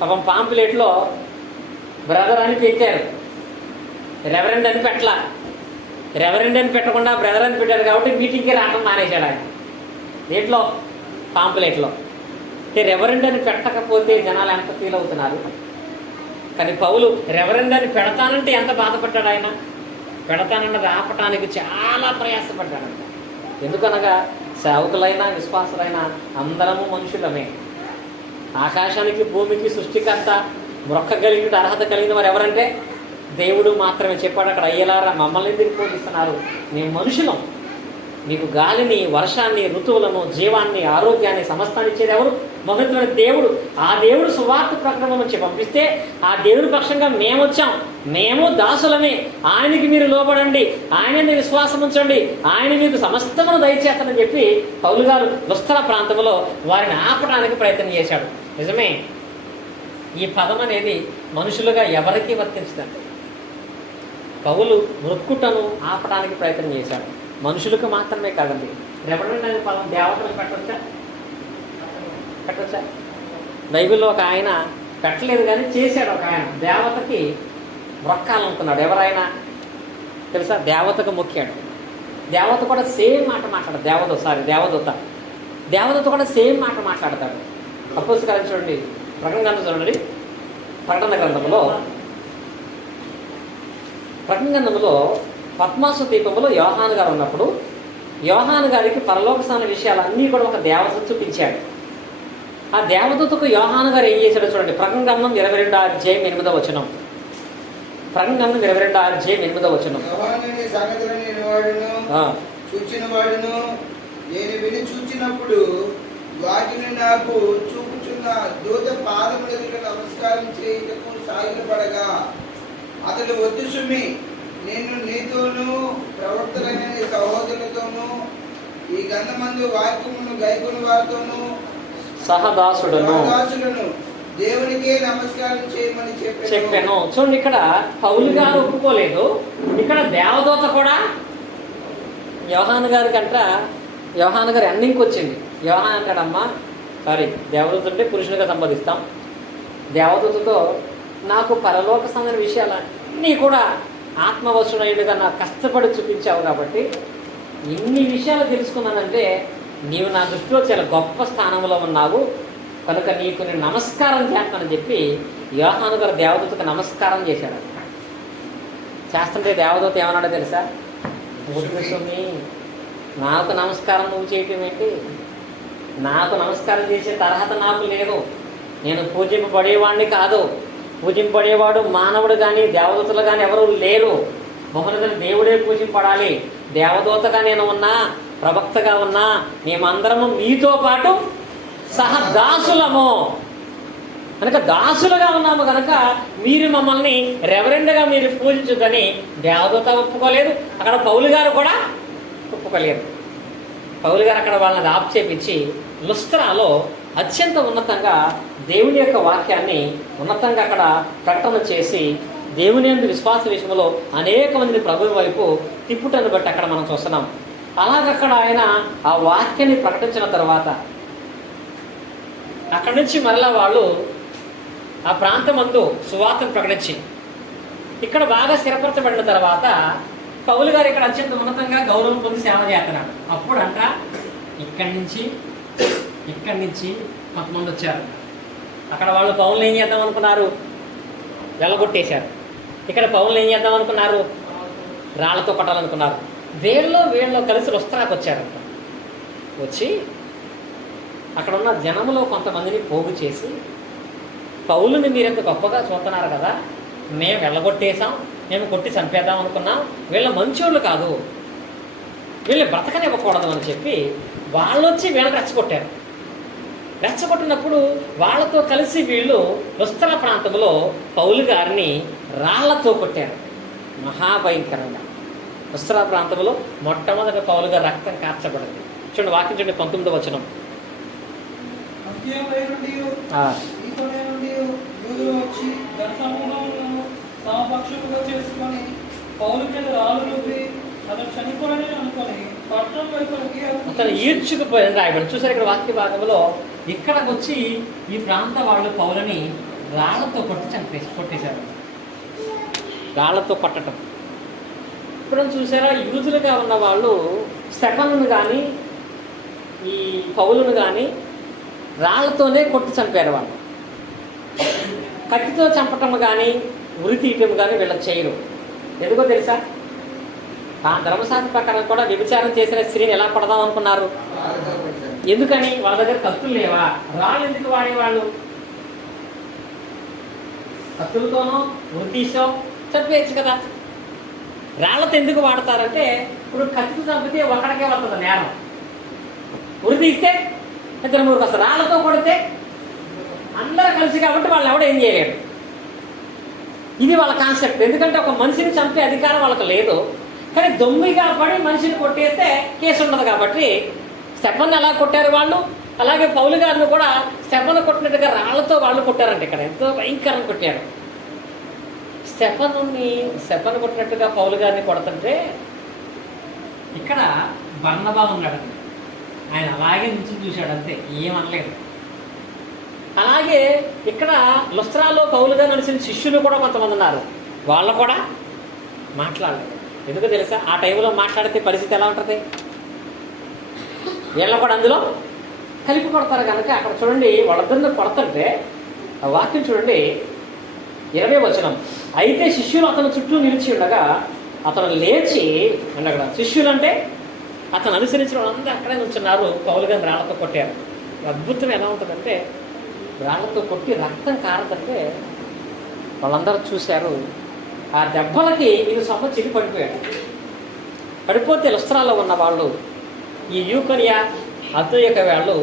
పాపం పాంప్లెట్లో బ్రదర్ అని పెట్టారు, రెవరెండ్ అని పెట్టలా. రెవరెండ్ అని పెట్టకుండా బ్రదర్ అని పెట్టారు కాబట్టి మీటింగ్కి రావడం మానేశాడు ఆయన. దేంట్లో? పాంప్లెట్లో. అంటే రెవరెండ్ అని పెట్టకపోతే జనాలు ఎంత ఫీల్ అవుతున్నారు. కానీ పౌలు రెవరెండ్ అని పెడతానంటే ఎంత బాధపడ్డాడు ఆయన. పెడతానన్నది ఆపటానికి చాలా ప్రయాసపడ్డాడంట. ఎందుకనగా సేవకులైనా విశ్వాసులైనా అందరము మనుషులమే. ఆకాశానికి, భూమికి సృష్టికర్త, మొక్కగలిగిన అర్హత కలిగిన వారు ఎవరంటే దేవుడు మాత్రమే. చెప్పాడు అక్కడ, అయ్యేలారా మమ్మల్ని ఎందుకు పోషిస్తున్నారు? మేము మనుషులం. మీకు గాలిని, వర్షాన్ని, ఋతువులను, జీవాన్ని, ఆరోగ్యాన్ని, సమస్తాన్ని ఇచ్చేది ఎవరు? మహోన్నతుడైన దేవుడు. ఆ దేవుడు సువార్త ప్రకటన వచ్చి పంపిస్తే ఆ దేవుడి పక్షంగా మేము వచ్చాం. మేము దాసులమే. ఆయనకి మీరు లోబడండి, ఆయనని విశ్వాసం ఉంచండి, ఆయన మీకు సమస్తమును దయచేస్తానని చెప్పి పౌలు గారు లుస్త్ర ప్రాంతంలో వారిని ఆపడానికి ప్రయత్నం చేశాడు. నిజమే, ఈ పదం అనేది మనుషులుగా ఎవరికీ వర్తించదండి. పౌలు మృక్కుటను ఆపడానికి ప్రయత్నం చేశాడు. మనుషులకు మాత్రమే కాదండి. రెవరెండ్ అనే పదం దేవతలకు పెట్టవచ్చా? బైబిల్లో ఒక ఆయన పెట్టలేదు కానీ చేశాడు. ఒక ఆయన దేవతకి మొక్కాలనుకున్నాడు. ఎవరైనా తెలుసా? దేవతకు మొక్కాడు. దేవత కూడా సేమ్ మాట మాట్లాడదు. దేవదూత కూడా సేమ్ మాట మాట్లాడతాడు. అపోస్తలుల చూడండి, ప్రకటన గ్రంథం చూడండి. ప్రకటన గ్రంథంలో పద్మాసు దీపంలో యోహాను గారు ఉన్నప్పుడు యోహాను గారికి పరలోకస్థాన విషయాలన్నీ కూడా ఒక దేవత చూపించాడు. ఆ దేవదూతకు యోహాను గారు ఏం చేశాడో చూడండి. ప్రకటన గ్రంథం 22:8 వచనం. ప్రకటన గ్రంథం 22:8 వచనం. చూచిన వాడును నేను విని చూచినప్పుడు వాటిని నాకు చూపుచున్న దూత పాదముల ఎదుట నమస్కారం చేయుటకు సాగిలపడగా అతడు వద్దు సుమి, నేను నీతోనూ ప్రవక్తలైన నీ సహోదరులతోనూ ఈ గంధమందు వాక్యమును గైకొని వారితోనూ సహదాసుడను దేవునికే నమస్కారం చేయమని చెప్పాను. చూడండి, ఇక్కడ పౌలు గారు ఒప్పుకోలేదు, ఇక్కడ దేవదూత కూడా యోహాను గారి కంట, యోహాను గారు ఎండింగ్కి వచ్చింది. యోహాను అంటాడమ్మా, సారీ, దేవదూత అంటే పురుషునిగా సంపాదిస్తాం. దేవదూతతో నాకు పరలోక సంబంధ విషయాలన్నీ కూడా ఆత్మవశుడైనగా నాకు కష్టపడి చూపించావు కాబట్టి ఇన్ని విషయాలు తెలుసుకున్నానంటే నీవు నా దృష్టిలో చాలా గొప్ప స్థానంలో ఉన్నావు, కనుక నీకు నేను నమస్కారం చేస్తానని చెప్పి యోహాను గారు దేవదూతకు నమస్కారం చేశాడు. చేస్తుంటే దేవదూత ఏమన్నాడో తెలుసా? స్వామి, నాకు నమస్కారం నువ్వు చేయటం ఏంటి? నాకు నమస్కారం చేసే తరహత నాకు లేదు. నేను పూజింపబడేవాడిని కాదు. పూజింపబడేవాడు మానవుడు కానీ దేవదూతలు కానీ ఎవరు లేరు. మొహనదని దేవుడే పూజింపడాలి. దేవదూతగా నేను ఉన్నా, ప్రవక్తగా ఉన్నా, మేమందరము మీతో పాటు సహదాసులము కనుక దాసులుగా ఉన్నాము కనుక మీరు మమ్మల్ని రెవరెండ్గా మీరు పూజించుదని దేవదూత ఒప్పుకోలేదు. అక్కడ పౌలు గారు కూడా ఒప్పుకోలేదు. పౌలు గారు అక్కడ వాళ్ళని ఆప్చేపించి లుస్త్రాలో అత్యంత ఉన్నతంగా దేవుని యొక్క వాక్యాన్ని ఉన్నతంగా అక్కడ ప్రకటన చేసి దేవుని యందు విశ్వాస విషయంలో అనేక మంది ప్రభువు వైపు తిప్పుటను బట్టి అక్కడ మనం చూస్తున్నాం. అలాగక్కడ ఆయన ఆ వాక్యాన్ని ప్రకటించిన తర్వాత అక్కడి నుంచి మరలా వాళ్ళు ఆ ప్రాంతమందు సువార్తను ప్రకటించి ఇక్కడ బాగా స్థిరపరచబడిన తర్వాత పౌలు గారు ఇక్కడ అత్యంత ఉన్నతంగా గౌరవం పొంది సేవ చేస్తున్నాడు. అప్పుడంట ఇక్కడి నుంచి కొంతమంది వచ్చారు. అక్కడ వాళ్ళు పౌలను ఏం చేద్దాం అనుకున్నారు? వెళ్ళగొట్టేశారు. ఇక్కడ పౌలను ఏం చేద్దాం అనుకున్నారు? రాళ్లతో కొట్టాలనుకున్నారు. వీళ్ళు కలిసి రుస్త్రాకు వచ్చారంట. వచ్చి అక్కడ ఉన్న జనములో కొంతమందిని పోగు చేసి, పౌలుని మీరెంత గొప్పగా చూస్తున్నారు కదా, మేము వెళ్ళగొట్టేశాం, మేము కొట్టి చంపేద్దాం అనుకున్నాం, వీళ్ళ మంచోళ్ళు కాదు, వీళ్ళు బ్రతకనివ్వకూడదు అని చెప్పి వాళ్ళు వచ్చి వీళ్ళని రెచ్చగొట్టారు. రెచ్చగొట్టినప్పుడు వాళ్ళతో కలిసి వీళ్ళు లుస్త్ర ప్రాంతంలో పౌలు గారిని రాళ్లతో కొట్టారు మహాభయంకరంగా. లుస్త్ర ప్రాంతంలో మొట్టమొదటి పౌలు గారి రక్తం కార్చబడింది. చూడండి, వాక్యం చూడండి, 19వ వచనం. అతను ఈడ్చుకుపోయింది రాయబడి. చూసారు ఇక్కడ వాక్య భాగంలో. ఇక్కడికి వచ్చి ఈ ప్రాంత వాళ్ళు పౌలని రాళ్లతో కొట్టేశారు. రాళ్లతో కొట్టడం. ఇప్పుడు చూసారా, యూదులుగా ఉన్న వాళ్ళు స్టెఫనును కానీ ఈ పౌలును కానీ రాళ్లతోనే కొట్టి చంపారు. వాళ్ళు కత్తితో చంపటం కానీ ఉరి తీయటం కానీ వీళ్ళకి చేయరు. ఎందుకో తెలుసా? ఆ ధర్మశాస్త్ర ప్రకారం కూడా వ్యభిచారం చేసిన స్త్రీని ఎలా కొడదాం అనుకున్నారు? ఎందుకని? వాళ్ళ దగ్గర కత్తులు లేవా? రాళ్ళు ఎందుకు వాడేవాళ్ళు? కత్తులతోనో ఉరి తీసో చంపేయచ్చు కదా. రాళ్లతో ఎందుకు వాడతారంటే, ఇప్పుడు కత్తితో చంపితే ఒకడికే వస్తుంది నేరం, ఉరి తీస్తే ఇద్దరు మూడు వస్తారు. రాళ్లతో కొడితే అందరూ కలిసి కాబట్టి వాళ్ళు ఎవడో ఏం చేయలేడు. ఇది వాళ్ళ కాన్సెప్ట్. ఎందుకంటే ఒక మనిషిని చంపే అధికారం వాళ్ళకి లేదు. కానీ దొమ్మిగా పడి మనిషిని కొట్టేస్తే కేసు ఉండదు కాబట్టి స్టెఫన్ ఎలా కొట్టారు వాళ్ళు, అలాగే పౌలు గారిని కూడా స్టెఫన్ కొట్టినట్టుగా రాళ్లతో వాళ్ళు కొట్టారంట. ఇక్కడ ఎంతో భయంకరంగా కొట్టారు. స్టెఫన్ కొట్టినట్టుగా పౌలు గారిని కొడుతుంటే ఇక్కడ బర్నబా ఉన్నాడండి. ఆయన అలాగే నుంచి చూశాడు, అంతే, ఏమనలేదు. అలాగే ఇక్కడ లుస్త్రాలో పౌలుగా నడిచిన శిష్యులు కూడా కొంతమంది ఉన్నారు. వాళ్ళు కూడా మాట్లాడలేదు. ఎందుకు తెలుసా? ఆ టైంలో మాట్లాడితే పరిస్థితి ఎలా ఉంటుంది? వీళ్ళ కూడా అందులో కలిపి కొడతారు కనుక అక్కడ చూడండి, వాళ్ళిద్దరిని కొడుతుంటే ఆ వాక్యం చూడండి, 20వ వచనం. అయితే శిష్యులు అతను చుట్టూ నిలిచి ఉండగా అతను లేచి అక్కడ శిష్యులు అంటే అతను అనుసరించిన వాళ్ళందరూ అక్కడే నుంచున్నారు. పౌలు గారిని రాళ్లతో కొట్టారు. అద్భుతం ఎలా ఉంటుందంటే, రాళ్లతో కొట్టి రక్తం కారదంటే వాళ్ళందరూ చూశారు. ఆ దెబ్బలకి ఇది సొమ్మ చిరి పడిపోయాడు. పడిపోతే లుస్త్రాలో ఉన్న వాళ్ళు, ఈ యూకనియా అద్వైక వాళ్ళు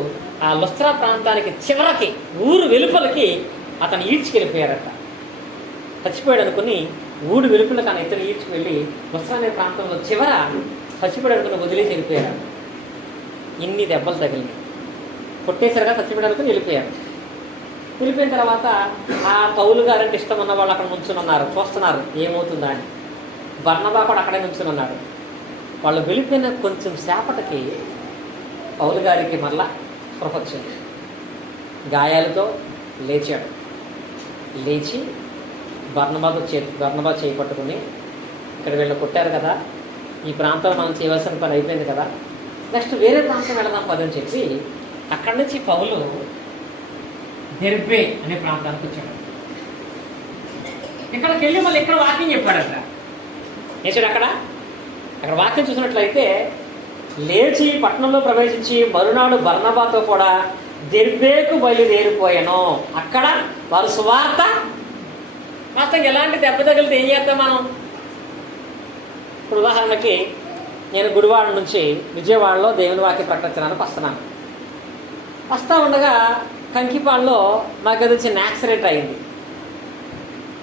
ఆ లుస్త్రా ప్రాంతానికి చివరికి ఊరు వెలుపలికి అతను ఈడ్చుకెళ్ళిపోయారట. చచ్చిపోయాడు అనుకుని ఊరు వెలుపలకు ఆయన ఇతను ఈడ్చుకెళ్ళి లుస్త్రా అనే ప్రాంతంలో చివర చచ్చిపోయాడు అనుకుని వదిలేసి వెళ్ళిపోయారు. ఇన్ని దెబ్బలు తగిలినాయి. కొట్టేసరిగా చచ్చిపోయాడు అనుకుని వెళ్ళిపోయారు. వెళ్ళిపోయిన తర్వాత ఆ పౌలు గారంటే ఇష్టం ఉన్న వాళ్ళు అక్కడ నుంచుని ఉన్నారు, చూస్తున్నారు ఏమవుతుందా అని. బర్నబా కూడా అక్కడే నుంచుని ఉన్నాడు. వాళ్ళు వెళ్ళిపోయిన కొంచెం సేపటికి పౌలు గారికి మరలా స్పృహ వచ్చింది. గాయాలతో లేచాడు. లేచి బర్నబా చేయి పట్టుకుని, ఇక్కడ వీళ్ళు కొట్టారు కదా, ఈ ప్రాంతంలో మనం చేయవలసిన పని అయిపోయింది కదా, నెక్స్ట్ వేరే ప్రాంతం వెళదాం పదని చెప్పి అక్కడి నుంచి పౌలు దెర్బే అనే ప్రాంతానికి వచ్చాడు. ఇక్కడికి వెళ్ళి మళ్ళీ ఇక్కడ వాక్యం చెప్పాడట. వేసాడు అక్కడ వాక్యం చూసినట్లయితే, లేచి పట్టణంలో ప్రవేశించి మరునాడు బర్నబాతో కూడా దెర్బేకు బయలుదేరిపోయాను. అక్కడ వారు సువార్త వాస్తవంగా ఎలాంటి దెబ్బ తగిలితే ఏం చేస్తాం మనం? ఇప్పుడు ఉదాహరణకి నేను గుడివాడ నుంచి విజయవాడలో దేవుని వాక్య ప్రకటించడానికి వస్తూ ఉండగా కంకిపాడులో మాకు అది చిన్న యాక్సిడెంట్ అయింది.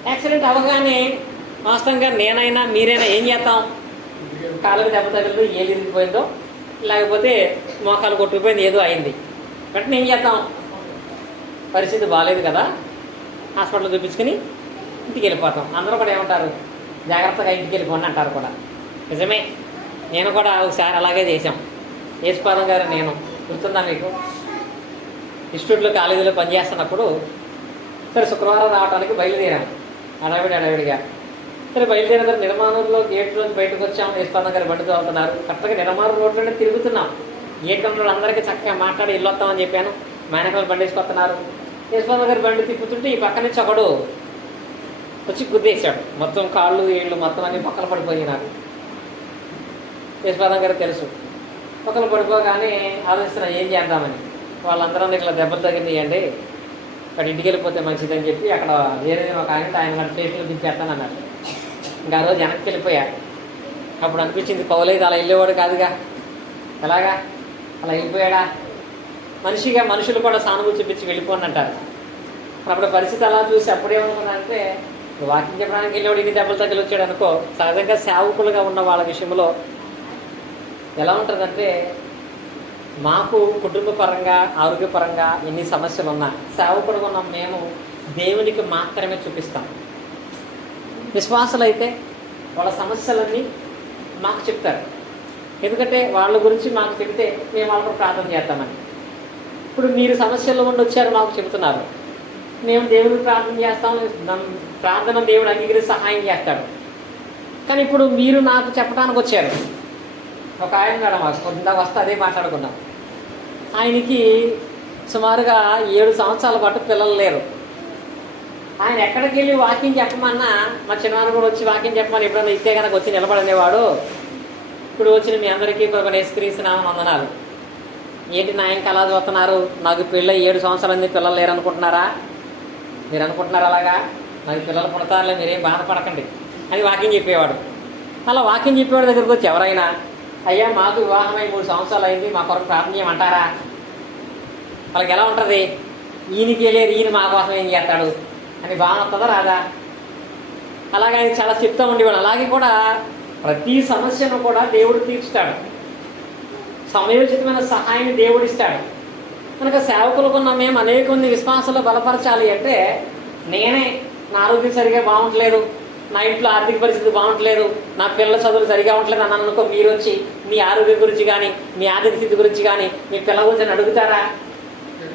యాక్సిడెంట్ అవగానే వాస్తవంగా నేనైనా మీరైనా ఏం చేస్తాం? కాళ్ళకి దెబ్బ తగిలిందో, ఏది ఇరిగిపోయిందో, లేకపోతే మోకాలు కొట్టుకుపోయింది, ఏదో అయింది, వెంటనే ఏం చేద్దాం? పరిస్థితి బాగాలేదు కదా, హాస్పిటల్ చూపించుకుని ఇంటికి వెళ్ళిపోతాం. అందరూ కూడా ఏమంటారు? జాగ్రత్తగా ఇంటికి వెళ్ళిపోండి అంటారు కూడా. నిజమే, నేను కూడా ఒకసారి అలాగే చేశాం. యేసుపాదం గారు నేను గుర్తుందా మీకు? ఇన్స్టిట్యూట్లో కాలేజీలో పనిచేస్తున్నప్పుడు సరే శుక్రవారం రావడానికి బయలుదేరాము అడవిడిగా. సరే బయలుదేరిన తర్వాత నిర్మాణంలో గేట్లో బయటకు వచ్చాము. యేసుపాదం గారు బండి తోలుతున్నారు. కరెక్ట్గా నిర్మాణం రోడ్లోనే తిరుగుతున్నాం. గేట్ ఉన్న అందరికీ చక్కగా మాట్లాడి ఇల్లు వస్తామని చెప్పాను. మేనకలు బండి వేసుకొస్తున్నారు. యేసుపాదం గారు బండి తిప్పుతుంటే ఈ పక్క నుంచి ఒకడు వచ్చి గుద్దేశాడు. మొత్తం కాళ్ళు ఏళ్ళు మొత్తం అన్ని పక్కన పడిపోయి నాకు. యేసుపాదం గారు తెలుసు. పక్కన పడిపోగానే ఆలోచిస్తున్నా ఏం చేద్దామని. వాళ్ళందరూ ఇట్లా దెబ్బలు తగిలియండి, అక్కడ ఇంటికి వెళ్ళిపోతే మంచిదని చెప్పి అక్కడ వేరే ఒక ఆయన స్టేషన్లో దించేస్తానన్నారు. ఇంకా ఆ రోజు వెనక్కి వెళ్ళిపోయాడు. అప్పుడు అనిపించింది పౌలైతే అలా వెళ్ళేవాడు కాదుగా, ఎలాగా అలా వెళ్ళిపోయాడా? మనుషులు కూడా సానుభూతి చూపించి వెళ్ళిపోండి అంటారు. అప్పుడు పరిస్థితి అలా చూసి అప్పుడేమనుకున్నానంటే, వాకింగ్ చెప్పడానికి వెళ్ళేవాడు ఇన్ని దెబ్బలు తగిలి వచ్చాడు అనుకో. సహజంగా సేవకులుగా ఉన్న వాళ్ళ విషయంలో ఎలా ఉంటుందంటే, మాకు కుటుంబపరంగా ఆరోగ్యపరంగా ఎన్ని సమస్యలు ఉన్నా సేవకుడుగా ఉన్న మేము దేవునికి మాత్రమే చూపిస్తాం. విశ్వాసులు అయితే వాళ్ళ సమస్యలన్నీ మాకు చెప్తారు. ఎందుకంటే వాళ్ళ గురించి మాకు చెబితే మేము వాళ్ళకు ప్రార్థన చేస్తామని. ఇప్పుడు మీరు సమస్యల్లో ఉండి వచ్చారు, మాకు చెబుతున్నారు, మేము దేవుడికి ప్రార్థన చేస్తాం, ప్రార్థన దేవుడు అంగీకరించి సహాయం చేస్తాడు. కానీ ఇప్పుడు మీరు నాకు చెప్పడానికి వచ్చారు. ఒక ఆయన కాడ మాకు ఇందాక వస్తే అదే మాట్లాడుకున్నాం. ఆయనకి సుమారుగా 7 సంవత్సరాల పాటు పిల్లలు లేరు. ఆయన ఎక్కడికి వెళ్ళి వాకింగ్ చెప్పమన్నా మా చిన్నవారు కూడా వచ్చి వాకింగ్ చెప్పమని ఎప్పుడైనా ఇస్తే కనుక వచ్చి నిలబడనేవాడు. ఇప్పుడు వచ్చిన మీ అందరికీ కొన్ని యేసుక్రీస్తునామమున వందనాలు. ఏంటి నా ఇంకా అలా చూస్తున్నారు? నాకు పెళ్ళి 7 సంవత్సరాలు పిల్లలు లేరు అనుకుంటున్నారా? మీరు అనుకుంటున్నారు అలాగా? నాకు పిల్లలు పుడతారులే, మీరేం బాధపడకండి అని వాకింగ్ చెప్పేవాడు. అలా వాకింగ్ చెప్పేవాడి దగ్గరికి వచ్చి ఎవరైనా, అయ్యా మాకు వివాహమై 3 సంవత్సరాలు అయింది, మా కొరకు ప్రార్థన చేయమంటారా? వాళ్ళకి ఎలా ఉంటుంది? ఈయనకి వెళ్ళారు, ఈయన మా కోసం ఏం చేస్తాడు అని బాగా వస్తుందా రాదా? అలాగే ఆయన చాలా చెప్తూ ఉండేవాడు. అలాగే కూడా ప్రతి సమస్యను కూడా దేవుడు తీర్చుతాడు. సమయోచితమైన సహాయాన్ని దేవుడు ఇస్తాడు. కనుక సేవకులకున్న మేము అనేక మంది విశ్వాసంలో బలపరచాలి అంటే, నేనే నా ఆరోగ్యం సరిగా బాగుంటలేదు, నా ఇంట్లో ఆర్థిక పరిస్థితి బాగుంటలేదు, నా పిల్లల చదువులు సరిగా ఉండలేదు అని అనుకో, మీరు వచ్చి మీ ఆరోగ్యం గురించి కానీ మీ ఆర్థిక స్థితి గురించి కానీ మీ పిల్లల గురించి అడుగుతారా?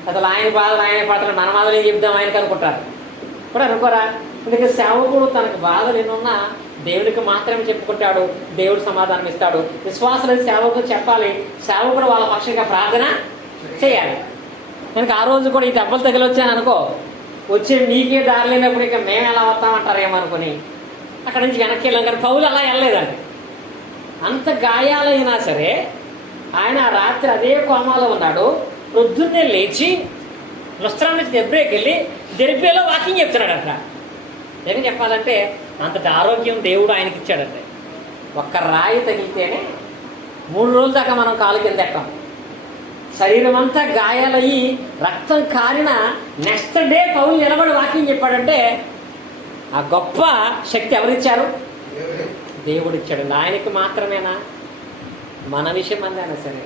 అసలు ఆయన బాధలు ఆయనే పడతాడు, మన బాధలు ఏం చెప్దాం ఆయనకు అనుకుంటారు కూడా అనుకోరా? అందుకే సేవకుడు తనకు బాధలు ఎన్నున్నా దేవుడికి మాత్రమే చెప్పుకుంటాడు, దేవుడు సమాధానం ఇస్తాడు. విశ్వాసులు సేవకుడు చెప్పాలి, సేవకుడు వాళ్ళ పక్షంగా ప్రార్థన చేయాలి. కనుక ఆ రోజు కూడా ఈ దెబ్బలు తగిలొచ్చాను అనుకో, వచ్చే మీకే దారి లేనప్పుడు ఇక మేము ఎలా వస్తామంటారేమనుకుని అక్కడి నుంచి వెనక్కి వెళ్ళాం. కానీ పౌలు అలా వెళ్ళలేదండి. అంత గాయాలైనా సరే ఆయన ఆ రాత్రి అదే కోమాలో ఉన్నాడు. పొద్దున్నే లేచి లుస్త్రా నుంచి దెర్బేకి వెళ్ళి దెర్బేలో వాకింగ్ చెప్తున్నాడంట. ఏమని చెప్పాలంటే అంతటి ఆరోగ్యం దేవుడు ఆయనకి ఇచ్చాడంటే. ఒక్క రాయి తగిలితేనే 3 రోజుల దాకా మనం కాలు కింద ఎక్కాం. శరీరం అంతా గాయాలయ్యి రక్తం కారిన నెక్స్ట్ డే పౌలు నిలబడి వాక్యం చెప్పాడంటే ఆ గొప్ప శక్తి ఎవరిచ్చారు? దేవుడిచ్చాడు. ఆయనకి మాత్రమేనా? మన విషయం అందేనా సరే,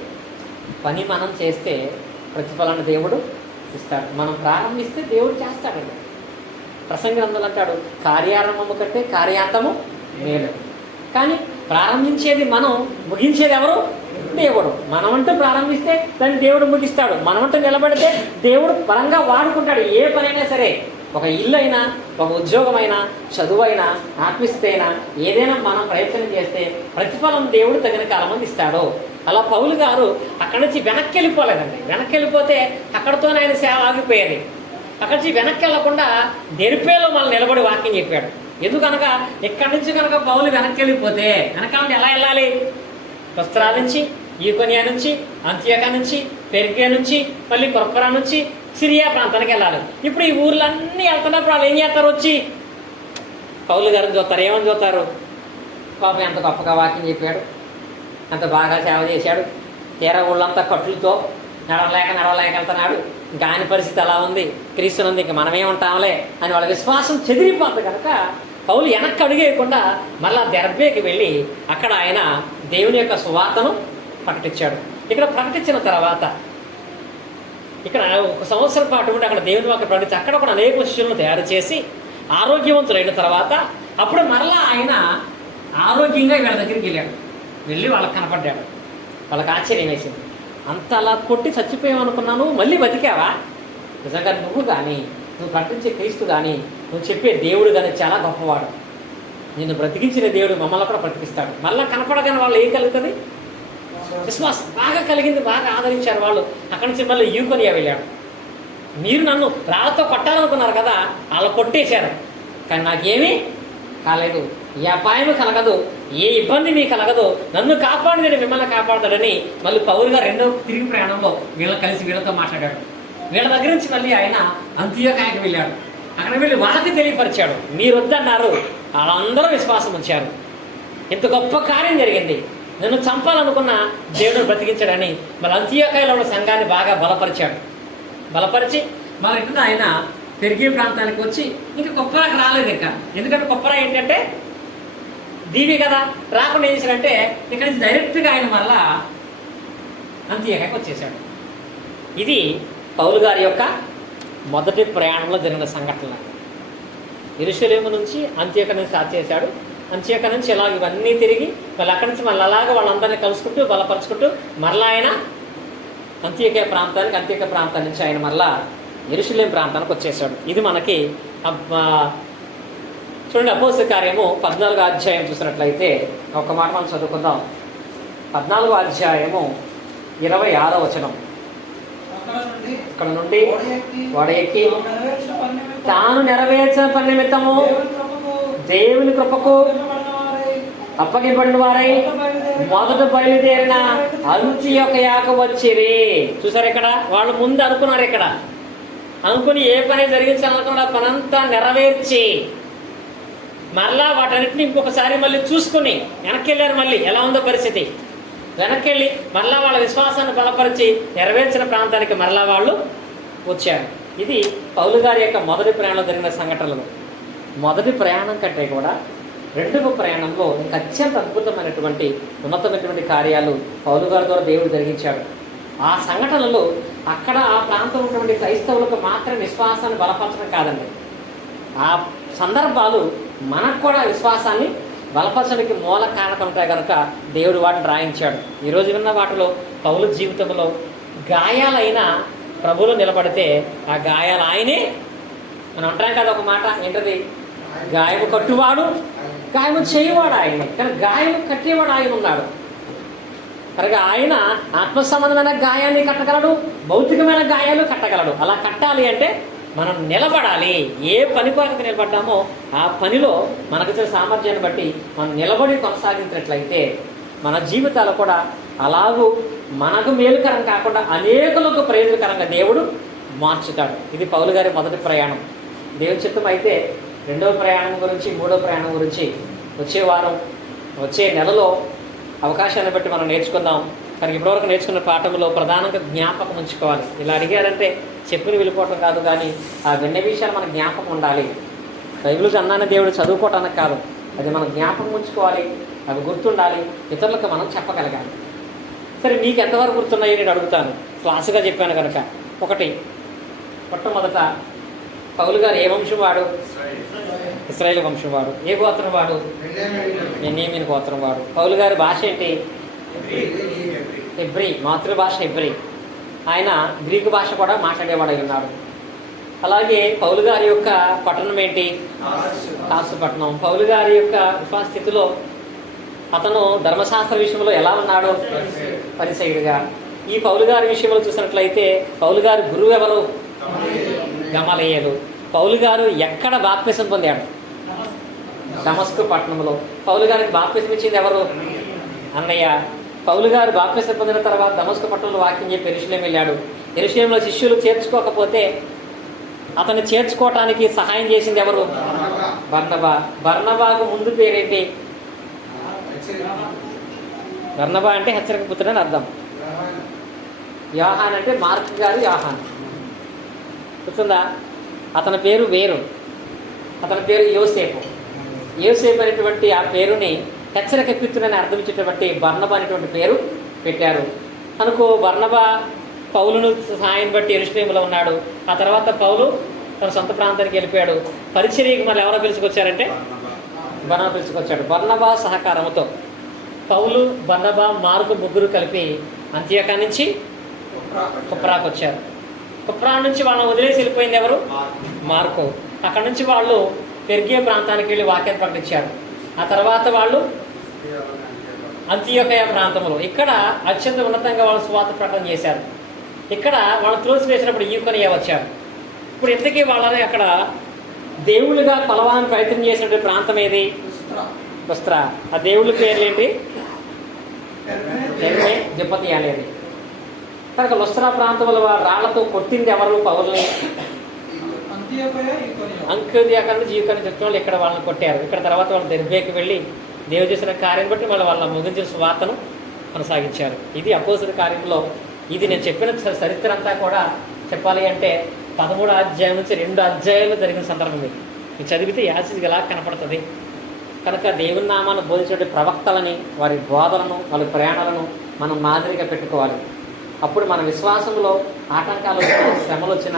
పని మనం చేస్తే ప్రతిఫలాన్ని దేవుడు ఇస్తాడు. మనం ప్రారంభిస్తే దేవుడు చేస్తాడండి. ప్రసంగి గ్రంథంలో అంటాడు, కార్యారంభము కంటే కార్యాంతము మేలు. కానీ ప్రారంభించేది మనం, ముగించేది ఎవరు? దేవుడు. మనమంటూ ప్రారంభిస్తే దాన్ని దేవుడు ముగిస్తాడు. మనమంటూ నిలబడితే దేవుడు పరంగా వాడుకుంటాడు. ఏ పనైనా సరే, ఒక ఇల్లు అయినా, ఒక ఉద్యోగం అయినా, చదువు అయినా, ఆత్మీయత అయినా, ఏదైనా మనం ప్రయత్నం చేస్తే ప్రతిఫలం దేవుడు తగిన కాలం ఇస్తాడు. అలా పౌలు గారు అక్కడి నుంచి వెనక్కి వెళ్ళిపోలేదండి. వెనక్కి వెళ్ళిపోతే అక్కడితోనే ఆయన సేవ ఆగిపోయేది. అక్కడి నుంచి వెనక్కి వెళ్ళకుండా దెరిపేలో మనం నిలబడి వాక్యం చెప్పాడు. ఎందుకనగా ఇక్కడి నుంచి కనుక పౌలు వెనక్కి వెళ్ళిపోతే, వెనకాలంటే ఎలా వెళ్ళాలి? వస్త్రాల నుంచి, ఈకొనియా నుంచి, అంత్యోకా నుంచి, పెర్గే నుంచి, మళ్ళీ కొరపరా నుంచి సిరియా ప్రాంతానికి వెళ్ళాలి. ఇప్పుడు ఈ ఊర్లన్నీ వెళ్తున్నప్పుడు వాళ్ళు ఏం చేస్తారు? వచ్చి పౌలు గారిని చూస్తారు. ఏమని చూస్తారు? పాపం ఎంత గొప్పగా వాక్యం చెప్పాడు, అంత బాగా సేవ చేశాడు, తీరా ఊళ్ళంతా కట్టులతో నడవలేక వెళ్తున్నాడు, ఇంకా ఆయన పరిస్థితి అలా ఉంది, క్రీస్తునంది ఇంక మనమేముంటాంలే అని వాళ్ళ విశ్వాసం చెదిరిపోతుంది. కనుక పౌలు వెనక్కి అడిగేయకుండా మళ్ళా దెర్బేకి వెళ్ళి అక్కడ ఆయన దేవుని యొక్క సువార్తను ప్రకటించాడు. ఇక్కడ ప్రకటించిన తర్వాత ఇక్కడ 1 సంవత్సరం పాటు కూడా అక్కడ దేవుని వాక్యం ప్రకటించి అక్కడ కూడా అనేక శిష్యులను తయారు చేసి ఆరోగ్యవంతులైన తర్వాత అప్పుడు మరలా ఆయన ఆరోగ్యంగా వీళ్ళ దగ్గరికి వెళ్ళి వాళ్ళకి కనపడ్డాడు. వాళ్ళకి ఆశ్చర్యం వేసింది. అంత అలా కొట్టి చచ్చిపోయామనుకున్నాను, మళ్ళీ బతికావా? నిజంగా నువ్వు కానీ, నువ్వు ప్రకటించే క్రీస్తు కానీ, నువ్వు చెప్పే దేవుడు కానీ చాలా గొప్పవాడు. నిన్ను బ్రతికించిన దేవుడు మమ్మల్ని కూడా బ్రతికిస్తాడు. మళ్ళీ కనపడగానే వాళ్ళు ఏం కలుగుతుంది? విశ్వాసం బాగా కలిగింది. బాగా ఆదరించారు వాళ్ళు. అక్కడి నుంచి మళ్ళీ ఈకొనియా వెళ్ళాడు. మీరు నన్ను రాళ్ళతో కొట్టాలనుకున్నారు కదా, వాళ్ళు కొట్టేశారు, కానీ నాకేమీ కాలేదు, ఏ అపాయం కలగదు, ఏ ఇబ్బంది మీకు కలగదు, నన్ను కాపాడుతాడు, మిమ్మల్ని కాపాడుతాడని మళ్ళీ పౌలు గారు రెండో తిరిగి ప్రయాణంలో వీళ్ళతో మాట్లాడాడు. వీళ్ళ దగ్గర నుంచి మళ్ళీ ఆయన అంత్యోకాయకు వెళ్ళాడు. అక్కడ వెళ్ళి వాళ్ళకి తెలియపరిచాడు. మీరు వద్దన్నారు, వాళ్ళందరూ విశ్వాసం ఉంచారు. ఇంత గొప్ప కార్యం జరిగింది, నన్ను చంపాలనుకున్న దేవుడు బ్రతికించాడని మళ్ళీ అంత్యోకాయలో ఉన్న సంఘాన్ని బాగా బలపరిచి మళ్ళీ ఇక్కడ ఆయన పెరిగే ప్రాంతానికి వచ్చి ఇంకా కొప్పరాకి రాలేదు. ఇంకా ఎందుకంటే కొప్పరా ఏంటంటే దీవి కదా, రాకుండా ఏం చేశాడంటే ఇక్కడ నుంచి డైరెక్ట్గా ఆయన మళ్ళా అంత్యోకాయకు వచ్చేసాడు. ఇది పౌలు గారి యొక్క మొదటి ప్రయాణంలో జరిగిన సంఘటన. యెరూషలేము నుంచి అంత్యోకాయని స్టార్ట్ చేశాడు. అంత్యోకాయ నుంచి ఇలా ఇవన్నీ తిరిగి మళ్ళీ అక్కడి నుంచి మళ్ళీ అలాగా వాళ్ళందరినీ కలుసుకుంటూ బలపరుచుకుంటూ మరలా ఆయన అంత్యోకాయ ప్రాంతం నుంచి ఆయన మళ్ళా యెరూషలేము ప్రాంతానికి వచ్చేసాడు. ఇది మనకి చూడండి, అపోస్తల కార్యము 14వ అధ్యాయం చూసినట్లయితే ఒక మాట మనం చదువుకుందాం. 14వ అధ్యాయము 26వ వచనం. ఇక్కడ నుండి వాడ ఎక్కి తాను నెరవేర్చిన పని నిమిత్తము దేవుని కృపకు అప్పగింపడిన వారై మొదట బయలుదేరిన అంత్యోకయకు వచ్చిరి. చూసారు, ఇక్కడ వాళ్ళు ముందు అనుకున్నారు, ఇక్కడ అనుకుని ఏ పని జరిగించాలనుకున్న పనంతా నెరవేర్చి మరలా వాటన్నిటిని ఇంకొకసారి మళ్ళీ చూసుకుని వెనక్కి వెళ్ళారు. మళ్ళీ ఎలా ఉందో పరిస్థితి, వెనక్కి వెళ్ళి మరలా వాళ్ళ విశ్వాసాన్ని బలపరిచి నెరవేర్చిన ప్రాంతానికి మరలా వాళ్ళు వచ్చారు. ఇది పౌలు గారి యొక్క మొదటి ప్రయాణంలో జరిగిన సంఘటనలు. మొదటి ప్రయాణం కంటే కూడా రెండవ ప్రయాణంలో ఇంకా అత్యంత అద్భుతమైనటువంటి ఉన్నతమైనటువంటి కార్యాలు పౌలు గారి ద్వారా దేవుడు జరిగించాడు. ఆ సంఘటనలు అక్కడ ఆ ప్రాంతంలో ఉన్నటువంటి క్రైస్తవులకు మాత్రం విశ్వాసాన్ని బలపరచడం కాదండి, ఆ సందర్భాలు మనకు కూడా విశ్వాసాన్ని బలపరచడానికి మూల కారణం ఉంటాయి కనుక దేవుడు వాటిని రాయించాడు. ఈరోజు విన్న వాటిలో పౌలు జీవితంలో గాయాలైన ప్రభువులో నిలబడితే ఆ గాయాలు ఆయనే. మనం అంటాం కదా ఒక మాట, ఏంటది? గాయము కట్టువాడు గాయము చేయవాడు ఆయనే, కానీ గాయము కట్టేవాడు ఆయన ఉన్నాడు. కనుక ఆయన ఆత్మ సంబంధమైన గాయాన్ని కట్టగలడు, భౌతికమైన గాయాలు కట్టగలడు. అలా కట్టాలి అంటే మనం నిలబడాలి. ఏ పని కొరకు నిలబడ్డామో ఆ పనిలో మనకు తెలిసిన సామర్థ్యాన్ని బట్టి మనం నిలబడి కొనసాగించినట్లయితే మన జీవితాలు కూడా అలాగూ మనకు మేలుకరం కాకుండా అనేకులకు ప్రయోజనకరంగా దేవుడు మార్చుతాడు. ఇది పౌలు గారి మొదటి ప్రయాణం. దేవుని చిత్తం అయితే రెండవ ప్రయాణం గురించి, మూడవ ప్రయాణం గురించి వచ్చే వారం, వచ్చే నెలలో అవకాశాన్ని బట్టి మనం నేర్చుకుందాం. కానీ ఇప్పటివరకు నేర్చుకున్న పాఠంలో ప్రధానంగా జ్ఞాపకం ఉంచుకోవాలి. ఇలా అడిగారంటే చెప్పుని వెళ్ళిపోవటం కాదు, కానీ ఆ విన్న విషయాలు మన జ్ఞాపకం ఉండాలి. బైబిల్ అన్నానే దేవుడు చదువుకోవటానికి కాదు, అది మనం జ్ఞాపకం ఉంచుకోవాలి, అవి గుర్తుండాలి, ఇతరులకు మనం చెప్పగలగాలి. సరే, మీకు ఎంతవరకు గుర్తున్నాయో నేను అడుగుతాను, క్లాసుగా చెప్పాను కనుక. ఒకటి, మొట్టమొదట పౌలు గారు ఏ వంశం వాడు? ఇశ్రాయేలు వంశం వాడు. ఏ గోత్రం వాడు? బెన్యామీను గోత్రం వాడు. పౌలు గారి భాష ఏంటి? హెబ్రీ, మాతృభాష హెబ్రీ. ఆయన గ్రీకు భాష కూడా మాట్లాడేవాడై ఉన్నాడు. అలాగే పౌలు గారి యొక్క పట్టణం ఏంటి? తార్సు పట్టణం. పౌలు గారి యొక్క విశ్వాస స్థితిలో అతను ధర్మశాస్త్ర విషయంలో ఎలా ఉన్నాడు? పరిసైడుగా. ఈ పౌలు గారి విషయంలో చూసినట్లయితే పౌలు గారి గురువు ఎవరు? గమలీయేలు. పౌలు గారు ఎక్కడ బాప్తిసం పొందాడు? దమస్కు పట్టణంలో. పౌలు గారికి బాప్తిసం ఇచ్చింది ఎవరు? అన్నయ్య. పౌలు గారు బాప్తిసం పొందిన తర్వాత దమస్కు పట్టణంలో వాక్యం చెప్పి యెరూషలేం వెళ్ళాడు. యెరూషలేంలో శిష్యులు చేర్చుకోకపోతే అతన్ని చేర్చుకోవటానికి సహాయం చేసింది ఎవరు? బర్నబా. బర్నబాకు ముందు పేరేంటి? బర్నబా అంటే హెచ్చరిక పుత్రుడు అని అర్థం. యోహాన్ అంటే మార్క్ గారు యోహాన్. గుర్తుందా? అతని పేరు వేరు, అతని పేరు యోసేపు. యోసేపు అనేటువంటి ఆ పేరుని హెచ్చరిక పుత్రుడని అర్థం ఇచ్చేటువంటి బర్నబా అనేటువంటి పేరు పెట్టారు అనుకో. బర్నబా పౌలును సహాయం బట్టి యెరూషలేములో ఉన్నాడు. ఆ తర్వాత పౌలు తన సొంత ప్రాంతానికి వెళ్ళిపోయాడు. పరిచర్యకి మళ్ళీ ఎవరో పిలుచుకొచ్చారంటే బర్నబా పిలుచుకొచ్చాడు. బర్నబా సహకారంతో పౌలు, బర్నబా, మార్కు ముగ్గురు కలిపి అంత్యోక్య నుంచి కుప్రాకు వచ్చారు. కుప్రా నుంచి వాళ్ళని వదిలేసి వెళ్ళిపోయింది ఎవరు? మార్కు. అక్కడ నుంచి వాళ్ళు పెర్గే ప్రాంతానికి వెళ్ళి వాక్యాన్ని ప్రకటించారు. ఆ తర్వాత వాళ్ళు అంత్యోక్య ప్రాంతంలో ఇక్కడ అత్యంత ఉన్నతంగా వాళ్ళు సువార్త ప్రకటన చేశారు. ఇక్కడ వాళ్ళు త్రోసి వేసినప్పుడు ఈకొనియా వచ్చారు. ఇప్పుడు ఇంతకీ వాళ్ళని అక్కడ దేవుళ్ళుగా కొలవాలని ప్రయత్నం చేసినటువంటి ప్రాంతం ఏది? లుస్త్రా. ఆ దేవుళ్ళ పేర్లు ఏంటి? దిపతి అనేది. కనుక లుస్త్రా ప్రాంతంలో రాళ్లతో కొట్టింది ఎవరు? పౌల్ని. అంత్యోక్య నుంచి ఈకొనియా వచ్చిన వాళ్ళు ఇక్కడ వాళ్ళని కొట్టారు. ఇక్కడ తర్వాత వాళ్ళు దెర్బేకి వెళ్ళి దేవుడు చేసిన కార్యం బట్టి వాళ్ళ ముగించిన సువార్తను కొనసాగించారు. ఇది అపోస్తలుల కార్యంలో. ఇది నేను చెప్పిన చరిత్ర అంతా కూడా చెప్పాలి అంటే 13 అధ్యాయం నుంచి 2 అధ్యాయాలు జరిగిన సందర్భం ఇది. ఇది చదివితే యాసిడ్గా ఎలా కనపడుతుంది. కనుక దేవుని నామాన్ని బోధించే ప్రవక్తలని, వారి బోధలను, వారి ప్రయాణాలను మనం మాదిరిగా పెట్టుకోవాలి. అప్పుడు మన విశ్వాసంలో ఆటంకాలు వచ్చిన, శ్రమలు వచ్చిన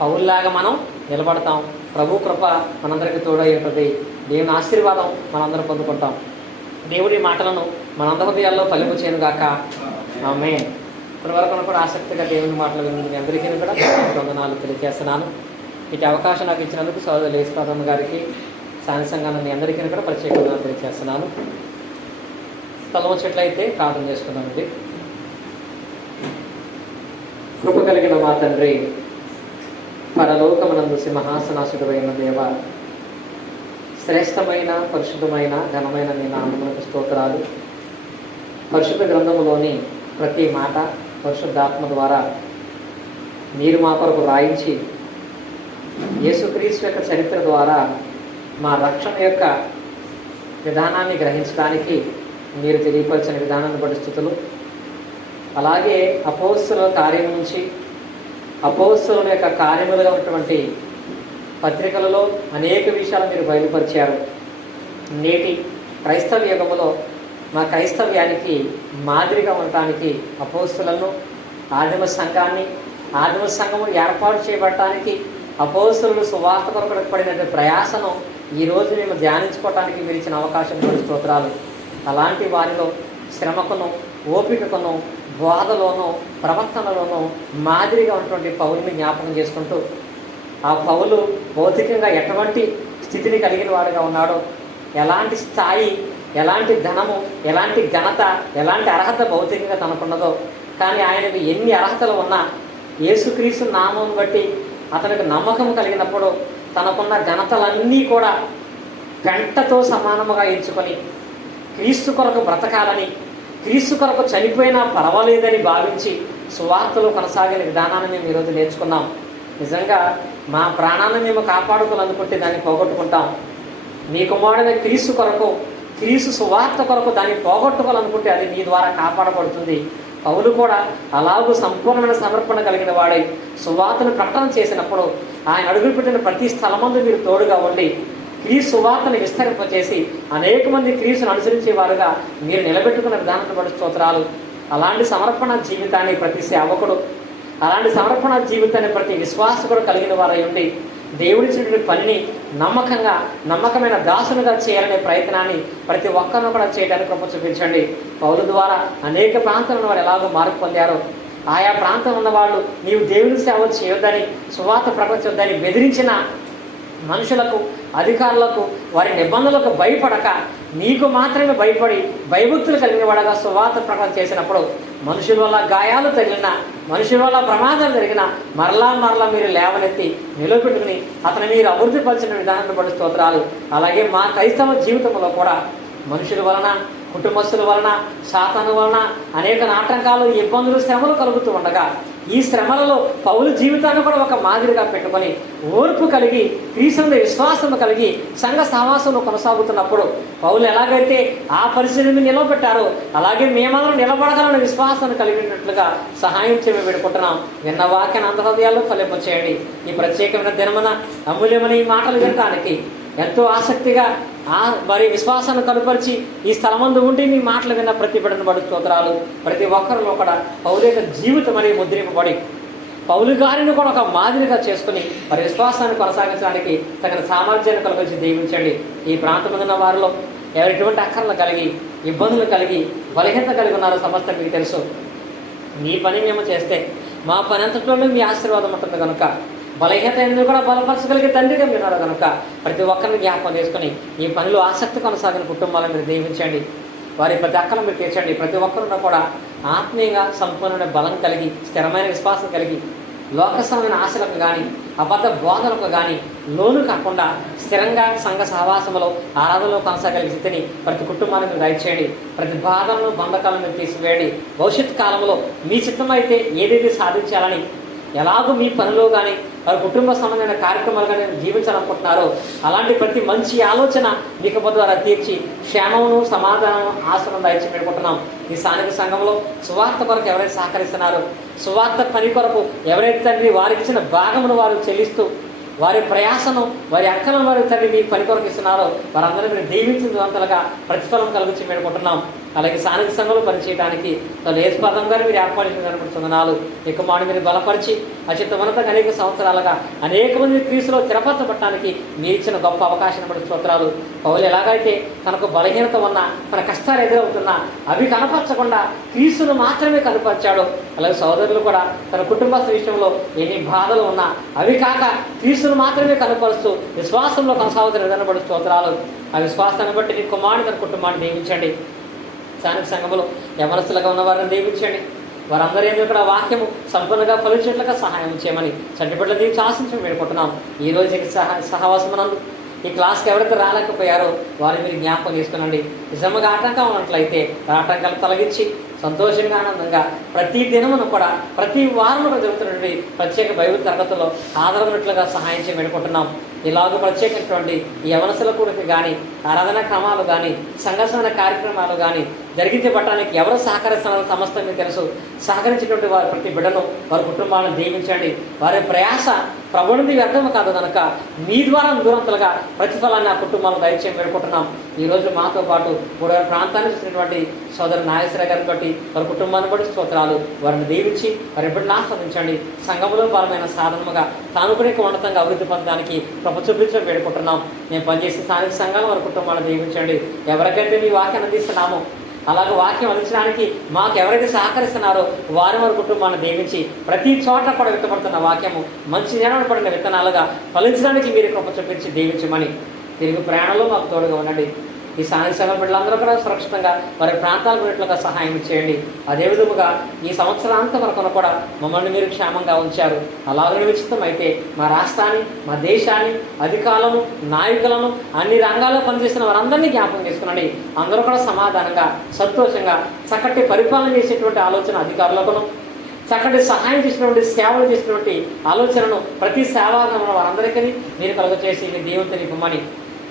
పౌరులాగా మనం నిలబడతాం. ప్రభు కృప మనందరికీ తోడై ఉంటుంది. దేవుని ఆశీర్వాదం మనందరం పొందుకుంటాం. దేవుడి మాటలను మనందరి హృదయాల్లో ఫలింపు చేయను గాక. ఆమేన్. ఇప్పటివరకు కూడా ఆసక్తిగా దేవుని మాటలు విని అందరికీ కూడా వందనాలు తెలియజేస్తున్నాను. ఇటు అవకాశం నాకు ఇచ్చినందుకు సోదరు లేస్పాదమ్మ గారికి, సాని సంఘాన్ని మీ అందరికీ కూడా ప్రత్యేకంగా తెలియజేస్తున్నాను. తలవచ్చట్లయితే ప్రార్థన చేసుకున్నామండి. కృప కలిగిన మా తండ్రి, పరలోకమునందు సింహాసనాసుడైన దేవ, శ్రేష్టమైన, పరిశుద్ధమైన, ఘనమైన మీ నామమునకు స్తోత్రాలు. పరిశుద్ధ గ్రంథములోని ప్రతి మాట పరిశుద్ధాత్మ ద్వారా మీరు మా కొరకు రాయించి, యేసుక్రీస్తు యొక్క చరిత్ర ద్వారా మా రక్షణ యొక్క విధానాన్ని గ్రహించడానికి మీరు తెలియపరిచిన విధానాన్ని బట్టి స్థుతులు. అలాగే అపోస్తలుల కార్యం నుంచి అపోస్తలుల యొక్క కార్యములుగా ఉన్నటువంటి పత్రికలలో అనేక విషయాలు మీరు బయలుపరిచారు. నేటి క్రైస్తవ యుగములో మా క్రైస్తవ్యానికి మాదిరిగా ఉండటానికి అపోస్తలులను, ఆదిమ సంఘాన్ని, ఆదిమ సంఘము ఏర్పాటు చేయబడటానికి అపోస్తలులు సువార్త కొరకు పడిన ప్రయాసను ఈరోజు మేము ధ్యానించుకోవటానికి మీరు ఇచ్చిన అవకాశం కూడా స్తోత్రాలు. అలాంటి వారిలో శ్రమకును, ఓపికకును, బోధలోనూ, ప్రవర్తనలోనూ మాదిరిగా ఉన్నటువంటి పౌలుని జ్ఞాపకం చేసుకుంటూ, ఆ పౌలు భౌతికంగా ఎటువంటి స్థితిని కలిగిన వాడుగా ఉన్నాడో, ఎలాంటి స్థాయి, ఎలాంటి ధనము, ఎలాంటి ఘనత, ఎలాంటి అర్హత భౌతికంగా తనకున్నదో, కానీ ఆయనకు ఎన్ని అర్హతలు ఉన్నా యేసుక్రీస్తు నామం బట్టి అతనికి నమ్మకం కలిగినప్పుడు తనకున్న ఘనతలన్నీ కూడా గంటతో సమానముగా ఎంచుకొని క్రీస్తు కొరకు బ్రతకాలని, క్రీస్తు కొరకు చనిపోయినా పర్వాలేదని భావించి సువార్తలు కొనసాగిన విధానాన్ని మేము ఈరోజు నేర్చుకున్నాం. నిజంగా మా ప్రాణాన్ని మేము కాపాడుకోవాలనుకుంటే దాన్ని పోగొట్టుకుంటాం. మీ కుమారుడైన క్రీస్తు కొరకు, క్రీస్తు సువార్త కొరకు దాన్ని పోగొట్టుకోవాలనుకుంటే అది నీ ద్వారా కాపాడబడుతుంది. పౌలు కూడా అలాగూ సంపూర్ణమైన సమర్పణ కలిగిన వాడై సువార్తను ప్రకటన చేసినప్పుడు ఆయన అడుగుపెట్టిన ప్రతి స్థలమందు మీరు తోడుగా ఉండి క్రీస్తు సువార్తను విస్తరింపచేసి అనేక మంది క్రీస్తును అనుసరించేవారుగా మీరు నిలబెట్టుకున్న విధానాన్ని బట్టి స్తోత్రాలు. అలాంటి సమర్పణ జీవితాన్ని ప్రతి సేవకుడు, అలాంటి సమర్పణ జీవితాన్ని ప్రతి విశ్వాసకుడు కలిగిన వారై ఉండి దేవుడిచ్చినటువంటి పనిని నమ్మకమైన దాసులుగా చేయాలనే ప్రయత్నాన్ని ప్రతి ఒక్కరిని కూడా చేయడానికి కృప చూపించండి. పౌలు ద్వారా అనేక ప్రాంతాలను వారు ఎలాగో మార్పు పొందారో ఆయా ప్రాంతం ఉన్న వాళ్ళు నీవు దేవుని సేవ చేయొద్దని, సువార్త ప్రపంచొద్దని బెదిరించిన మనుషులకు, అధికారులకు, వారి నిబంధనలకు భయపడక నీకు మాత్రమే భయపడి భయభక్తులు కలిగిన వాడగా సువార్త ప్రకటన చేసినప్పుడు మనుషుల వల్ల గాయాలు తగిలిన, మనుషుల వల్ల ప్రమాదాలు జరిగిన మరలా మీరు లేవనెత్తి నిలబెట్టుకుని అతను మీరు అభివృద్ధి పరిచిన విధానాన్ని బట్టి స్తోత్రాలు. అలాగే మా క్రైస్తవ జీవితంలో కూడా మనుషుల వలన, కుటుంబస్తుల వలన, సాతాను వలన అనేక ఆటంకాలు, ఇబ్బందులు, శ్రమలు కలుగుతూ ఉండగా ఈ శ్రమలలో పౌలు జీవితాన్ని కూడా ఒక మాదిరిగా పెట్టుకొని ఓర్పు కలిగి క్రీస్తుని విశ్వాసం కలిగి సంఘ సహవాసంలో కొనసాగుతున్నప్పుడు పౌలు ఎలాగైతే ఆ పరిస్థితిని నిలబెట్టారో అలాగే మేమందరం నిలబడగలన్న విశ్వాసాన్ని కలిగినట్లుగా సహాయం చేయమని వేడుకుంటున్నాం. విన్న వాక్యాన్ని అంతర్హృదయాల్లో ఫలింపచేయండి. ఈ ప్రత్యేకమైన దినమున అమూల్యమైన ఈ మాటలు వినడానికి ఎంతో ఆసక్తిగా మరి విశ్వాసాన్ని కనుపరిచి ఈ స్థలమందు ఉండి మీ మాటలు విన్న ప్రతి బిడ్డను బడి స్తోత్రాలు. ప్రతి ఒక్కరిలో కూడా పౌలు యొక్క జీవితం అనేది ముద్రింపబడి పౌలు గారిని కూడా ఒక మాదిరిగా చేసుకుని మరి విశ్వాసాన్ని కొనసాగించడానికి తగిన సామర్థ్యాన్ని కలుగొచ్చి దీవించండి. ఈ ప్రాంతం ఉన్న వారిలో ఎటువంటి అక్కర్లు కలిగి, ఇబ్బందులు కలిగి, బలహీనత కలిగి ఉన్నారో సమస్త మీకు తెలుసు. మీ పని మేము చేస్తే మా పని అంతట్లోనే మీ ఆశీర్వాదం ఉంటుంది కనుక బలహీనత కూడా బలపరచగలిగే తండ్రిగా మీరు ఉన్నారు కనుక ప్రతి ఒక్కరిని జ్ఞాపకం చేసుకుని ఈ పనిలో ఆసక్తి కొనసాగిన కుటుంబాలను మీరు దీవించండి. వారి ప్రతి అక్కలను మీరు తీర్చండి. ప్రతి ఒక్కరున్నా కూడా ఆత్మీయంగా సంపూర్ణమైన బలం కలిగి, స్థిరమైన విశ్వాసం కలిగి, లోకసమైన ఆశలకు కానీ అబద్ధ బోధలకు కానీ లోను కాకుండా స్థిరంగా సంఘ సహవాసంలో ఆరాధనలో కొనసాగలిగే స్థితిని ప్రతి కుటుంబాన్ని మీరు దయచేయండి. ప్రతి బాధలను, బంధకాలను మీరు తీసివేయండి. భవిష్యత్ కాలంలో మీ చిత్తమైతే ఏదైతే సాధించాలని ఎలాగో మీ పనిలో కానీ వారి కుటుంబ సంబంధమైన కార్యక్రమాలు కానీ జీవించాలనుకుంటున్నారో అలాంటి ప్రతి మంచి ఆలోచన మీకు ద్వారా తీర్చి క్షేమమును, సమాధానం, ఆశ్రమం దయచి పెట్టుకుంటున్నాం. ఈ స్థానిక సంఘంలో సువార్త కొరకు ఎవరైతే సహకరిస్తున్నారో, సువార్త పని కొరకు ఎవరైతే తండ్రి వారికి ఇచ్చిన భాగమును వారు చెల్లిస్తూ వారి ప్రయాసను, వారి అక్కలను వారి తండ్రి మీ పని కొరకు ఇస్తున్నారో వారందరూ మీరు దీవించినంతలుగా ప్రతిఫలం కలిగించి పెట్టుకుంటున్నాం. అలాగే స్థానిక సంఘంలో పనిచేయడానికి యేసుపాదం గారు మీరు ఏర్పాటు కనుకుంటున్నాను. ఎక్కువ మాట మీరు బలపరిచి అచితవనంతగా అనేక సంవత్సరాలుగా అనేక మంది క్రీస్తులో స్థిరపరచబట్టడానికి మీరు ఇచ్చిన గొప్ప అవకాశాన్ని బట్టి స్తోత్రాలు. పౌలు ఎలాగైతే తనకు బలహీనత ఉన్నా, తన కష్టాలు ఎదురవుతున్నా అవి కనపరచకుండా క్రీస్తును మాత్రమే కనపరిచాడు. అలాగే సోదరులు కూడా తన కుటుంబ విషయంలో ఎన్ని బాధలు ఉన్నా అవి కాక క్రీస్తును మాత్రమే కనపరుస్తూ విశ్వాసంలో కొనసాగుతున్న విధానం బట్టి స్తోత్రాలు. ఆ విశ్వాసాన్ని బట్టి నీ కుమారుని తన కుటుంబాన్ని దీవించండి. స్థానిక సంఘములో యవనస్తులుగా ఉన్న వారిని దీవించండి. వారందరూ ఏదో ఇక్కడ వాక్యము సంపూర్ణంగా ఫలించేట్లుగా సహాయం చేయమని చంటిబిడ్డల దీవించి ఆశించడం వేడుకుంటున్నాం. ఈ రోజు సహవాసమునందు ఈ క్లాస్కి ఎవరైతే రాలేకపోయారో వారిని మీరు జ్ఞాపకం చేసుకునండి. నిజంగా ఆటంకం ఉన్నట్లయితే ఆటంకాలు తొలగించి సంతోషంగా, ఆనందంగా ప్రతి దినమును కూడా ప్రతి వారంలో జరుగుతున్నటువంటి ప్రత్యేక బైబిల్ తరగతుల్లో ఆదరనట్లుగా సహాయం చేయడం వేడుకుంటున్నాం. ఇలాగ ప్రత్యేకమైనటువంటి ఈ యవనస్తులకు కానీ ఆరాధన క్రమాలు కానీ సంఘర్షణ కార్యక్రమాలు కానీ జరిగించబట్టడానికి ఎవరు సహకరిస్తున్నారో సమస్తం మీకు తెలుసు. సహకరించినటువంటి వారి ప్రతి బిడ్డను, వారి కుటుంబాలను దీవించండి. వారి ప్రయాస ప్రభువునిది వ్యర్థము కాదు కనుక మీ ద్వారా దూరంతలుగా ప్రతిఫలాన్ని ఆ కుటుంబాలను దయచేసి వేడుకుంటున్నాం. ఈరోజు మాతో పాటు కూడా ప్రాంతానికి వచ్చినటువంటి సోదరు నాగేశ్వర గారిని బట్టి వారి కుటుంబాన్ని బట్టి స్తోత్రాలు. వారిని దీవించి వారి బిడ్డను ఆస్వాదించండి. సంఘంలో బలమైన సాధనముగా తాను కూడా ఉన్నతంగా అభివృద్ధి పొందడానికి ప్రభు చూపించడం వేడుకుంటున్నాం. నేను పనిచేసే స్థానిక సంఘాలు వారి కుటుంబాలను దీవించండి. ఎవరికైతే మీ వాక్యం అందిస్తున్నామో అలాగే వాక్యం అందించడానికి మాకు ఎవరైతే సహకరిస్తున్నారో వారి కుటుంబాన్ని దీవించి ప్రతి చోట కూడా విత్తపడుతున్న వాక్యము మంచి నిలబడిన విత్తనాలుగా ఫలించడానికి మీరు కృప చూపించి దీవించమని తిరిగి ప్రయాణంలో మాకు తోడుగా ఉండండి. ఈ స్థానిక సంఘ బిడ్డలందరూ కూడా సురక్షితంగా వారి ప్రాంతాలకు వెళ్ళినట్లుగా సహాయం చేయండి. అదేవిధముగా ఈ సంవత్సరాంతం వరకు కూడా మమ్మల్ని మీరు క్షేమంగా ఉంచారు. అలాగే విచితం అయితే మా రాష్ట్రాన్ని, మా దేశాన్ని, అధికారులను, నాయకులను, అన్ని రంగాల్లో పనిచేసిన వారందరినీ జ్ఞాపకం చేసుకునండి. అందరూ కూడా సమాధానంగా, సంతోషంగా చక్కటి పరిపాలన చేసేటువంటి ఆలోచన అధికారులకును, చక్కటి సహాయం చేసినటువంటి సేవలు చేసినటువంటి ఆలోచనను ప్రతి సేవాగంలో వారందరికీ మీరు కలుగచేసి మీ దేవుని నింపమని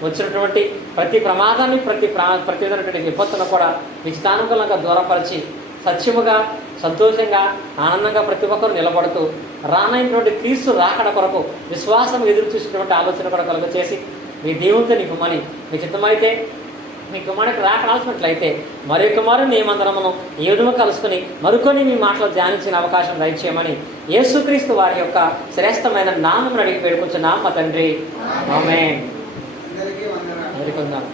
వచ్చినటువంటి ప్రతి ప్రమాదాన్ని, ప్రతి విధమైనటువంటి విపత్తును కూడా మీ స్థానుకూలంగా దూరపరిచి సత్యముగా, సంతోషంగా, ఆనందంగా ప్రతి ఒక్కరు నిలబడుతూ రానైనటువంటి క్రీస్తు రాకడ కొరకు విశ్వాసం ఎదురు చూసినటువంటి ఆలోచన కూడా కలుగ చేసి మీ దేవునితో నింపమని, మీ చిత్తమైతే మీ కుమారుడికి రాకరాల్సినట్లయితే మరి కుమారుని మేమందరమును ఈ విధంగా కలుసుకొని మరికొన్ని మీ మాటలు ధ్యానించిన అవకాశం దయచేయమని యేసుక్రీస్తు వారి యొక్క శ్రేష్టమైన నామమును అడిగి వేడుకొంచున్నాం మా తండ్రి. ఆమేన్. అందరికీ వందనాలు. వేడుకొందాం.